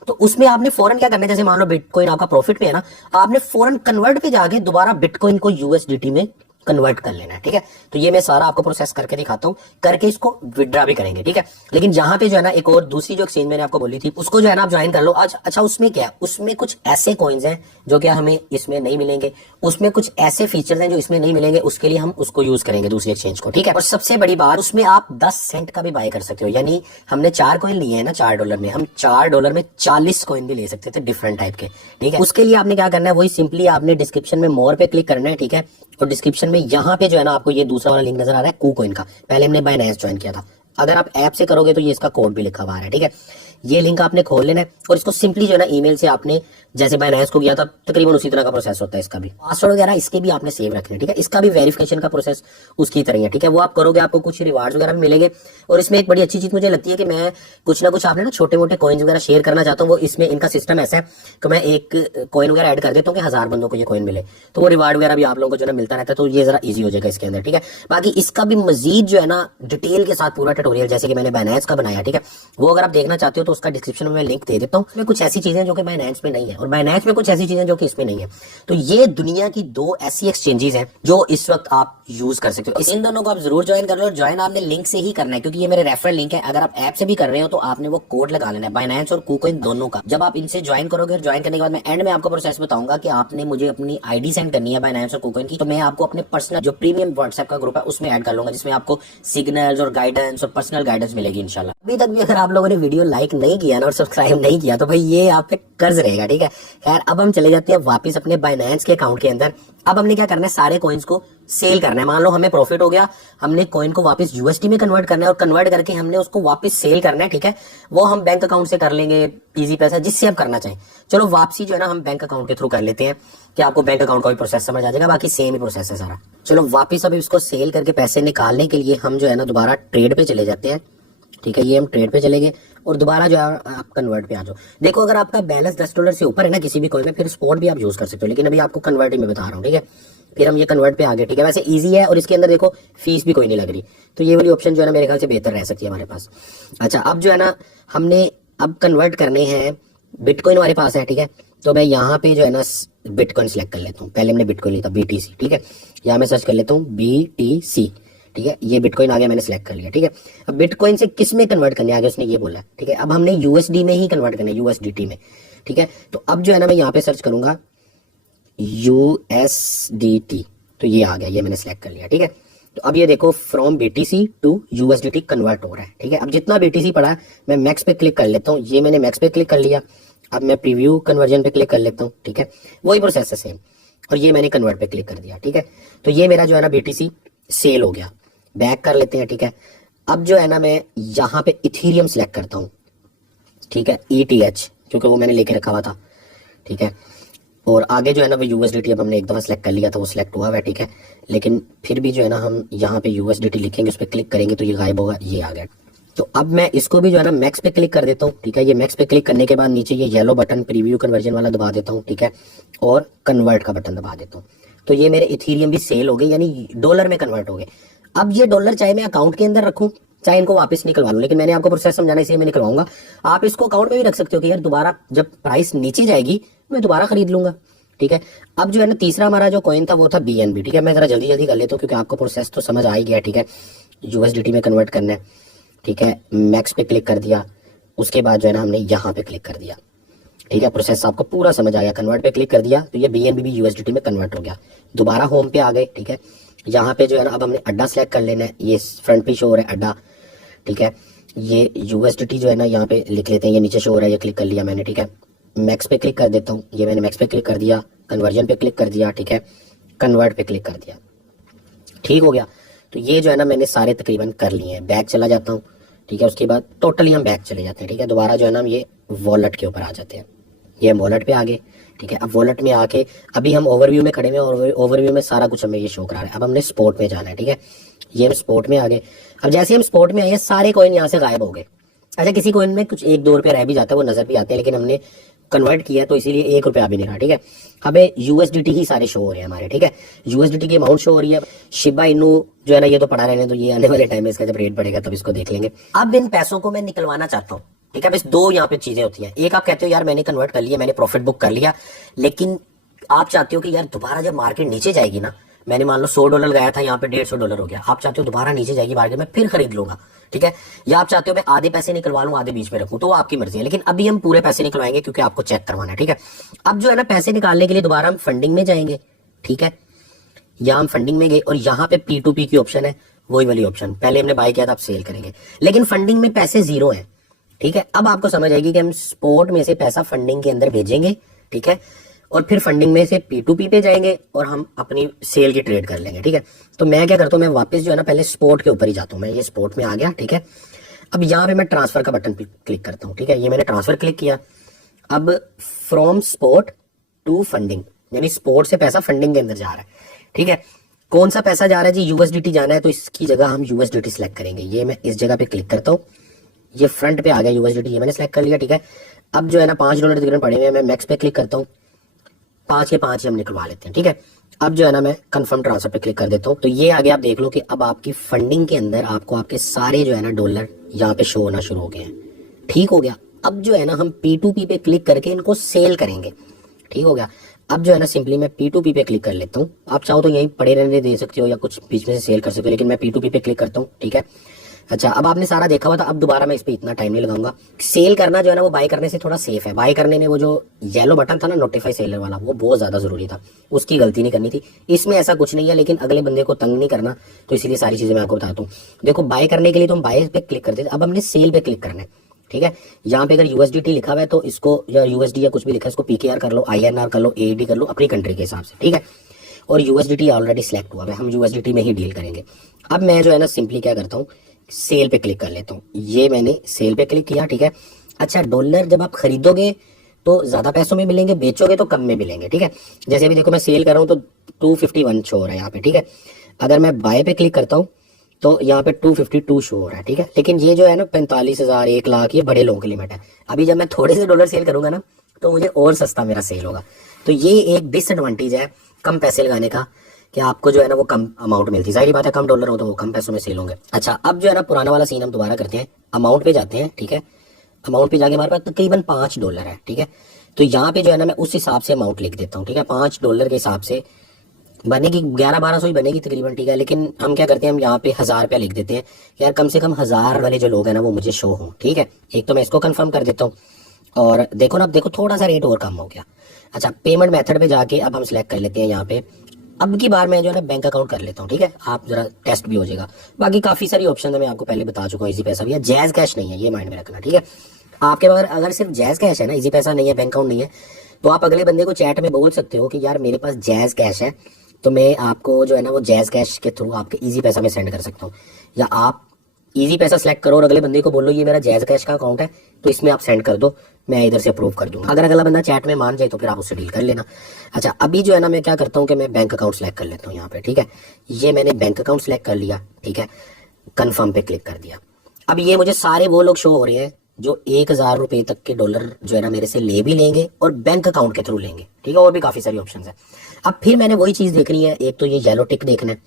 तो उसमें आपने फौरन क्या करना है, जैसे मान लो बिटकॉइन आपका प्रॉफिट में है ना, आपने फौरन कन्वर्ट पे जाके दोबारा बिटकॉइन को USDT में कन्वर्ट कर लेना है, ठीक है। तो ये मैं सारा आपको प्रोसेस करके दिखाता हूँ, करके इसको विड्रा भी करेंगे, ठीक है। लेकिन जहां पे जो है ना एक और दूसरी जो एक्सचेंज मैंने आपको बोली थी उसको जो है ना आप ज्वाइन कर लो आज। अच्छा उसमें क्या है, उसमें कुछ ऐसे कॉइन्स हैं जो क्या हमें इसमें नहीं मिलेंगे, उसमें कुछ ऐसे फीचर्स हैं जो इसमें नहीं मिलेंगे, उसके लिए हम उसको यूज करेंगे दूसरी एक्सचेंज को, ठीक है। और सबसे बड़ी बात, उसमें आप 10 सेंट का भी बाय कर सकते हो, यानी हमने 4 कॉइन लिए हैं ना $4 में, हम $4 में 40 कॉइन भी ले सकते थे डिफरेंट टाइप के, ठीक है। उसके लिए आपने क्या करना है, वही सिंपली आपने डिस्क्रिप्शन में मोर पे क्लिक करना है, ठीक है। और डिस्क्रिप्शन में यहाँ पे जो है ना आपको ये दूसरा वाला लिंक नजर आ रहा है KuCoin का, पहले हमने बाइनेंस ज्वाइन किया था। अगर आप ऐप से करोगे तो ये इसका कोड भी लिखा हुआ है, ठीक है। ये लिंक आपने खोल लेना है और इसको सिंपली जो है ना ईमेल से आपने जैसे बाइनेंस को किया था तकरीबन उसी तरह का प्रोसेस होता है। इसका भी पासवर्ड वगैरह इसके भी आपने सेव रखने, ठीक है। इसका भी वेरिफिकेशन का प्रोसेस उसकी तरह है, ठीक है। वो आप करोगे आपको कुछ रिवार्ड्स वगैरह भी मिलेंगे। और इसमें एक बड़ी अच्छी चीज मुझे लगती है कि मैं कुछ ना कुछ आपने ना छोटे मोटे कॉइन्स वगैरह शेयर करना चाहता हूँ, वो इसमें इनका सिस्टम ऐसा है कि मैं एक कॉइन वगैरह ऐड कर देता हूँ कि 1000 बंदों को ये कॉइन मिले, तो वो रिवार्ड वगैरह भी आप लोगों को जो है मिलता रहता है, तो ये जरा ईजी हो जाएगा इसके अंदर, ठीक है। बाकी इसका भी मजीद जो है ना डिटेल के साथ पूरा ट्यूटोरियल जैसे कि मैंने बाइनेंस का बनाया, ठीक है, वो अगर आप देखना चाहते हो तो उसका डिस्क्रिप्शन में लिंक दे देता हूँ। इसमें कुछ ऐसी चीजें जो कि बाइनेंस में नहीं है और बाइनेंस में कुछ ऐसी चीजें जो कि इसमें नहीं है। तो ये दुनिया की 2 ऐसी एक्सचेंजेस हैं जो इस वक्त आप यूज कर सकते हो। इन दोनों को आप जरूर ज्वाइन कर लो। ज्वाइन आपने लिंक से ही करना है क्योंकि ये मेरे रेफरल लिंक है। अगर आप ऐप से भी कर रहे हो तो आपने वो कोड लगा लेना है बाइनेंस और KuCoin दोनों का। जब आप इनसे ज्वाइन करोगे और ज्वाइन करने के बाद मैं एंड में आपको प्रोसेस बताऊंगा कि आपने मुझे अपनी आईडी सेंड करनी है बाइनेंस और KuCoin की, तो मैं आपको अपने पर्सनल जो प्रीमियम व्हाट्सएप का ग्रुप है उसमें ऐड कर लूंगा, जिसमें आपको सिग्नल्स और गाइडेंस और पर्सनल गाइडेंस मिलेगी इंशाल्लाह। अभी तक भी अगर आप लोगों ने वीडियो लाइक नहीं किया ना और सब्सक्राइब नहीं किया तो भाई ये आप पे कर्ज रहेगा, ठीक है। खैर अब हम चले जाते हैं वापस अपने बाइनेंस के अकाउंट के अंदर। अब हमने क्या करना है, सारे कॉइन्स को सेल करना है। मान लो हमें प्रॉफिट हो गया, हमने कॉइन को वापस यूएसडी में कन्वर्ट करना है और कन्वर्ट करके हमने उसको वापस सेल करना है, ठीक है। वो हम बैंक अकाउंट से कर लेंगे, इजी पैसा, जिससे आप करना चाहें। चलो वापसी जो है ना हम बैंक अकाउंट के थ्रू कर लेते हैं कि आपको बैंक अकाउंट का भी प्रोसेस समझ आ जाएगा, बाकी सेम ही प्रोसेस है सारा। चलो वापस अब इसको सेल करके पैसे निकालने के लिए हम जो है ना दोबारा ट्रेड पे चले जाते हैं, ठीक है। ये हम ट्रेड पे चले गए और दोबारा जो है आप कन्वर्ट पे आ जाओ। देखो अगर आपका बैलेंस $10 से ऊपर है ना किसी भी कॉइन में, फिर स्पॉट भी आप यूज कर सकते हो, लेकिन अभी आपको कन्वर्ट ही मैं बता रहा हूँ, ठीक है। फिर हम ये कन्वर्ट पे आ गए, ठीक है। वैसे इजी है और इसके अंदर देखो फीस भी कोई नहीं लग रही, तो ये वाली ऑप्शन जो है ना मेरे ख्याल से बेहतर रह सकती है हमारे पास। अच्छा अब जो है ना हमने अब कन्वर्ट करने हैं, बिटकॉइन हमारे पास है, ठीक है। तो मैं यहाँ पे जो है ना बिटकॉइन सिलेक्ट कर लेता हूँ। पहले हमने बिटकॉइन लिया था BTC, ठीक है। यहाँ मैं सर्च कर लेता हूँ BTC, ठीक है। ये बिटकॉइन आ गया, मैंने सिलेक्ट कर लिया, ठीक है। अब बिटकॉइन से किस में कन्वर्ट करने आगे उसने ये बोला, ठीक है। अब हमने USD में ही कन्वर्ट करना है, USDT में, ठीक है। तो अब जो है ना मैं यहाँ पे सर्च करूंगा USDT, तो ये आ गया, ये मैंने सिलेक्ट कर लिया, ठीक है। तो अब ये देखो from BTC to USDT convert हो रहा है, ठीक है। अब जितना BTC पड़ा है मैं मैक्स पे क्लिक कर लेता हूँ, ये मैंने मैक्स पे क्लिक कर लिया। अब मैं प्रीव्यू कन्वर्जन पे क्लिक कर लेता हूँ, ठीक है। वही प्रोसेस है सेम, और ये मैंने कन्वर्ट पे क्लिक कर दिया, ठीक है। तो ये मेरा जो है ना BTC सेल हो गया। बैक कर लेते हैं, ठीक है। अब जो है ना मैं यहाँ पे इथीरियम सिलेक्ट करता हूँ, ठीक है, ETH, क्योंकि वो मैंने लेके रखा हुआ था, ठीक है। और आगे जो है ना वो USDT अब हमने एक दफा सेलेक्ट कर लिया था, वो सिलेक्ट हुआ है, ठीक है। लेकिन फिर भी जो है ना हम यहाँ पे USDT लिखेंगे, उस पर क्लिक करेंगे तो ये गायब होगा, ये आ गया। तो अब मैं इसको भी जो है ना मैक्स पे क्लिक कर देता हूँ, ठीक है। ये मैक्स पे क्लिक करने के बाद नीचे ये येलो बटन प्रीव्यू कन्वर्जन वाला दबा देता हूँ, ठीक है, और कन्वर्ट का बटन दबा देता हूँ। तो ये मेरे इथीरियम भी सेल हो गए, यानी डॉलर में कन्वर्ट हो गए। अब ये डॉलर चाहे मैं अकाउंट के अंदर रखूं चाहे इनको वापस निकलवा लूं, लेकिन मैंने आपको प्रोसेस समझाना इसलिए मैं निकलवाऊंगा। आप इसको अकाउंट में भी रख सकते हो कि यार दोबारा जब प्राइस नीचे जाएगी मैं दोबारा खरीद लूंगा, ठीक है। अब जो है ना तीसरा हमारा जो कॉइन था वो था BNB, ठीक है। मैं जरा जल्दी जल्दी कर लेता हूँ क्योंकि आपको प्रोसेस तो समझ आ ही गया, ठीक है। USDT में कन्वर्ट करना है, ठीक है। मैक्स पे क्लिक कर दिया, उसके बाद जो है ना हमने यहाँ पे क्लिक कर दिया, ठीक है। प्रोसेस आपको पूरा समझ आया। कन्वर्ट पे क्लिक कर दिया तो ये BNB भी USDT में कन्वर्ट हो गया। दोबारा होम पे आ गए, ठीक है। यहाँ पे जो है ना अब हमने अड्डा सेलेक्ट कर लेना है, ये फ्रंट पे शो हो रहा है अड्डा, ठीक है। ये USDT जो है ना यहाँ पे लिख लेते हैं, ये नीचे शो हो रहा है, ये क्लिक कर लिया मैंने, ठीक है। मैक्स पे क्लिक कर देता हूँ, ये मैंने मैक्स पे क्लिक कर दिया, कन्वर्जन पे क्लिक कर दिया, ठीक है, कन्वर्ट पे क्लिक कर दिया, ठीक हो गया। तो ये जो है ना मैंने सारे तकरीबन कर लिए हैं। बैक चला जाता हूँ, ठीक है। उसके बाद टोटली हम बैक चले जाते हैं, ठीक है। दोबारा जो है ना हम ये वॉलेट के ऊपर आ जाते हैं, ये हम वॉलेट पे आ गए, ठीक है। अब वॉलेट में आके अभी हम ओवरव्यू में खड़े हैं और ओवरव्यू में सारा कुछ हमें ये शो करा रहा है। अब हमने स्पोर्ट में जाना है, ठीक है। ये हम स्पोर्ट में आ गए। अब जैसे हम स्पोर्ट में आए सारे कॉइन यहाँ से गायब हो गए। अच्छा किसी कॉइन में कुछ 1-2 रुपये रह भी जाता है, वो नजर भी आते हैं, लेकिन हमने कन्वर्ट किया तो इसीलिए 1 रुपया भी नहीं रहा, ठीक है। हमें USDT ही सारे शो हो रहे हैं हमारे, ठीक है। USDT की अमाउंट शो हो रही है। शिबा इनू जो है ना ये तो पड़ा रहने, तो ये आने वाले टाइम में इसका जब रेट बढ़ेगा तब इसको देख लेंगे। अब इन पैसों को मैं निकलवाना चाहता हूँ, ठीक है। बस 2 यहाँ पे चीजें होती हैं। एक आप कहते हो यार मैंने कन्वर्ट कर लिया, मैंने प्रॉफिट बुक कर लिया, लेकिन आप चाहते हो कि यार दोबारा जब मार्केट नीचे जाएगी ना, मैंने मान लो $100 गया था, यहाँ पे $150 हो गया, आप चाहते हो दोबारा नीचे जाएगी मार्केट में फिर खरीद लूंगा, ठीक है। या आप चाहते हो मैं आधे पैसे निकलवा लूं आधे बीच में रखूं, तो वो आपकी मर्जी है। लेकिन अभी हम पूरे पैसे निकलवाएंगे क्योंकि आपको चेक करवाना है, ठीक है। अब जो है ना पैसे निकालने के लिए दोबारा हम फंडिंग में जाएंगे, ठीक है। यहाँ हम फंडिंग में गए और यहाँ पे P2P की ऑप्शन है, वही वाली ऑप्शन पहले हमने बाय किया था, अब सेल करेंगे। लेकिन फंडिंग में पैसे 0 है, ठीक है। अब आपको समझ आएगी कि हम स्पोर्ट में से पैसा फंडिंग के अंदर भेजेंगे, ठीक है। और फिर फंडिंग में से P2P पे जाएंगे और हम अपनी सेल की ट्रेड कर लेंगे, ठीक है। तो मैं क्या करता हूँ, मैं वापस जो है ना पहले स्पोर्ट के ऊपर ही जाता हूँ। मैं ये स्पोर्ट में आ गया, ठीक है। अब यहाँ पे मैं ट्रांसफर का बटन क्लिक करता हूँ, ठीक है। ये मैंने ट्रांसफर क्लिक किया। अब फ्रॉम स्पोर्ट टू फंडिंग, यानी स्पोर्ट से पैसा फंडिंग के अंदर जा रहा है, ठीक है। कौन सा पैसा जा रहा है जी, यूएसडीटी जाना है, तो इसकी जगह हम यूएसडीटी सेलेक्ट करेंगे। ये मैं इस जगह पे क्लिक करता हूँ, ये फ्रंट पे आ गया यूएसडीटी, ये मैंने सेलेक्ट कर लिया, ठीक है। अब जो है ना $5 तकरीबन पड़े हुए हैं, मैं मैक्स पे क्लिक करता हूँ, 5 के 5 ही हम निकलवा लेते हैं, ठीक है। अब जो है ना मैं कंफर्म ट्रांसफर पे क्लिक कर देता हूँ। तो ये आगे आप देख लो कि अब आपकी फंडिंग के अंदर आपको आपके सारे जो है ना डॉलर यहाँ पे शो होना शुरू हो गए हैं, ठीक हो गया। अब जो है ना हम P2P पे क्लिक करके इनको सेल करेंगे, ठीक हो गया। अब जो है ना सिंपली मैं P2P पे क्लिक कर लेता हूँ। आप चाहो तो यहीं पड़े रहने दे सकते हो या कुछ बीच में से सेल कर सकते हो, लेकिन मैं P2P पे क्लिक करता हूँ, ठीक है। अच्छा, अब आपने सारा देखा हुआ था, अब दोबारा मैं इस पे इतना टाइम नहीं लगाऊंगा। सेल करना जो है ना वो बाय करने से थोड़ा सेफ है। बाय करने में वो जो येलो बटन था ना नोटिफाई सेलर वाला, वो बहुत ज्यादा जरूरी था, उसकी गलती नहीं करनी थी। इसमें ऐसा कुछ नहीं है, लेकिन अगले बंदे को तंग नहीं करना, तो इसीलिए सारी चीजें मैं आपको बताता हूँ। देखो, बाय करने के लिए तो हम बाय पे क्लिक करते थे, अब हमने सेल पे क्लिक करना है, ठीक है। यहाँ पे अगर यूएसडीटी लिखा हुआ है तो इसको, या यूएसडी या कुछ भी लिखा है, इसको पीकेआर कर लो, आईएनआर कर लो, एडी कर लो अपनी कंट्री के हिसाब से, ठीक है। और यूएसडीटी ऑलरेडी सिलेक्ट हुआ है, हम यूएसडीटी में ही डील करेंगे। अब मैं जो है ना सिंपली क्या करता हूँ, सेल पे क्लिक कर लेता हूँ। ये मैंने सेल पे क्लिक किया, ठीक है। अच्छा, डॉलर जब आप खरीदोगे तो ज्यादा पैसों में मिलेंगे, बेचोगे तो कम में मिलेंगे, ठीक है। जैसे अभी देखो मैं सेल कर रहा हूँ तो 251 शो हो रहा है यहाँ पे, ठीक है। अगर मैं बाय पे क्लिक करता हूँ तो यहाँ पे 252 शो हो रहा है, ठीक है। लेकिन ये जो है ना 45,000, 1 लाख, ये बड़े लोगों की लिमिट है। अभी जब मैं थोड़े से डॉलर सेल करूंगा ना तो मुझे और सस्ता मेरा सेल होगा। तो ये एक डिसएडवांटेज है कम पैसे लगाने का, कि आपको जो है ना वो कम अमाउंट मिलती है। जाहिर बात है, कम डॉलर हो तो वो कम पैसों में सेल होंगे। अच्छा, अब जो है ना पुराना वाला सीन हम दोबारा करते हैं, अमाउंट पे जाते हैं, ठीक है। अमाउंट पे जाके हमारे पास तकरीबन $5 है, ठीक है। तो यहाँ पे जो है ना मैं उस हिसाब से अमाउंट लिख देता हूँ, ठीक है। $5 के हिसाब से बनेगी 1100-1200 ही बनेगी तकरीबन, ठीक है। लेकिन हम क्या करते हैं, हम यहाँ पे 1000 रुपया लिख देते हैं, यार कम से कम 1000 वाले जो लोग हैं ना वो मुझे शो हो, ठीक है। एक तो मैं इसको कंफर्म कर देता हूँ, और देखो ना, अब देखो थोड़ा सा रेट और कम हो गया। अच्छा, पेमेंट मेथड पे जाके अब हम सिलेक्ट कर लेते हैं यहाँ पे। अब की बार मैं जो है ना बैंक अकाउंट कर लेता हूँ, ठीक है। आप जरा टेस्ट भी हो जाएगा। बाकी काफी सारी ऑप्शन है, मैं आपको पहले बता चुका हूँ। इजी पैसा भी है, जैज कैश नहीं है, ये माइंड में रखना, ठीक है। आपके पास अगर सिर्फ जैज कैश है ना, इजी पैसा नहीं है, बैंक अकाउंट नहीं है, तो आप अगले बंदे को चैट में बोल सकते हो कि यार मेरे पास जैज कैश है, तो मैं आपको जो है ना वो जैज कैश के थ्रू आपके इजी पैसा में सेंड कर सकता हूँ। या आप इजी पैसा सेलेक्ट करो और अगले बंदे को बोलो ये मेरा जैज कैश का अकाउंट है, तो इसमें आप सेंड कर दो, मैं इधर से अप्रूव कर दूंगा। अगर अगला बंदा चैट में मान जाए तो फिर आप उससे डील कर लेना। अच्छा, अभी जो है ना मैं क्या करता हूँ कि मैं बैंक अकाउंट सेलेक्ट कर लेता हूँ यहाँ पे, ठीक है। ये मैंने बैंक अकाउंट सेलेक्ट कर लिया, ठीक है। कन्फर्म पे क्लिक कर दिया। अब ये मुझे सारे वो लोग शो हो रहे हैं जो 1000 रुपए तक के डॉलर जो है ना मेरे से ले भी लेंगे और बैंक अकाउंट के थ्रू लेंगे, ठीक है। और भी काफी सारी ऑप्शंस है। अब फिर मैंने वही चीज देखनी है, एक तो ये येलो टिक देखना है,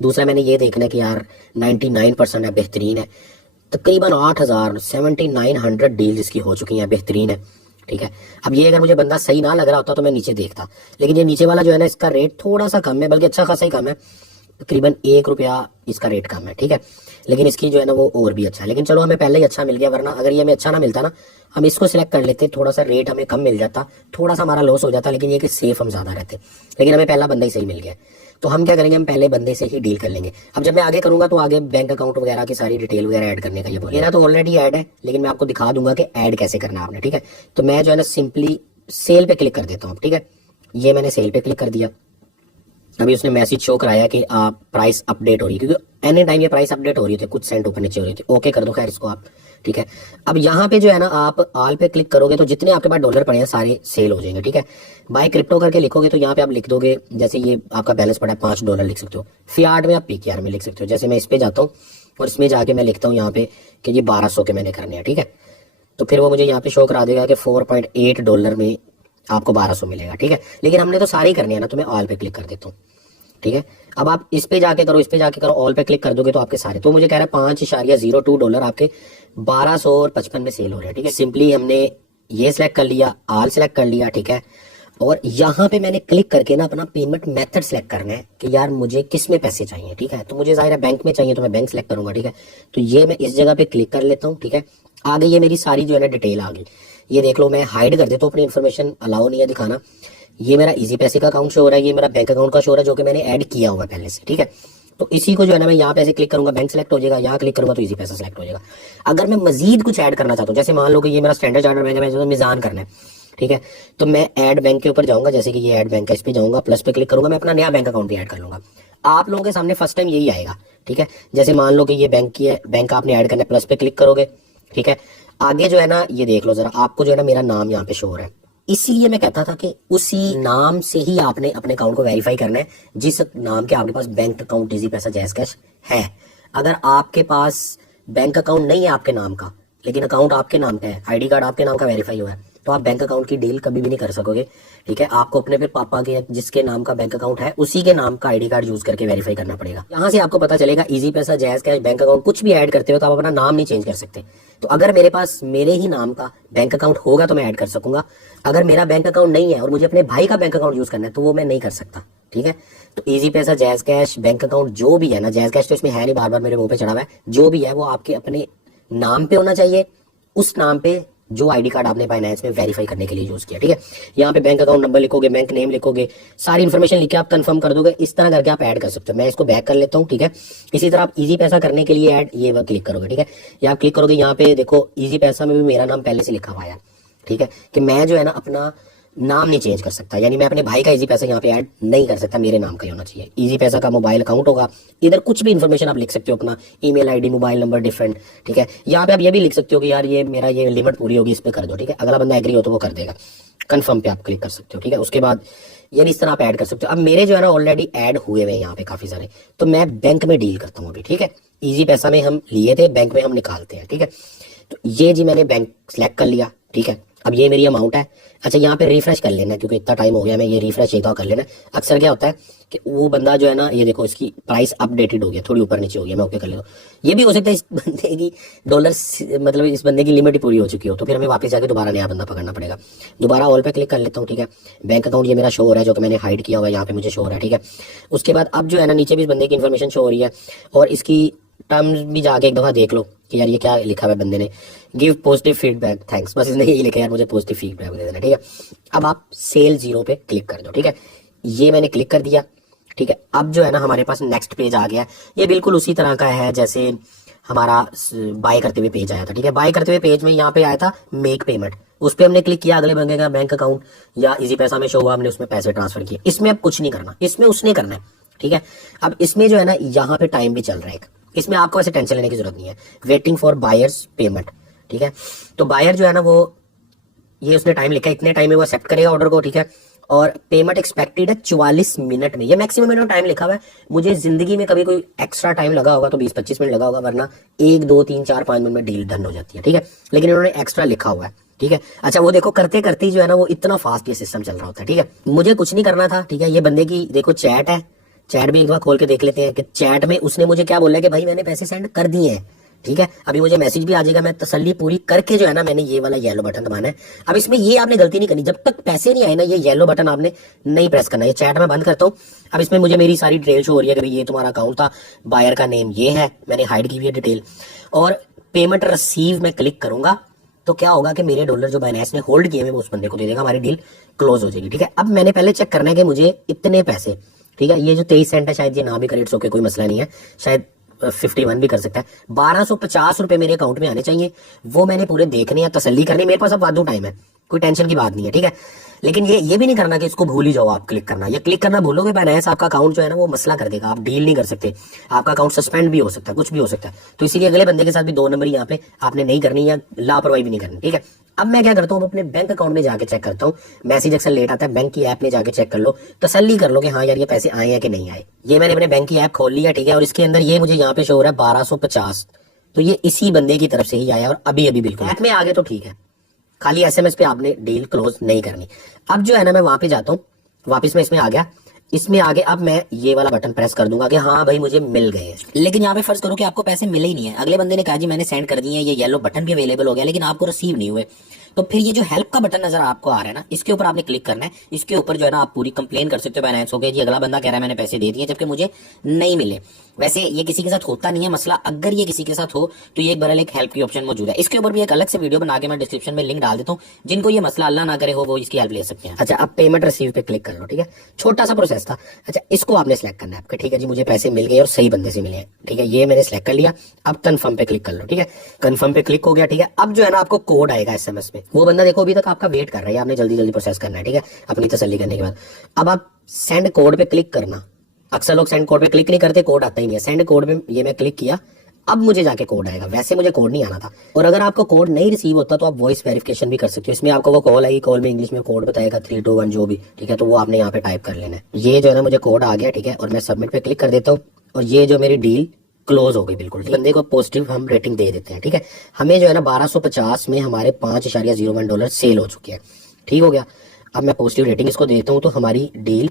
दूसरा मैंने ये देखना है कि यार 99% है, बेहतरीन है। तकरीबन 8,7900 डील इसकी हो चुकी हैं, बेहतरीन है, ठीक है। अब ये अगर मुझे बंदा सही ना लग रहा होता तो मैं नीचे देखता, लेकिन ये नीचे वाला जो है ना इसका रेट थोड़ा सा कम है, बल्कि अच्छा खासा ही कम है, तकरीबन ₹1 इसका रेट कम है, ठीक है। लेकिन इसकी जो है ना वो और भी अच्छा है। लेकिन चलो हमें पहले ही अच्छा मिल गया, वरना अगर ये हमें अच्छा ना मिलता ना, हम इसको सिलेक्ट कर लेते, थोड़ा सा रेट हमें कम मिल जाता, थोड़ा सा हमारा लॉस हो जाता, लेकिन ये कि सेफ हम ज्यादा रहते। लेकिन हमें पहला बंदा ही सही मिल गया, तो हम क्या करेंगे, हम पहले बंदे से ही डील कर लेंगे। अब जब मैं आगे करूंगा तो आगे बैंक अकाउंट वगैरह की सारी डिटेल वगैरह ऐड करने का ये बोलेगा, तो ऑलरेडी ऐड है, लेकिन मैं आपको दिखा दूंगा कि ऐड कैसे करना है आपने, ठीक है। तो मैं जो है ना सिंपली सेल पे क्लिक कर देता हूँ, ठीक है। ये मैंने सेल पे क्लिक कर दिया। अभी उसने मैसेज शो कराया कि आप प्राइस अपडेट हो रही है, क्योंकि एनी टाइम ये प्राइस अपडेट हो रही थी, कुछ सेंट ऊपर नीचे हो रही थी। ओके कर दो खैर इसको आप, ठीक है। अब यहाँ पे जो है ना आप ऑल पे क्लिक करोगे तो जितने आपके पास डॉलर पड़े हैं सारे सेल हो जाएंगे, ठीक है। बाय क्रिप्टो करके लिखोगे तो यहाँ पे आप लिख दोगे, जैसे ये आपका बैलेंस पड़ा है $5 लिख सकते हो। फियाट में आप पीकेआर में लिख सकते हो। जैसे मैं इस पे जाता हूँ और इसमें जाके मैं लिखता हूँ यहाँ पे कि ये 1200 के मैंने करने हैं, ठीक है। तो फिर वो मुझे यहाँ पे शो करा देगा कि $4.8 में आपको 1200 मिलेगा, ठीक है। लेकिन हमने तो सारे ही करने हैं ना, तो मैं ऑल पे क्लिक कर देता हूँ, ठीक है। अब आप इस पे जाके करो, इस पे जाके करो, ऑल पे क्लिक कर दोगे तो आपके सारे, तो मुझे कह रहा है $5.02 आपके 1255 में सेल हो रहे हैं, ठीक है। सिंपली हमने ये सिलेक्ट कर लिया, ऑल सिलेक्ट कर लिया, ठीक है। और यहाँ पे मैंने क्लिक करके ना अपना पेमेंट मेथड सेलेक्ट करना है कि यार मुझे किस में पैसे चाहिए, ठीक है। तो मुझे जाहिर है बैंक में चाहिए, तो मैं बैंक सेलेक्ट करूंगा, ठीक है। तो ये मैं इस जगह पे क्लिक कर लेता हूँ, ठीक है। आगे ये मेरी सारी जो है ना डिटेल आ गई, ये देख लो। मैं हाइड कर देता हूँ, अपनी इन्फॉर्मेशन अलाउ नहीं है दिखाना। ये मेरा इजी पैसे का अकाउंट शो हो रहा है, ये मेरा बैंक अकाउंट का शो हो रहा है जो कि मैंने ऐड किया हुआ है पहले से, ठीक है। तो इसी को जो है ना मैं यहाँ पे ऐसे क्लिक करूंगा, बैंक सेलेक्ट हो जाएगा, यहाँ क्लिक करूंगा तो इजी पैसा सेलेक्ट हो जाएगा। अगर मैं मजीद कुछ ऐड करना चाहता हूँ, जैसे मान लो कि ये मेरा स्टैंडर्ड चार्टर्ड बैंक है, मैं मिजान करना है, ठीक है। तो मैं ऐड बैंक के ऊपर जाऊंगा, जैसे कि ये ऐड बैंक है, इस पे जाऊंगा, प्लस पे क्लिक करूंगा, मैं अपना नया बैंक अकाउंट भी ऐड कर लूंगा। आप लोगों के सामने फर्स्ट टाइम यही आएगा, ठीक है। जैसे मान लो कि ये बैंक की है, बैंक आपने ऐड करना है, प्लस पे क्लिक करोगे, ठीक है। आगे जो है ना ये देख लो जरा, आपको जो है ना मेरा नाम यहाँ पे शो हो रहा है, इसीलिए मैं कहता था कि उसी नाम से ही आपने अपने अकाउंट को वेरीफाई करना है जिस नाम के आपके पास बैंक अकाउंट इजी पैसा जैज़ कैश है। अगर आपके पास बैंक अकाउंट नहीं है आपके नाम का, लेकिन अकाउंट आपके नाम का है, आईडी कार्ड आपके नाम का वेरीफाई हुआ है, तो आप बैंक अकाउंट की डील कभी भी नहीं कर सकोगे, ठीक है। आपको अपने फिर पापा के जिसके नाम का बैंक अकाउंट है उसी के नाम का आईडी कार्ड यूज करके वेरीफाई करना पड़ेगा। यहाँ से आपको पता चलेगा इजी पैसा जैज़ कैश बैंक अकाउंट कुछ भी ऐड करते हो तो आप अपना नाम नहीं चेंज कर सकते। तो अगर मेरे पास मेरे ही नाम का बैंक अकाउंट होगा तो मैं ऐड कर सकूंगा, अगर मेरा बैंक अकाउंट नहीं है और मुझे अपने भाई का बैंक अकाउंट यूज करना है तो वो मैं नहीं कर सकता, ठीक है। तो इजी पैसा जैज़ कैश बैंक अकाउंट जो भी है ना, जैज़ कैश तो इसमें है नहीं, बार बार मेरे मुंह पे चढ़ा हुआ है, जो भी है वो आपके अपने नाम पे होना चाहिए, उस नाम पे जो आईडी कार्ड आपने फाइनेंस में वेरीफाई करने के लिए यूज किया, ठीक है। यहाँ पे बैंक अकाउंट नंबर लिखोगे, बैंक नेम लिखोगे, सारी इन्फॉर्मेशन लिख के आप कंफर्म कर दोगे, इस तरह करके आप ऐड कर सकते हो। मैं इसको बैक कर लेता हूँ, ठीक है। इसी तरह आप इजी पैसा करने के लिए ऐड ये क्लिक करोगे, ठीक है। या आप क्लिक करोगे, यहाँ पे देखो इजी पैसा में भी मेरा नाम पहले से लिखा हुआ है, ठीक है, कि मैं जो है ना अपना नाम नहीं चेंज कर सकता, यानी मैं अपने भाई का इजी पैसा यहाँ पे ऐड नहीं कर सकता, मेरे नाम का ही होना चाहिए। इजी पैसा का मोबाइल अकाउंट होगा, इधर कुछ भी इन्फॉर्मेशन आप लिख सकते हो, अपना email ID, mobile number different, ठीक है। यहाँ पे आप ये भी लिख सकते हो कि यार ये मेरा ये लिमिट पूरी होगी, इस पे कर दो, ठीक है। अगला बंदा एग्री हो तो वो कर देगा, कन्फर्म पे आप क्लिक कर सकते हो, ठीक है। उसके बाद यानी इस तरह आप ऐड कर सकते हो। अब मेरे जो है ना ऑलरेडी ऐड हुए हुए यहाँ पे काफी सारे, तो मैं बैंक में डील करता हूँ अभी, ठीक है। इजी पैसा में हम लिए थे, बैंक में हम निकालते हैं, ठीक है। तो ये जी मैंने बैंक सेलेक्ट कर लिया, ठीक है। अब ये मेरी अमाउंट है। अच्छा यहाँ पे रिफ्रेश कर लेना है क्योंकि इतना टाइम हो गया, मैं ये रिफ्रेश एक बार कर लेना है। अक्सर क्या होता है कि वो बंदा जो है ना, ये देखो इसकी प्राइस अपडेटेड हो गया, थोड़ी ऊपर नीचे हो गया, मैं ओके कर लेता हूँ। ये भी हो सकता है इस बंदे की डॉलर मतलब इस बंदे की लिमिट ही पूरी हो चुकी हो, तो फिर हमें वापस जाके दोबारा नया बंदा पकड़ना पड़ेगा। दोबारा ऑल पे क्लिक कर लेता हूँ, ठीक है। बैंक अकाउंट ये मेरा शो हो रहा है जो कि मैंने हाइड किया हुआ है, यहाँ पे मुझे शो हो रहा है, ठीक है। उसके बाद अब जो है ना नीचे भी इस बंदे की इन्फॉर्मेशन शो हो रही है और इसकी टर्म्स भी जाके एक दफा देख लो कि यार ये क्या लिखा हुआ है बंदे ने, गिव पॉजिटिव फीडबैक थैंक्स, बस इसने यही लिखा है यार मुझे पॉजिटिव फीडबैक दे देना, ठीक है। अब आप सेल 0 पे क्लिक कर दो, ठीक है। ये मैंने क्लिक कर दिया, ठीक है। अब जो है ना हमारे पास नेक्स्ट पेज आ गया, ये बिल्कुल उसी तरह का है जैसे हमारा बाय करते हुए पेज आया था, ठीक है। बाय करते हुए पेज में यहाँ पे आया था मेक पेमेंट, उस पर हमने क्लिक किया, अगले बंदे का बैंक अकाउंट या इजी पैसा में शो हुआ, हमने उसमें पैसे ट्रांसफर किए। इसमें अब कुछ नहीं करना, इसमें उसने करना है, ठीक है। अब इसमें जो है ना यहाँ पे टाइम भी चल रहा है, इसमें आपको ऐसे टेंशन लेने की जरूरत नहीं है। वेटिंग फॉर बायर्स पेमेंट, ठीक है। तो बायर जो है ना वो ये उसने टाइम लिखा है, इतने टाइम में वो एक्सेप्ट करेगा ऑर्डर को, ठीक है। और पेमेंट एक्सपेक्टेड है 44 मिनट में, ये मैक्सिमम मैंने टाइम लिखा हुआ है। मुझे जिंदगी में कभी कोई एक्स्ट्रा टाइम लगा होगा तो 20-25 मिनट लगा होगा, वरना 1 2 3 4 5 मिनट में डील डन हो जाती है, ठीक है। लेकिन इन्होंने एक्स्ट्रा लिखा हुआ है, ठीक है। अच्छा वो देखो करते करते जो है ना वो इतना फास्ट ये सिस्टम चल रहा होता है, ठीक है। मुझे कुछ नहीं करना था, ठीक है। ये बंदे की देखो चैट है, चैट भी एक बार खोल के देख लेते हैं कि चैट में उसने मुझे क्या बोला है कि भाई मैंने पैसे सेंड कर दिए हैं, ठीक है। अभी मुझे मैसेज भी आ जाएगा, मैं तसल्ली पूरी करके जो है ना मैंने ये वाला येलो बटन दबाना है। अब इसमें ये आपने गलती नहीं करनी, जब तक पैसे नहीं आए ना ये येलो बटन आपने नहीं प्रेस करना। ये चैट में बंद करता हूँ। अब इसमें मुझे मेरी सारी डिटेल शो हो रही है कि भाई ये तुम्हारा अकाउंट था, बायर का नेम ये है, मैंने हाइड की हुई है डिटेल, और पेमेंट रिसीव में क्लिक करूंगा तो क्या होगा कि मेरे डॉलर जो बाइनेंस ने होल्ड किए हुए वो उस बंदे को दे देगा, हमारी डील क्लोज हो जाएगी, ठीक है। अब मैंने पहले चेक करना है कि मुझे इतने पैसे, ठीक है। ये जो 23 सेंट है शायद ये ना भी करे, इट्स ओके, कोई मसला नहीं है, शायद 51 भी कर सकता है। 1250 रुपए मेरे अकाउंट में आने चाहिए, वो मैंने पूरे देखने या तसल्ली करनी। मेरे पास अब वादू टाइम है, कोई टेंशन की बात नहीं है, ठीक है। लेकिन ये भी नहीं करना कि इसको भूल ही जाओ आप क्लिक करना, ये क्लिक करना भूलोगे बाइनेंस आपका अकाउंट जो है ना वो मसला कर देगा, आप डील नहीं कर सकते, आपका अकाउंट सस्पेंड भी हो सकता है, कुछ भी हो सकता है। तो इसीलिए अगले बंदे के साथ भी 2 नंबर यहाँ पे आपने नहीं करनी या लापरवाही भी नहीं करनी, ठीक है। अब मैं क्या करता हूँ, अपने बैंक अकाउंट में जाके चेक करता हूँ, मैसेज अक्सर लेट आता है, बैंक की ऐप में जाके चेक कर लो, तसल्ली कर लो कि हाँ यार ये पैसे आए हैं कि नहीं आए। ये मैंने अपने बैंक की ऐप खोल लिया, ठीक है। और इसके अंदर ये मुझे यहाँ पे शो हो रहा है 1250, तो ये इसी बंदे की तरफ से ही आया और अभी अभी बिल्कुल ऐप में आगे तो ठीक है, खाली एसएमएस पे आपने डील क्लोज नहीं करनी। अब जो है ना मैं वहां पे जाता हूँ, वापस मैं इसमें आ गया, इसमें आगे अब मैं ये वाला बटन प्रेस कर दूंगा कि हाँ भाई मुझे मिल गए। लेकिन यहाँ पे फर्ज करो कि आपको पैसे मिले ही नहीं है, अगले बंदे ने कहा जी मैंने सेंड कर दिए हैं, ये येलो बटन भी अवेलेबल हो गया, लेकिन आपको रिसीव नहीं हुए, तो फिर ये जो हेल्प का बटन नजर आपको आ रहा है ना, इसके ऊपर आपने क्लिक करना है। इसके ऊपर जो है ना आप पूरी कंप्लेन कर सकते हो बाइनेंस हो गया जी, अगला बंदा कह रहा है मैंने पैसे दे दिए जबकि मुझे नहीं मिले। वैसे ये किसी के साथ होता नहीं है मसला, अगर ये किसी के साथ हो तो ये बहरहाल एक हेल्प की ऑप्शन मौजूद है। इसके ऊपर भी एक अलग से वीडियो बना के मैं डिस्क्रिप्शन में लिंक डाल देता हूँ, जिनको ये मसला अल्लाह ना करे हो वो इसकी हेल्प ले सकते हैं। अच्छा अब पेमेंट रिसीव पे क्लिक कर लो, ठीक है। छोटा सा प्रोसेस प्राइस था। अच्छा, इसको आपने सेलेक्ट करना है आपका, ठीक है जी, मुझे पैसे मिल गए और सही बंदे से मिले हैं, ठीक है, ये मैंने सेलेक्ट कर लिया। अब कन्फर्म पे क्लिक कर लो, ठीक है, कन्फर्म पे क्लिक हो गया, ठीक है। अब जो है ना आपको कोड आएगा एसएमएस में, वो बंदा देखो अभी तक आपका वेट कर रहा है, आपने जल्दी जल्दी प्रोसेस करना है, ठीक है, अपनी तसल्ली करने के बाद। अब आप सेंड कोड पे क्लिक करना, अक्सर लोग सेंड कोड पे क्लिक नहीं करते, कोड आता ही नहीं है। सेंड कोड पे ये मैं क्लिक किया, अब मुझे जाके कोड आएगा, वैसे मुझे कोड नहीं आना था। और अगर आपको कोड नहीं रिसीव होता तो आप वॉइस वेरिफिकेशन भी कर सकते हो, इसमें आपको वो कॉल आएगी, कॉल में इंग्लिश में कोड बताएगा 321 जो भी, ठीक है, तो वो आपने यहाँ पे टाइप कर लेना है। ये जो है ना मुझे कोड आ गया, ठीक है, और मैं सबमिट पे क्लिक कर देता हूँ और ये जो मेरी डील क्लोज हो गई बिल्कुल। बंदे को पॉजिटिव हम रेटिंग दे देते हैं, ठीक है। हमें जो है ना 1250 में हमारे $5.01 सेल हो चुके हैं, ठीक हो गया। अब मैं पॉजिटिव रेटिंग इसको देता हूँ तो हमारी डील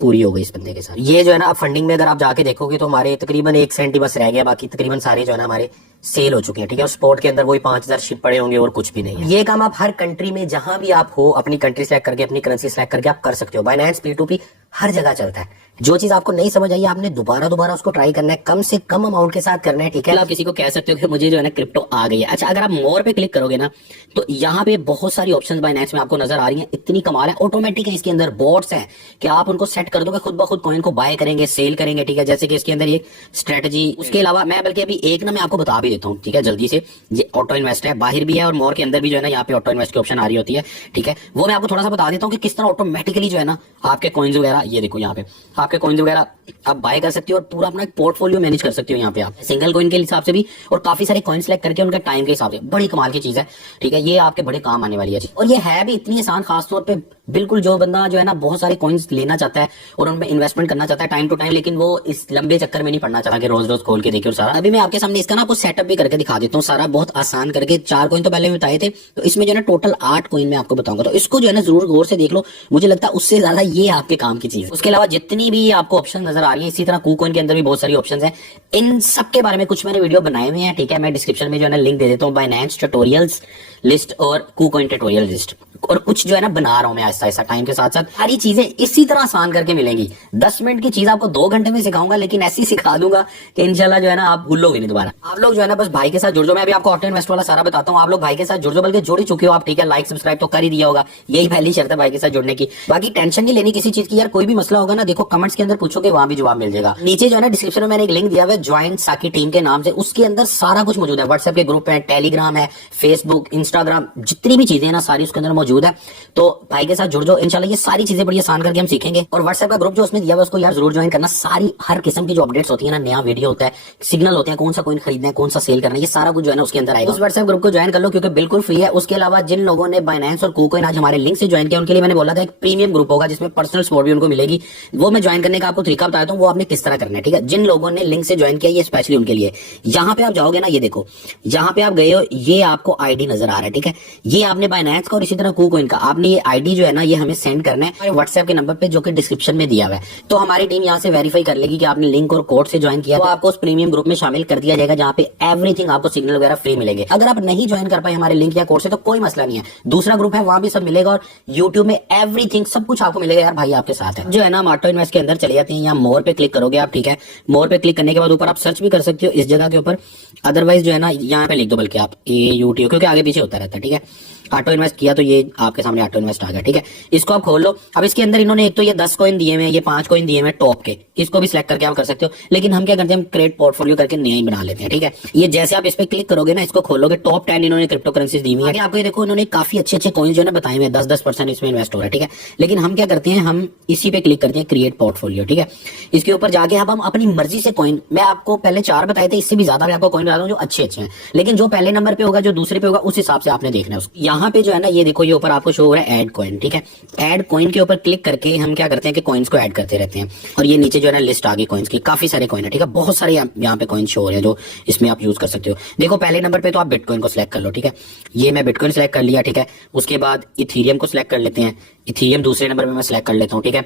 पूरी हो गई इस बंदे के साथ। ये जो है ना अब फंडिंग में अगर आप जाके देखोगे तो हमारे तकरीबन 1 सेंट ही बस रह गया, बाकी तकरीबन सारे जो है ना हमारे सेल हो चुके हैं, ठीक है। स्पॉट के अंदर वही 5000 शिप पड़े होंगे और कुछ भी नहीं है। ये काम आप हर कंट्री में जहां भी आप हो अपनी कंट्री सेलेक्ट करके अपनी करेंसी सेलेक्ट करके आप कर सकते हो। बाइनेंस P2P हर जगह चलता है। जो चीज आपको नहीं समझ आई आपने दोबारा उसको ट्राई करना है, कम से कम अमाउंट के साथ करना है, ठीक है। आप किसी को कह सकते हो कि मुझे जो है ना क्रिप्टो आ गई है। अच्छा, अगर आप मोर पे क्लिक करोगे ना तो यहाँ पे बहुत सारी ऑप्शंस बाइनेंस में आपको नजर आ रही हैं, इतनी कमाल है, ऑटोमेटिक है, इसके अंदर बोट्स हैं कि आप उनको सेट कर दोगे खुद ब खुद कॉइन को बाय करेंगे, सेल करेंगे, ठीक है। जैसे कि इसके अंदर एक स्ट्रेटजी, उसके अलावा मैं बल्कि अभी एक ना मैं आपको बता भी देता हूँ, ठीक है, जल्दी से। ये ऑटो इन्वेस्ट है, बाहर भी है और मोर के अंदर भी जो है ना यहाँ पे ऑटो इन्वेस्ट की ऑप्शन आ रही होती है, ठीक है। वो मैं आपको थोड़ा सा बता देता हूँ कि किस तरह ऑटोमेटिकली जो है ना आपके कॉइन्स वगैरह, ये देखो यहाँ पे आपके कॉइन्स वगैरह आप बाय कर सकते हो और पूरा अपना एक पोर्टफोलियो मैनेज कर सकते हो। यहाँ पे आप सिंगल कॉइन के हिसाब से भी और काफी सारे कॉइन सेलेक्ट करके उनके टाइम के हिसाब से, बड़ी कमाल की चीज है, ठीक है। ये आपके बड़े काम आने वाली है और ये है भी इतनी आसान, खासतौर पे बिल्कुल जो बंदा जो है ना बहुत सारे कॉइन्स लेना चाहता है और उनमें इन्वेस्टमेंट करना चाहता है टाइम टू टाइम, लेकिन वो इस लंबे चक्कर में नहीं पड़ना चाहता कि रोज रोज खोल के देखिए और सारा। अभी मैं आपके सामने इसका ना आपको सेटअप भी करके दिखा देता हूँ, सारा बहुत आसान करके। 4 कॉइन तो पहले भी बताए थे, तो इसमें जो है ना टोटल 8 कॉइन में आपको बताऊंगा, तो इसको जो है ना जरूर गौर से देख लो। मुझे लगता है उससे ज्यादा ये आपके काम की चीज। उसके अलावा जितनी भी आपको ऑप्शन नजर आ रही है, इसी तरह कूकॉइन के अंदर भी बहुत सारी ऑप्शन है। इन सब के बारे में कुछ मैंने वीडियो बनाए हुए हैं, ठीक है। मैं डिस्क्रिप्शन में जो है ना लिंक दे देता हूँ, बाइनेंस ट्यूटोरियल्स लिस्ट और कूकॉइन ट्यूटोरियल लिस्ट, और कुछ जो है ना बना रहा हूं मैं ऐसा ऐसा टाइम के साथ साथ। सारी चीजें इसी तरह आसान करके मिलेंगी। 10 मिनट की चीज आपको 2 घंटे में सिखाऊंगा, लेकिन ऐसी सिखा दूंगा कि इंशाल्लाह जो है ना आप भूलोगे नहीं दोबारा। आप लोग जो है ना बस भाई के साथ जुड़ जाओ। मैं अभी आपको ऑटो इन्वेस्ट वाला सारा बताता हूँ, आप लोग भाई के साथ जुड़ जाओ, बल्कि जुड़ ही चुके हो आप, ठीक है। लाइक सब्सक्राइब तो कर ही दिया होगा, यही पहली शर्त है भाई के साथ जुड़ने की। बाकी टेंशन नहीं लेनी किसी चीज की यार, कोई भी मसला होगा ना देखो कमेंट्स के अंदर पूछोगे, वहां भी जवाब मिल जाएगा। नीचे जो है ना डिस्क्रिप्शन में मैंने एक लिंक दिया हुआ है ज्वाइन साकी टीम के नाम से, उसके अंदर सारा कुछ मौजूद है। व्हाट्सएप के ग्रुप है, टेलीग्राम है, फेसबुक, इंस्टाग्राम, जितनी भी चीजें ना सारी उसके अंदर मौजूद है। तो भाई के साथ जुड़ जाओ, इंशाल्लाह ये सारी चीजें बड़ी आसान करके हम सीखेंगे। और व्हाट्सएप का ग्रुप जो उसमें दिया हुआ है उसको यार जरूर ज्वाइन करना। सारी हर किस्म की जो अपडेट्स होती है ना, नया वीडियो होता है, सिग्नल होते हैं, कौन सा कॉइन खरीदना है, कौन सा सेल करना है, ये सारा कुछ जो है ना उसके अंदर आएगा। उस व्हाट्सएप ग्रुप को ज्वाइन कर लो क्योंकि बिल्कुल फ्री है। उसके अलावा जिन लोगों ने बाइनेंस और कूकॉइन आज हमारे लिंक से ज्वाइन किया उनके लिए मैंने बोला था एक प्रीमियम ग्रुप होगा जिसमें पर्सनल सपोर्ट भी उनको मिलेगी। वो मैं ज्वाइन करने का आपको तरीका बताता हूँ, वो आपने किस तरह करना है, ठीक है। जिन लोगों ने लिंक से ज्वाइन किया ये स्पेशली उनके लिए। यहाँ पे आप जाओगे ना, ये देखो यहाँ पे आप गए हो, ये आपको आईडी नजर आ रहा है, ठीक है। ये आपने बाइनेंस का और इसी तरह कूकॉइन का आपने ये आईडी जो है ना ये हमें सेंड करना है व्हाट्सएप के नंबर पे जो कि डिस्क्रिप्शन में दिया हुआ है। तो हमारी टीम यहाँ से वेरीफाई कर लेगी कि आपने लिंक और कोड से ज्वाइन किया, तो आपको उस प्रीमियम ग्रुप में शामिल कर दिया जाएगा जहाँ पे एवरीथिंग आपको सिग्नल वगैरह फ्री मिलेंगे। अगर आप नहीं ज्वाइन कर पाए हमारे लिंक या कोड से तो कोई मसला नहीं है, दूसरा ग्रुप है वहां भी सब मिलेगा और यूट्यूब में एवरीथिंग सब कुछ आपको मिलेगा। यार भाई आपके साथ है। जो है ना हम ऑटो इन्वेस्ट के अंदर चले जाते हैं, यहाँ मोर पे क्लिक करोगे आप, ठीक है। मोर पे क्लिक करने के बाद ऊपर आप सर्च भी कर सकते हो इस जगह के ऊपर, अदरवाइज जो है ना यहाँ पे लिख दो बल्कि आप यूट्यूब, क्योंकि आगे पीछे होता रहता है, ठीक है। ऑटो इन्वेस्ट किया तो ये आपके सामने ऑटो इन्वेस्ट आ गया, ठीक है। इसको आप खोल लो। अब इसके अंदर इन्होंने एक तो ये 10 कॉइन दिए हुए हैं, ये 5 कॉइन दिए हुए हैं टॉप के, इसको भी सिलेक्ट करके आप कर सकते हो। लेकिन हम क्या करते हैं, हम क्रिएट पोर्टफोलियो करके नया ही बना लेते हैं, ठीक है। ये जैसे आप इस पे क्लिक करोगे ना, इसको खोलोगे, टॉप 10 इन्होंने क्रिप्टो करेंसीज दी हुई है। आपको ये देखो इन्होंने काफी अच्छे अच्छे कॉइन जो है ना बताए हुए, 10-10% इसमें इन्वेस्ट हो रहा है, ठीक है। लेकिन हम क्या करते हैं, हम इसी पे क्लिक करते हैं क्रिएट पोर्टफोलियो, ठीक है। इसके ऊपर जाके अब हम अपनी मर्जी से कॉइन, मैं आपको पहले 4 बताए थे, इससे भी ज्यादा मैं आपको कॉइन बताता हूँ जो अच्छे अच्छे हैं, लेकिन जो पहले नंबर पे होगा जो दूसरे पे होगा उस हिसाब से आपने देखना है उसको। यहाँ पे जो है ना ये देखो ये ऊपर आपको शो हो रहा है ऐड कॉइन, ठीक है। ऐड कॉइन के ऊपर क्लिक करके हम क्या करते हैं कि कॉइन्स को ऐड करते रहते हैं और ये नीचे जो है ना लिस्ट आ गई कॉइन्स की, काफी सारे कॉइन है, ठीक है। बहुत सारे यहाँ पे कॉइन शो हो रहे हैं जो इसमें आप यूज कर सकते हो। देखो पहले नंबर पे तो आप बिटकॉइन को सिलेक्ट कर लो, ठीक है। ये मैं बिटकॉइन सिलेक्ट कर लिया, ठीक है। उसके बाद इथीरियम को सिलेक्ट कर लेते हैं, इथीरियम दूसरे नंबर पे मैं सिलेक्ट कर लेता हूँ, ठीक है।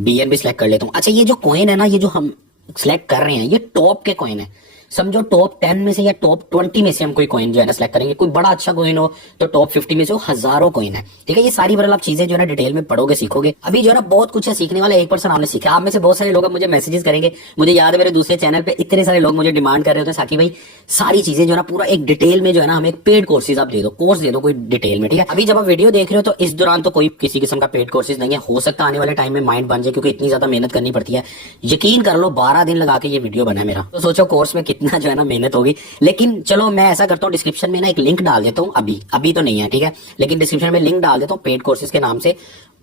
BNB सिलेक्ट कर लेता हूँ। अच्छा ये जो कॉइन है ना, ये जो हम सिलेक्ट कर रहे हैं ये टॉप के कॉइन है, समझो टॉप 10 में से या टॉप 20 में से हम कोई कॉइन जो है ना सिलेक्ट करेंगे, कोई बड़ा अच्छा कॉइन हो तो टॉप 50 में से वो हजारों कॉइन है, ठीक है। ये सारी बरल आप चीजें जो है ना डिटेल में पढ़ोगे सीखोगे। अभी जो है ना बहुत कुछ है सीखने वाला, 1% आपने सीखा। आप में से बहुत सारे लोग मुझे मैसेजेस करेंगे, मुझे याद है मेरे दूसरे चैनल पे इतने सारे लोग मुझे डिमांड कर रहे होते हैं साकी भाई सारी चीजें जो है ना पूरा एक डिटेल में जो है ना हमें पेड कोर्सेज आप दे दो, कोर्स दे दो कोई डिटेल में, ठीक है। अभी जब आप वीडियो देख रहे हो तो इस दौरान तो कोई किसी किस्म का पेड कोर्सेज नहीं है, हो सकता आने वाले टाइम में माइंड बन जाए, क्योंकि इतनी ज्यादा मेहनत करनी पड़ती है। यकीन कर लो 12 दिन लगा के ये वीडियो बना है मेरा, तो सोचो कोर्स में कितना जो है ना मेहनत होगी। लेकिन चलो मैं ऐसा करता हूँ, डिस्क्रिप्शन में ना एक लिंक डाल देता हूँ, अभी तो नहीं है, ठीक है, लेकिन डिस्क्रिप्शन में लिंक डाल देता हूँ पेड कोर्सेज के नाम से।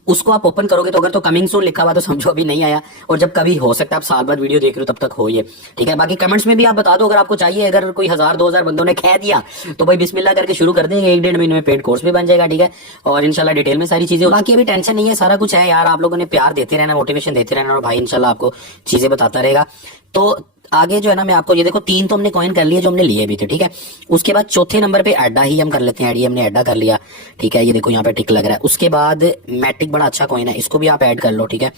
उसको आप ओपन करोगे तो अगर तो कमिंग सून लिखा हुआ तो समझो अभी नहीं आया, और जब कभी हो सकता है आप साल बाद वीडियो देख रहे हो तब तक हो ये, ठीक है। बाकी कमेंट्स में भी आप बता दो अगर आपको चाहिए। अगर कोई 1000-2000 बंदों ने कह दिया तो भाई बिस्मिल्लाह करके शुरू कर देंगे, 1-1.5 महीने में पेड कोर्स भी बन जाएगा, ठीक है। और इंशाल्लाह डिटेल में सारी चीजें, बाकी अभी टेंशन नहीं है, सारा कुछ है यार। आप लोगों ने प्यार देते रहना, मोटिवेशन देते रहना, और भाई इंशाल्लाह आपको चीजें बताता रहेगा। तो आगे जो है ना मैं आपको ये देखो 3 तो हमने कॉइन कर लिए जो हमने लिए भी थे, ठीक है। उसके बाद चौथे नंबर पे एडा ही हम कर लेते हैं, एडी हमने एडा कर लिया, ठीक है। ये देखो यहाँ पे टिक लग रहा है। उसके बाद मैटिक बड़ा अच्छा कॉइन है, इसको भी आप ऐड कर लो, ठीक है।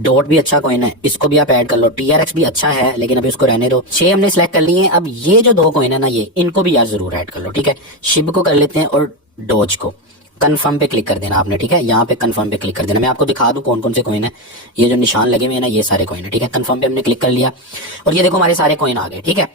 डॉट भी अच्छा कॉइन है, इसको भी आप ऐड कर लो। TRX भी अच्छा है लेकिन अभी उसको रहने दो। 6 हमने सिलेक्ट कर लिए हैं। अब ये जो 2 कॉइन है ना ये इनको भी यार जरूर ऐड कर लो, ठीक है। शिब को कर लेते हैं और डोज को। कंफर्म पे क्लिक कर देना आपने, ठीक है। यहाँ पे कंफर्म पे क्लिक कर देना। मैं आपको दिखा दूं कौन कौन से कॉइन है, ये जो निशान लगे हुए हैं ना ये सारे कॉइन है, ठीक है। कंफर्म पे हमने क्लिक कर लिया और ये देखो हमारे सारे कॉइन आ गए, ठीक है।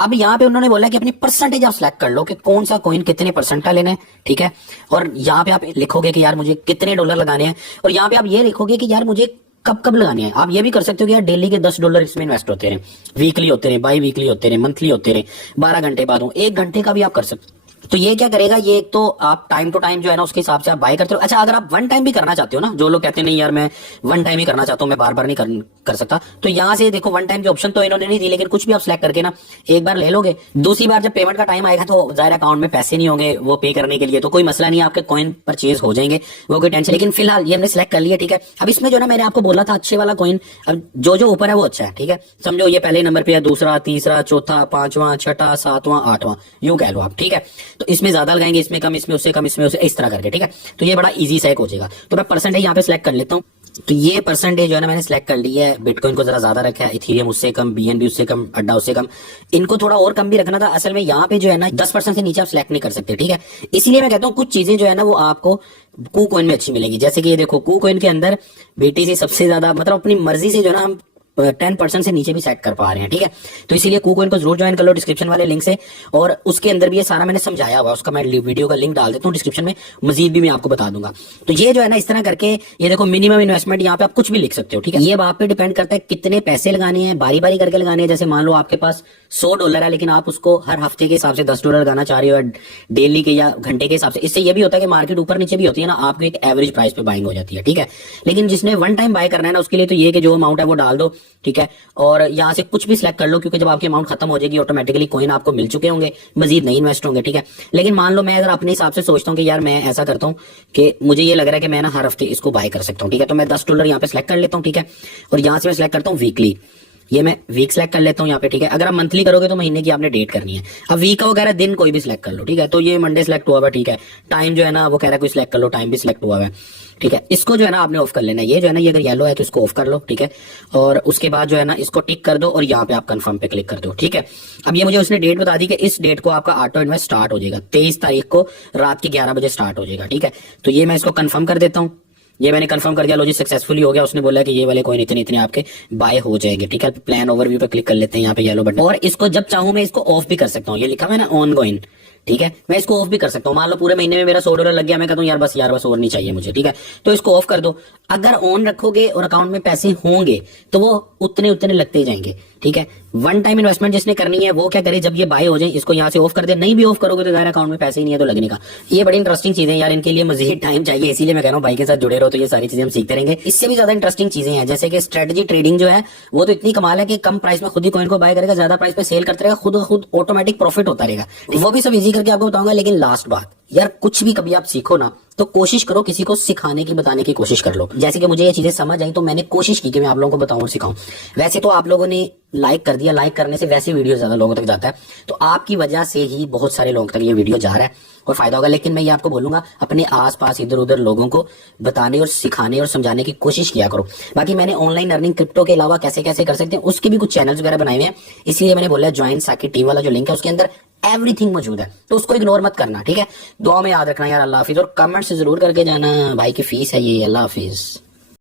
अब यहाँ पे उन्होंने बोला कि अपनी परसेंटेज आप सिलेक्ट कर लो कि कौन सा कॉइन कितने परसेंट का लेना है, ठीक है। और यहाँ पे आप लिखोगे कि यार मुझे कितने डॉलर लगाने हैं, और यहाँ पे आप ये लिखोगे कि यार मुझे कब कब लगाने हैं। आप ये भी कर सकते हो कि यार डेली के $10 इसमें इन्वेस्ट होते हैं, वीकली होते हैं, बाई वीकली होते हैं, मंथली होते हैं, 12 घंटे बाद हो, 1 घंटे का भी आप कर सकते हो। तो ये क्या करेगा, ये एक तो आप टाइम टू टाइम जो है ना उसके हिसाब से आप बाय करते हो। अच्छा अगर आप वन टाइम भी करना चाहते हो ना, जो लोग कहते हैं नहीं यार मैं वन टाइम ही करना चाहता हूँ, मैं बार बार नहीं कर सकता, तो यहाँ से देखो वन टाइम की ऑप्शन तो इन्होंने नहीं दी, लेकिन कुछ भी आप सिलेक्ट करके ना एक बार ले लोगे, दूसरी बार जब पेमेंट का टाइम आएगा तो जाहिर अकाउंट में पैसे नहीं होंगे वो पे करने के लिए, तो कोई मसला नहीं है, आपके कॉइन परचेज हो जाएंगे, वो कोई टेंशन। लेकिन फिलहाल ये हमने सिलेक्ट कर लिया, ठीक है। अब इसमें जो ना मैंने आपको बोला था अच्छे वाला कॉइन, अब जो ऊपर है वो अच्छा है, ठीक है। समझो ये पहले नंबर पे है, दूसरा, तीसरा, चौथा, 5वां, 6ठा, 7वां, 8वां, यूं कह लो आप, ठीक है। तो इसमें ज्यादा लगाएंगे, इसमें कम, इसमें उससे कम, इसमें उससे, इस तरह करके, ठीक है। तो ये बड़ा इजी सा एक हो जाएगा। तो मैं परसेंटेज यहाँ पे सिलेक्ट कर लेता हूँ। तो ये परसेंटेज जो है ना मैंने सिलेक्ट कर ली है। बिटकॉइन को जरा ज्यादा रखा है, इथेरियम उससे कम, BNB उससे कम, अड्डा उससे कम। इनको थोड़ा और कम भी रखना था। असल में यहाँ पे जो है ना 10% से नीचे आप सिलेक्ट नहीं कर सकते, ठीक है। इसीलिए मैं कहता हूँ कुछ चीजें जो है ना वो आपको KuCoin में अच्छी मिलेगी। जैसे कि ये देखो KuCoin के अंदर BTC सबसे ज्यादा, मतलब अपनी मर्जी से जो है ना हम 10% से नीचे भी सेट कर पा रहे हैं, ठीक है। तो इसीलिए KuCoin को जरूर ज्वाइन कर लो डिस्क्रिप्शन वाले लिंक से, और उसके अंदर भी ये सारा मैंने समझाया हुआ है, उसका मैं वीडियो का लिंक डाल देता हूँ डिस्क्रिप्शन में, मजीद भी मैं आपको बता दूंगा। तो ये जो है ना इस तरह करके, ये देखो मिनिमम इन्वेस्टमेंट यहाँ पे आप कुछ भी लिख सकते हो, ठीक है। ये आप पे डिपेंड करता है कितने पैसे लगाने हैं, बारी बारी करके लगाने हैं। जैसे मान लो आपके पास $100 है, लेकिन आप उसको हर हफ्ते के हिसाब से $10 लगाना चाह रहे हो, डेली के या घंटे के हिसाब से। इससे ये भी होता है कि मार्केट ऊपर नीचे भी होती है ना, आपको एक एवरेज प्राइस पे बाइंग हो जाती है, ठीक है। लेकिन जिसने वन टाइम बाय करना है ना उसके लिए तो ये कि जो अमाउंट है वो डाल दो, ठीक है। और यहाँ से कुछ भी सिलेक्ट कर लो, क्योंकि जब आपकी अमाउंट खत्म हो जाएगी ऑटोमेटिकली कॉइन आपको मिल चुके होंगे, मजीद नहीं इन्वेस्ट होंगे, ठीक है। लेकिन मान लो मैं अगर अपने हिसाब से सोचता हूँ कि यार मैं ऐसा करता हूँ कि मुझे ये लग रहा है कि मैं ना हर हफ्ते इसको बाय कर सकता हूँ, ठीक है। तो मैं $10 यहाँ पे सिलेक्ट कर लेता हूँ, ठीक है। और यहाँ से मैं सिलेक्ट करता हूँ वीकली, ये मैं वीक सेलेक्ट कर लेता हूँ यहाँ पे, ठीक है। अगर आप मंथली करोगे तो महीने की आपने डेट करनी है। अब वीक का वगैरह दिन कोई भी सिलेक्ट कर लो, ठीक है। तो ये मंडे सिलेक्ट हुआ हुआ, ठीक है। टाइम जो है ना वो कह रहा है कोई सिलेक्ट कर लो, टाइम भी सिलेक्ट हुआ है, ठीक है। इसको जो है ना आपने ऑफ कर लेना है। ये जो है ना ये अगर येलो है तो इसको ऑफ कर लो, ठीक है। और उसके बाद जो है ना इसको टिक कर दो और यहाँ पे आप कंफर्म पे क्लिक कर दो, ठीक है। अब ये मुझे उसने डेट बता दी कि इस डेट को आपका ऑटो इन्वेस्ट स्टार्ट हो जाएगा, 23 तारीख को रात के 11 बजे स्टार्ट हो जाएगा, ठीक है। तो ये मैं इसको कंफर्म कर देता हूँ। ये मैंने कंफर्म कर दिया, लो जी सक्सेसफुली हो गया। उसने बोला कि ये वाले कॉइन इतने इतने आपके बाय हो जाएंगे, ठीक है। प्लान ओवरव्यू पे क्लिक कर लेते हैं यहाँ पे येलो बटन, और इसको जब चाहूं मैं इसको ऑफ भी कर सकता हूँ। ये लिखा हुआ है ना ऑन कॉइन, ठीक है। मैं इसको ऑफ भी कर सकता हूँ। मान लो पूरे महीने में मेरा $100 लग गया, मैं कहता हूँ यार बस और नहीं चाहिए मुझे, ठीक है। तो इसको ऑफ कर दो। अगर ऑन रखोगे और अकाउंट में पैसे होंगे तो वो उतने उतने लगते जाएंगे, ठीक है। वन टाइम इन्वेस्टमेंट जिसने करनी है वो क्या करे, जब ये बाय हो जाए इसको यहाँ से ऑफ कर दे। नहीं भी ऑफ करोगे तो ज़ाहिर अकाउंट में पैसे ही नहीं है तो लगने का। ये बड़ी इंटरेस्टिंग चीजें यार, इनके लिए मजीद टाइम चाहिए, इसीलिए मैं कह रहा हूँ भाई के साथ जुड़े रहो, तो ये सारी चीजें हम सीखते रहेंगे। इससे भी ज्यादा इंटरेस्टिंग चीजें हैं, जैसे कि स्ट्रेटजी ट्रेडिंग जो है वो तो इतनी कमाल है कि कम प्राइस में खुद ही कॉइन को बाय करेगा, ज्यादा प्राइस पे सेल करते रहेगा, खुद ऑटोमेटिक प्रॉफिट होता रहेगा। वो भी सब इजी ही करके आपको बताऊंगा। लेकिन लास्ट बात यार, कुछ भी कभी आप सीखो ना तो कोशिश करो किसी को सिखाने की, बताने की कोशिश कर लो। जैसे कि मुझे ये चीजें समझ आई तो मैंने कोशिश की कि मैं आप लोगों को बताऊं और सिखाऊं। वैसे तो आप लोगों ने लाइक कर दिया, लाइक करने से वैसे वीडियो ज्यादा लोगों तक जाता है, तो आपकी वजह से ही बहुत सारे लोगों तक ये वीडियो जा रहा है और फायदा होगा। लेकिन मैं ये आपको बोलूंगा, अपने आसपास इधर उधर लोगों को बताने और सिखाने और समझाने की कोशिश किया करो। बाकी मैंने ऑनलाइन अर्निंग क्रिप्टो के अलावा कैसे कैसे कर सकते हैं उसके भी कुछ चैनल्स वगैरह बनाए हुए हैं, इसलिए मैंने बोला ज्वाइन साकी टीम वाला जो लिंक है उसके अंदर एवरीथिंग मौजूद है, तो उसको इग्नोर मत करना, ठीक है। दुआ में याद रखना यार। अल्लाह हाफिज, और कमेंट से जरूर करके जाना, भाई की फीस है ये। अल्लाह हाफिज।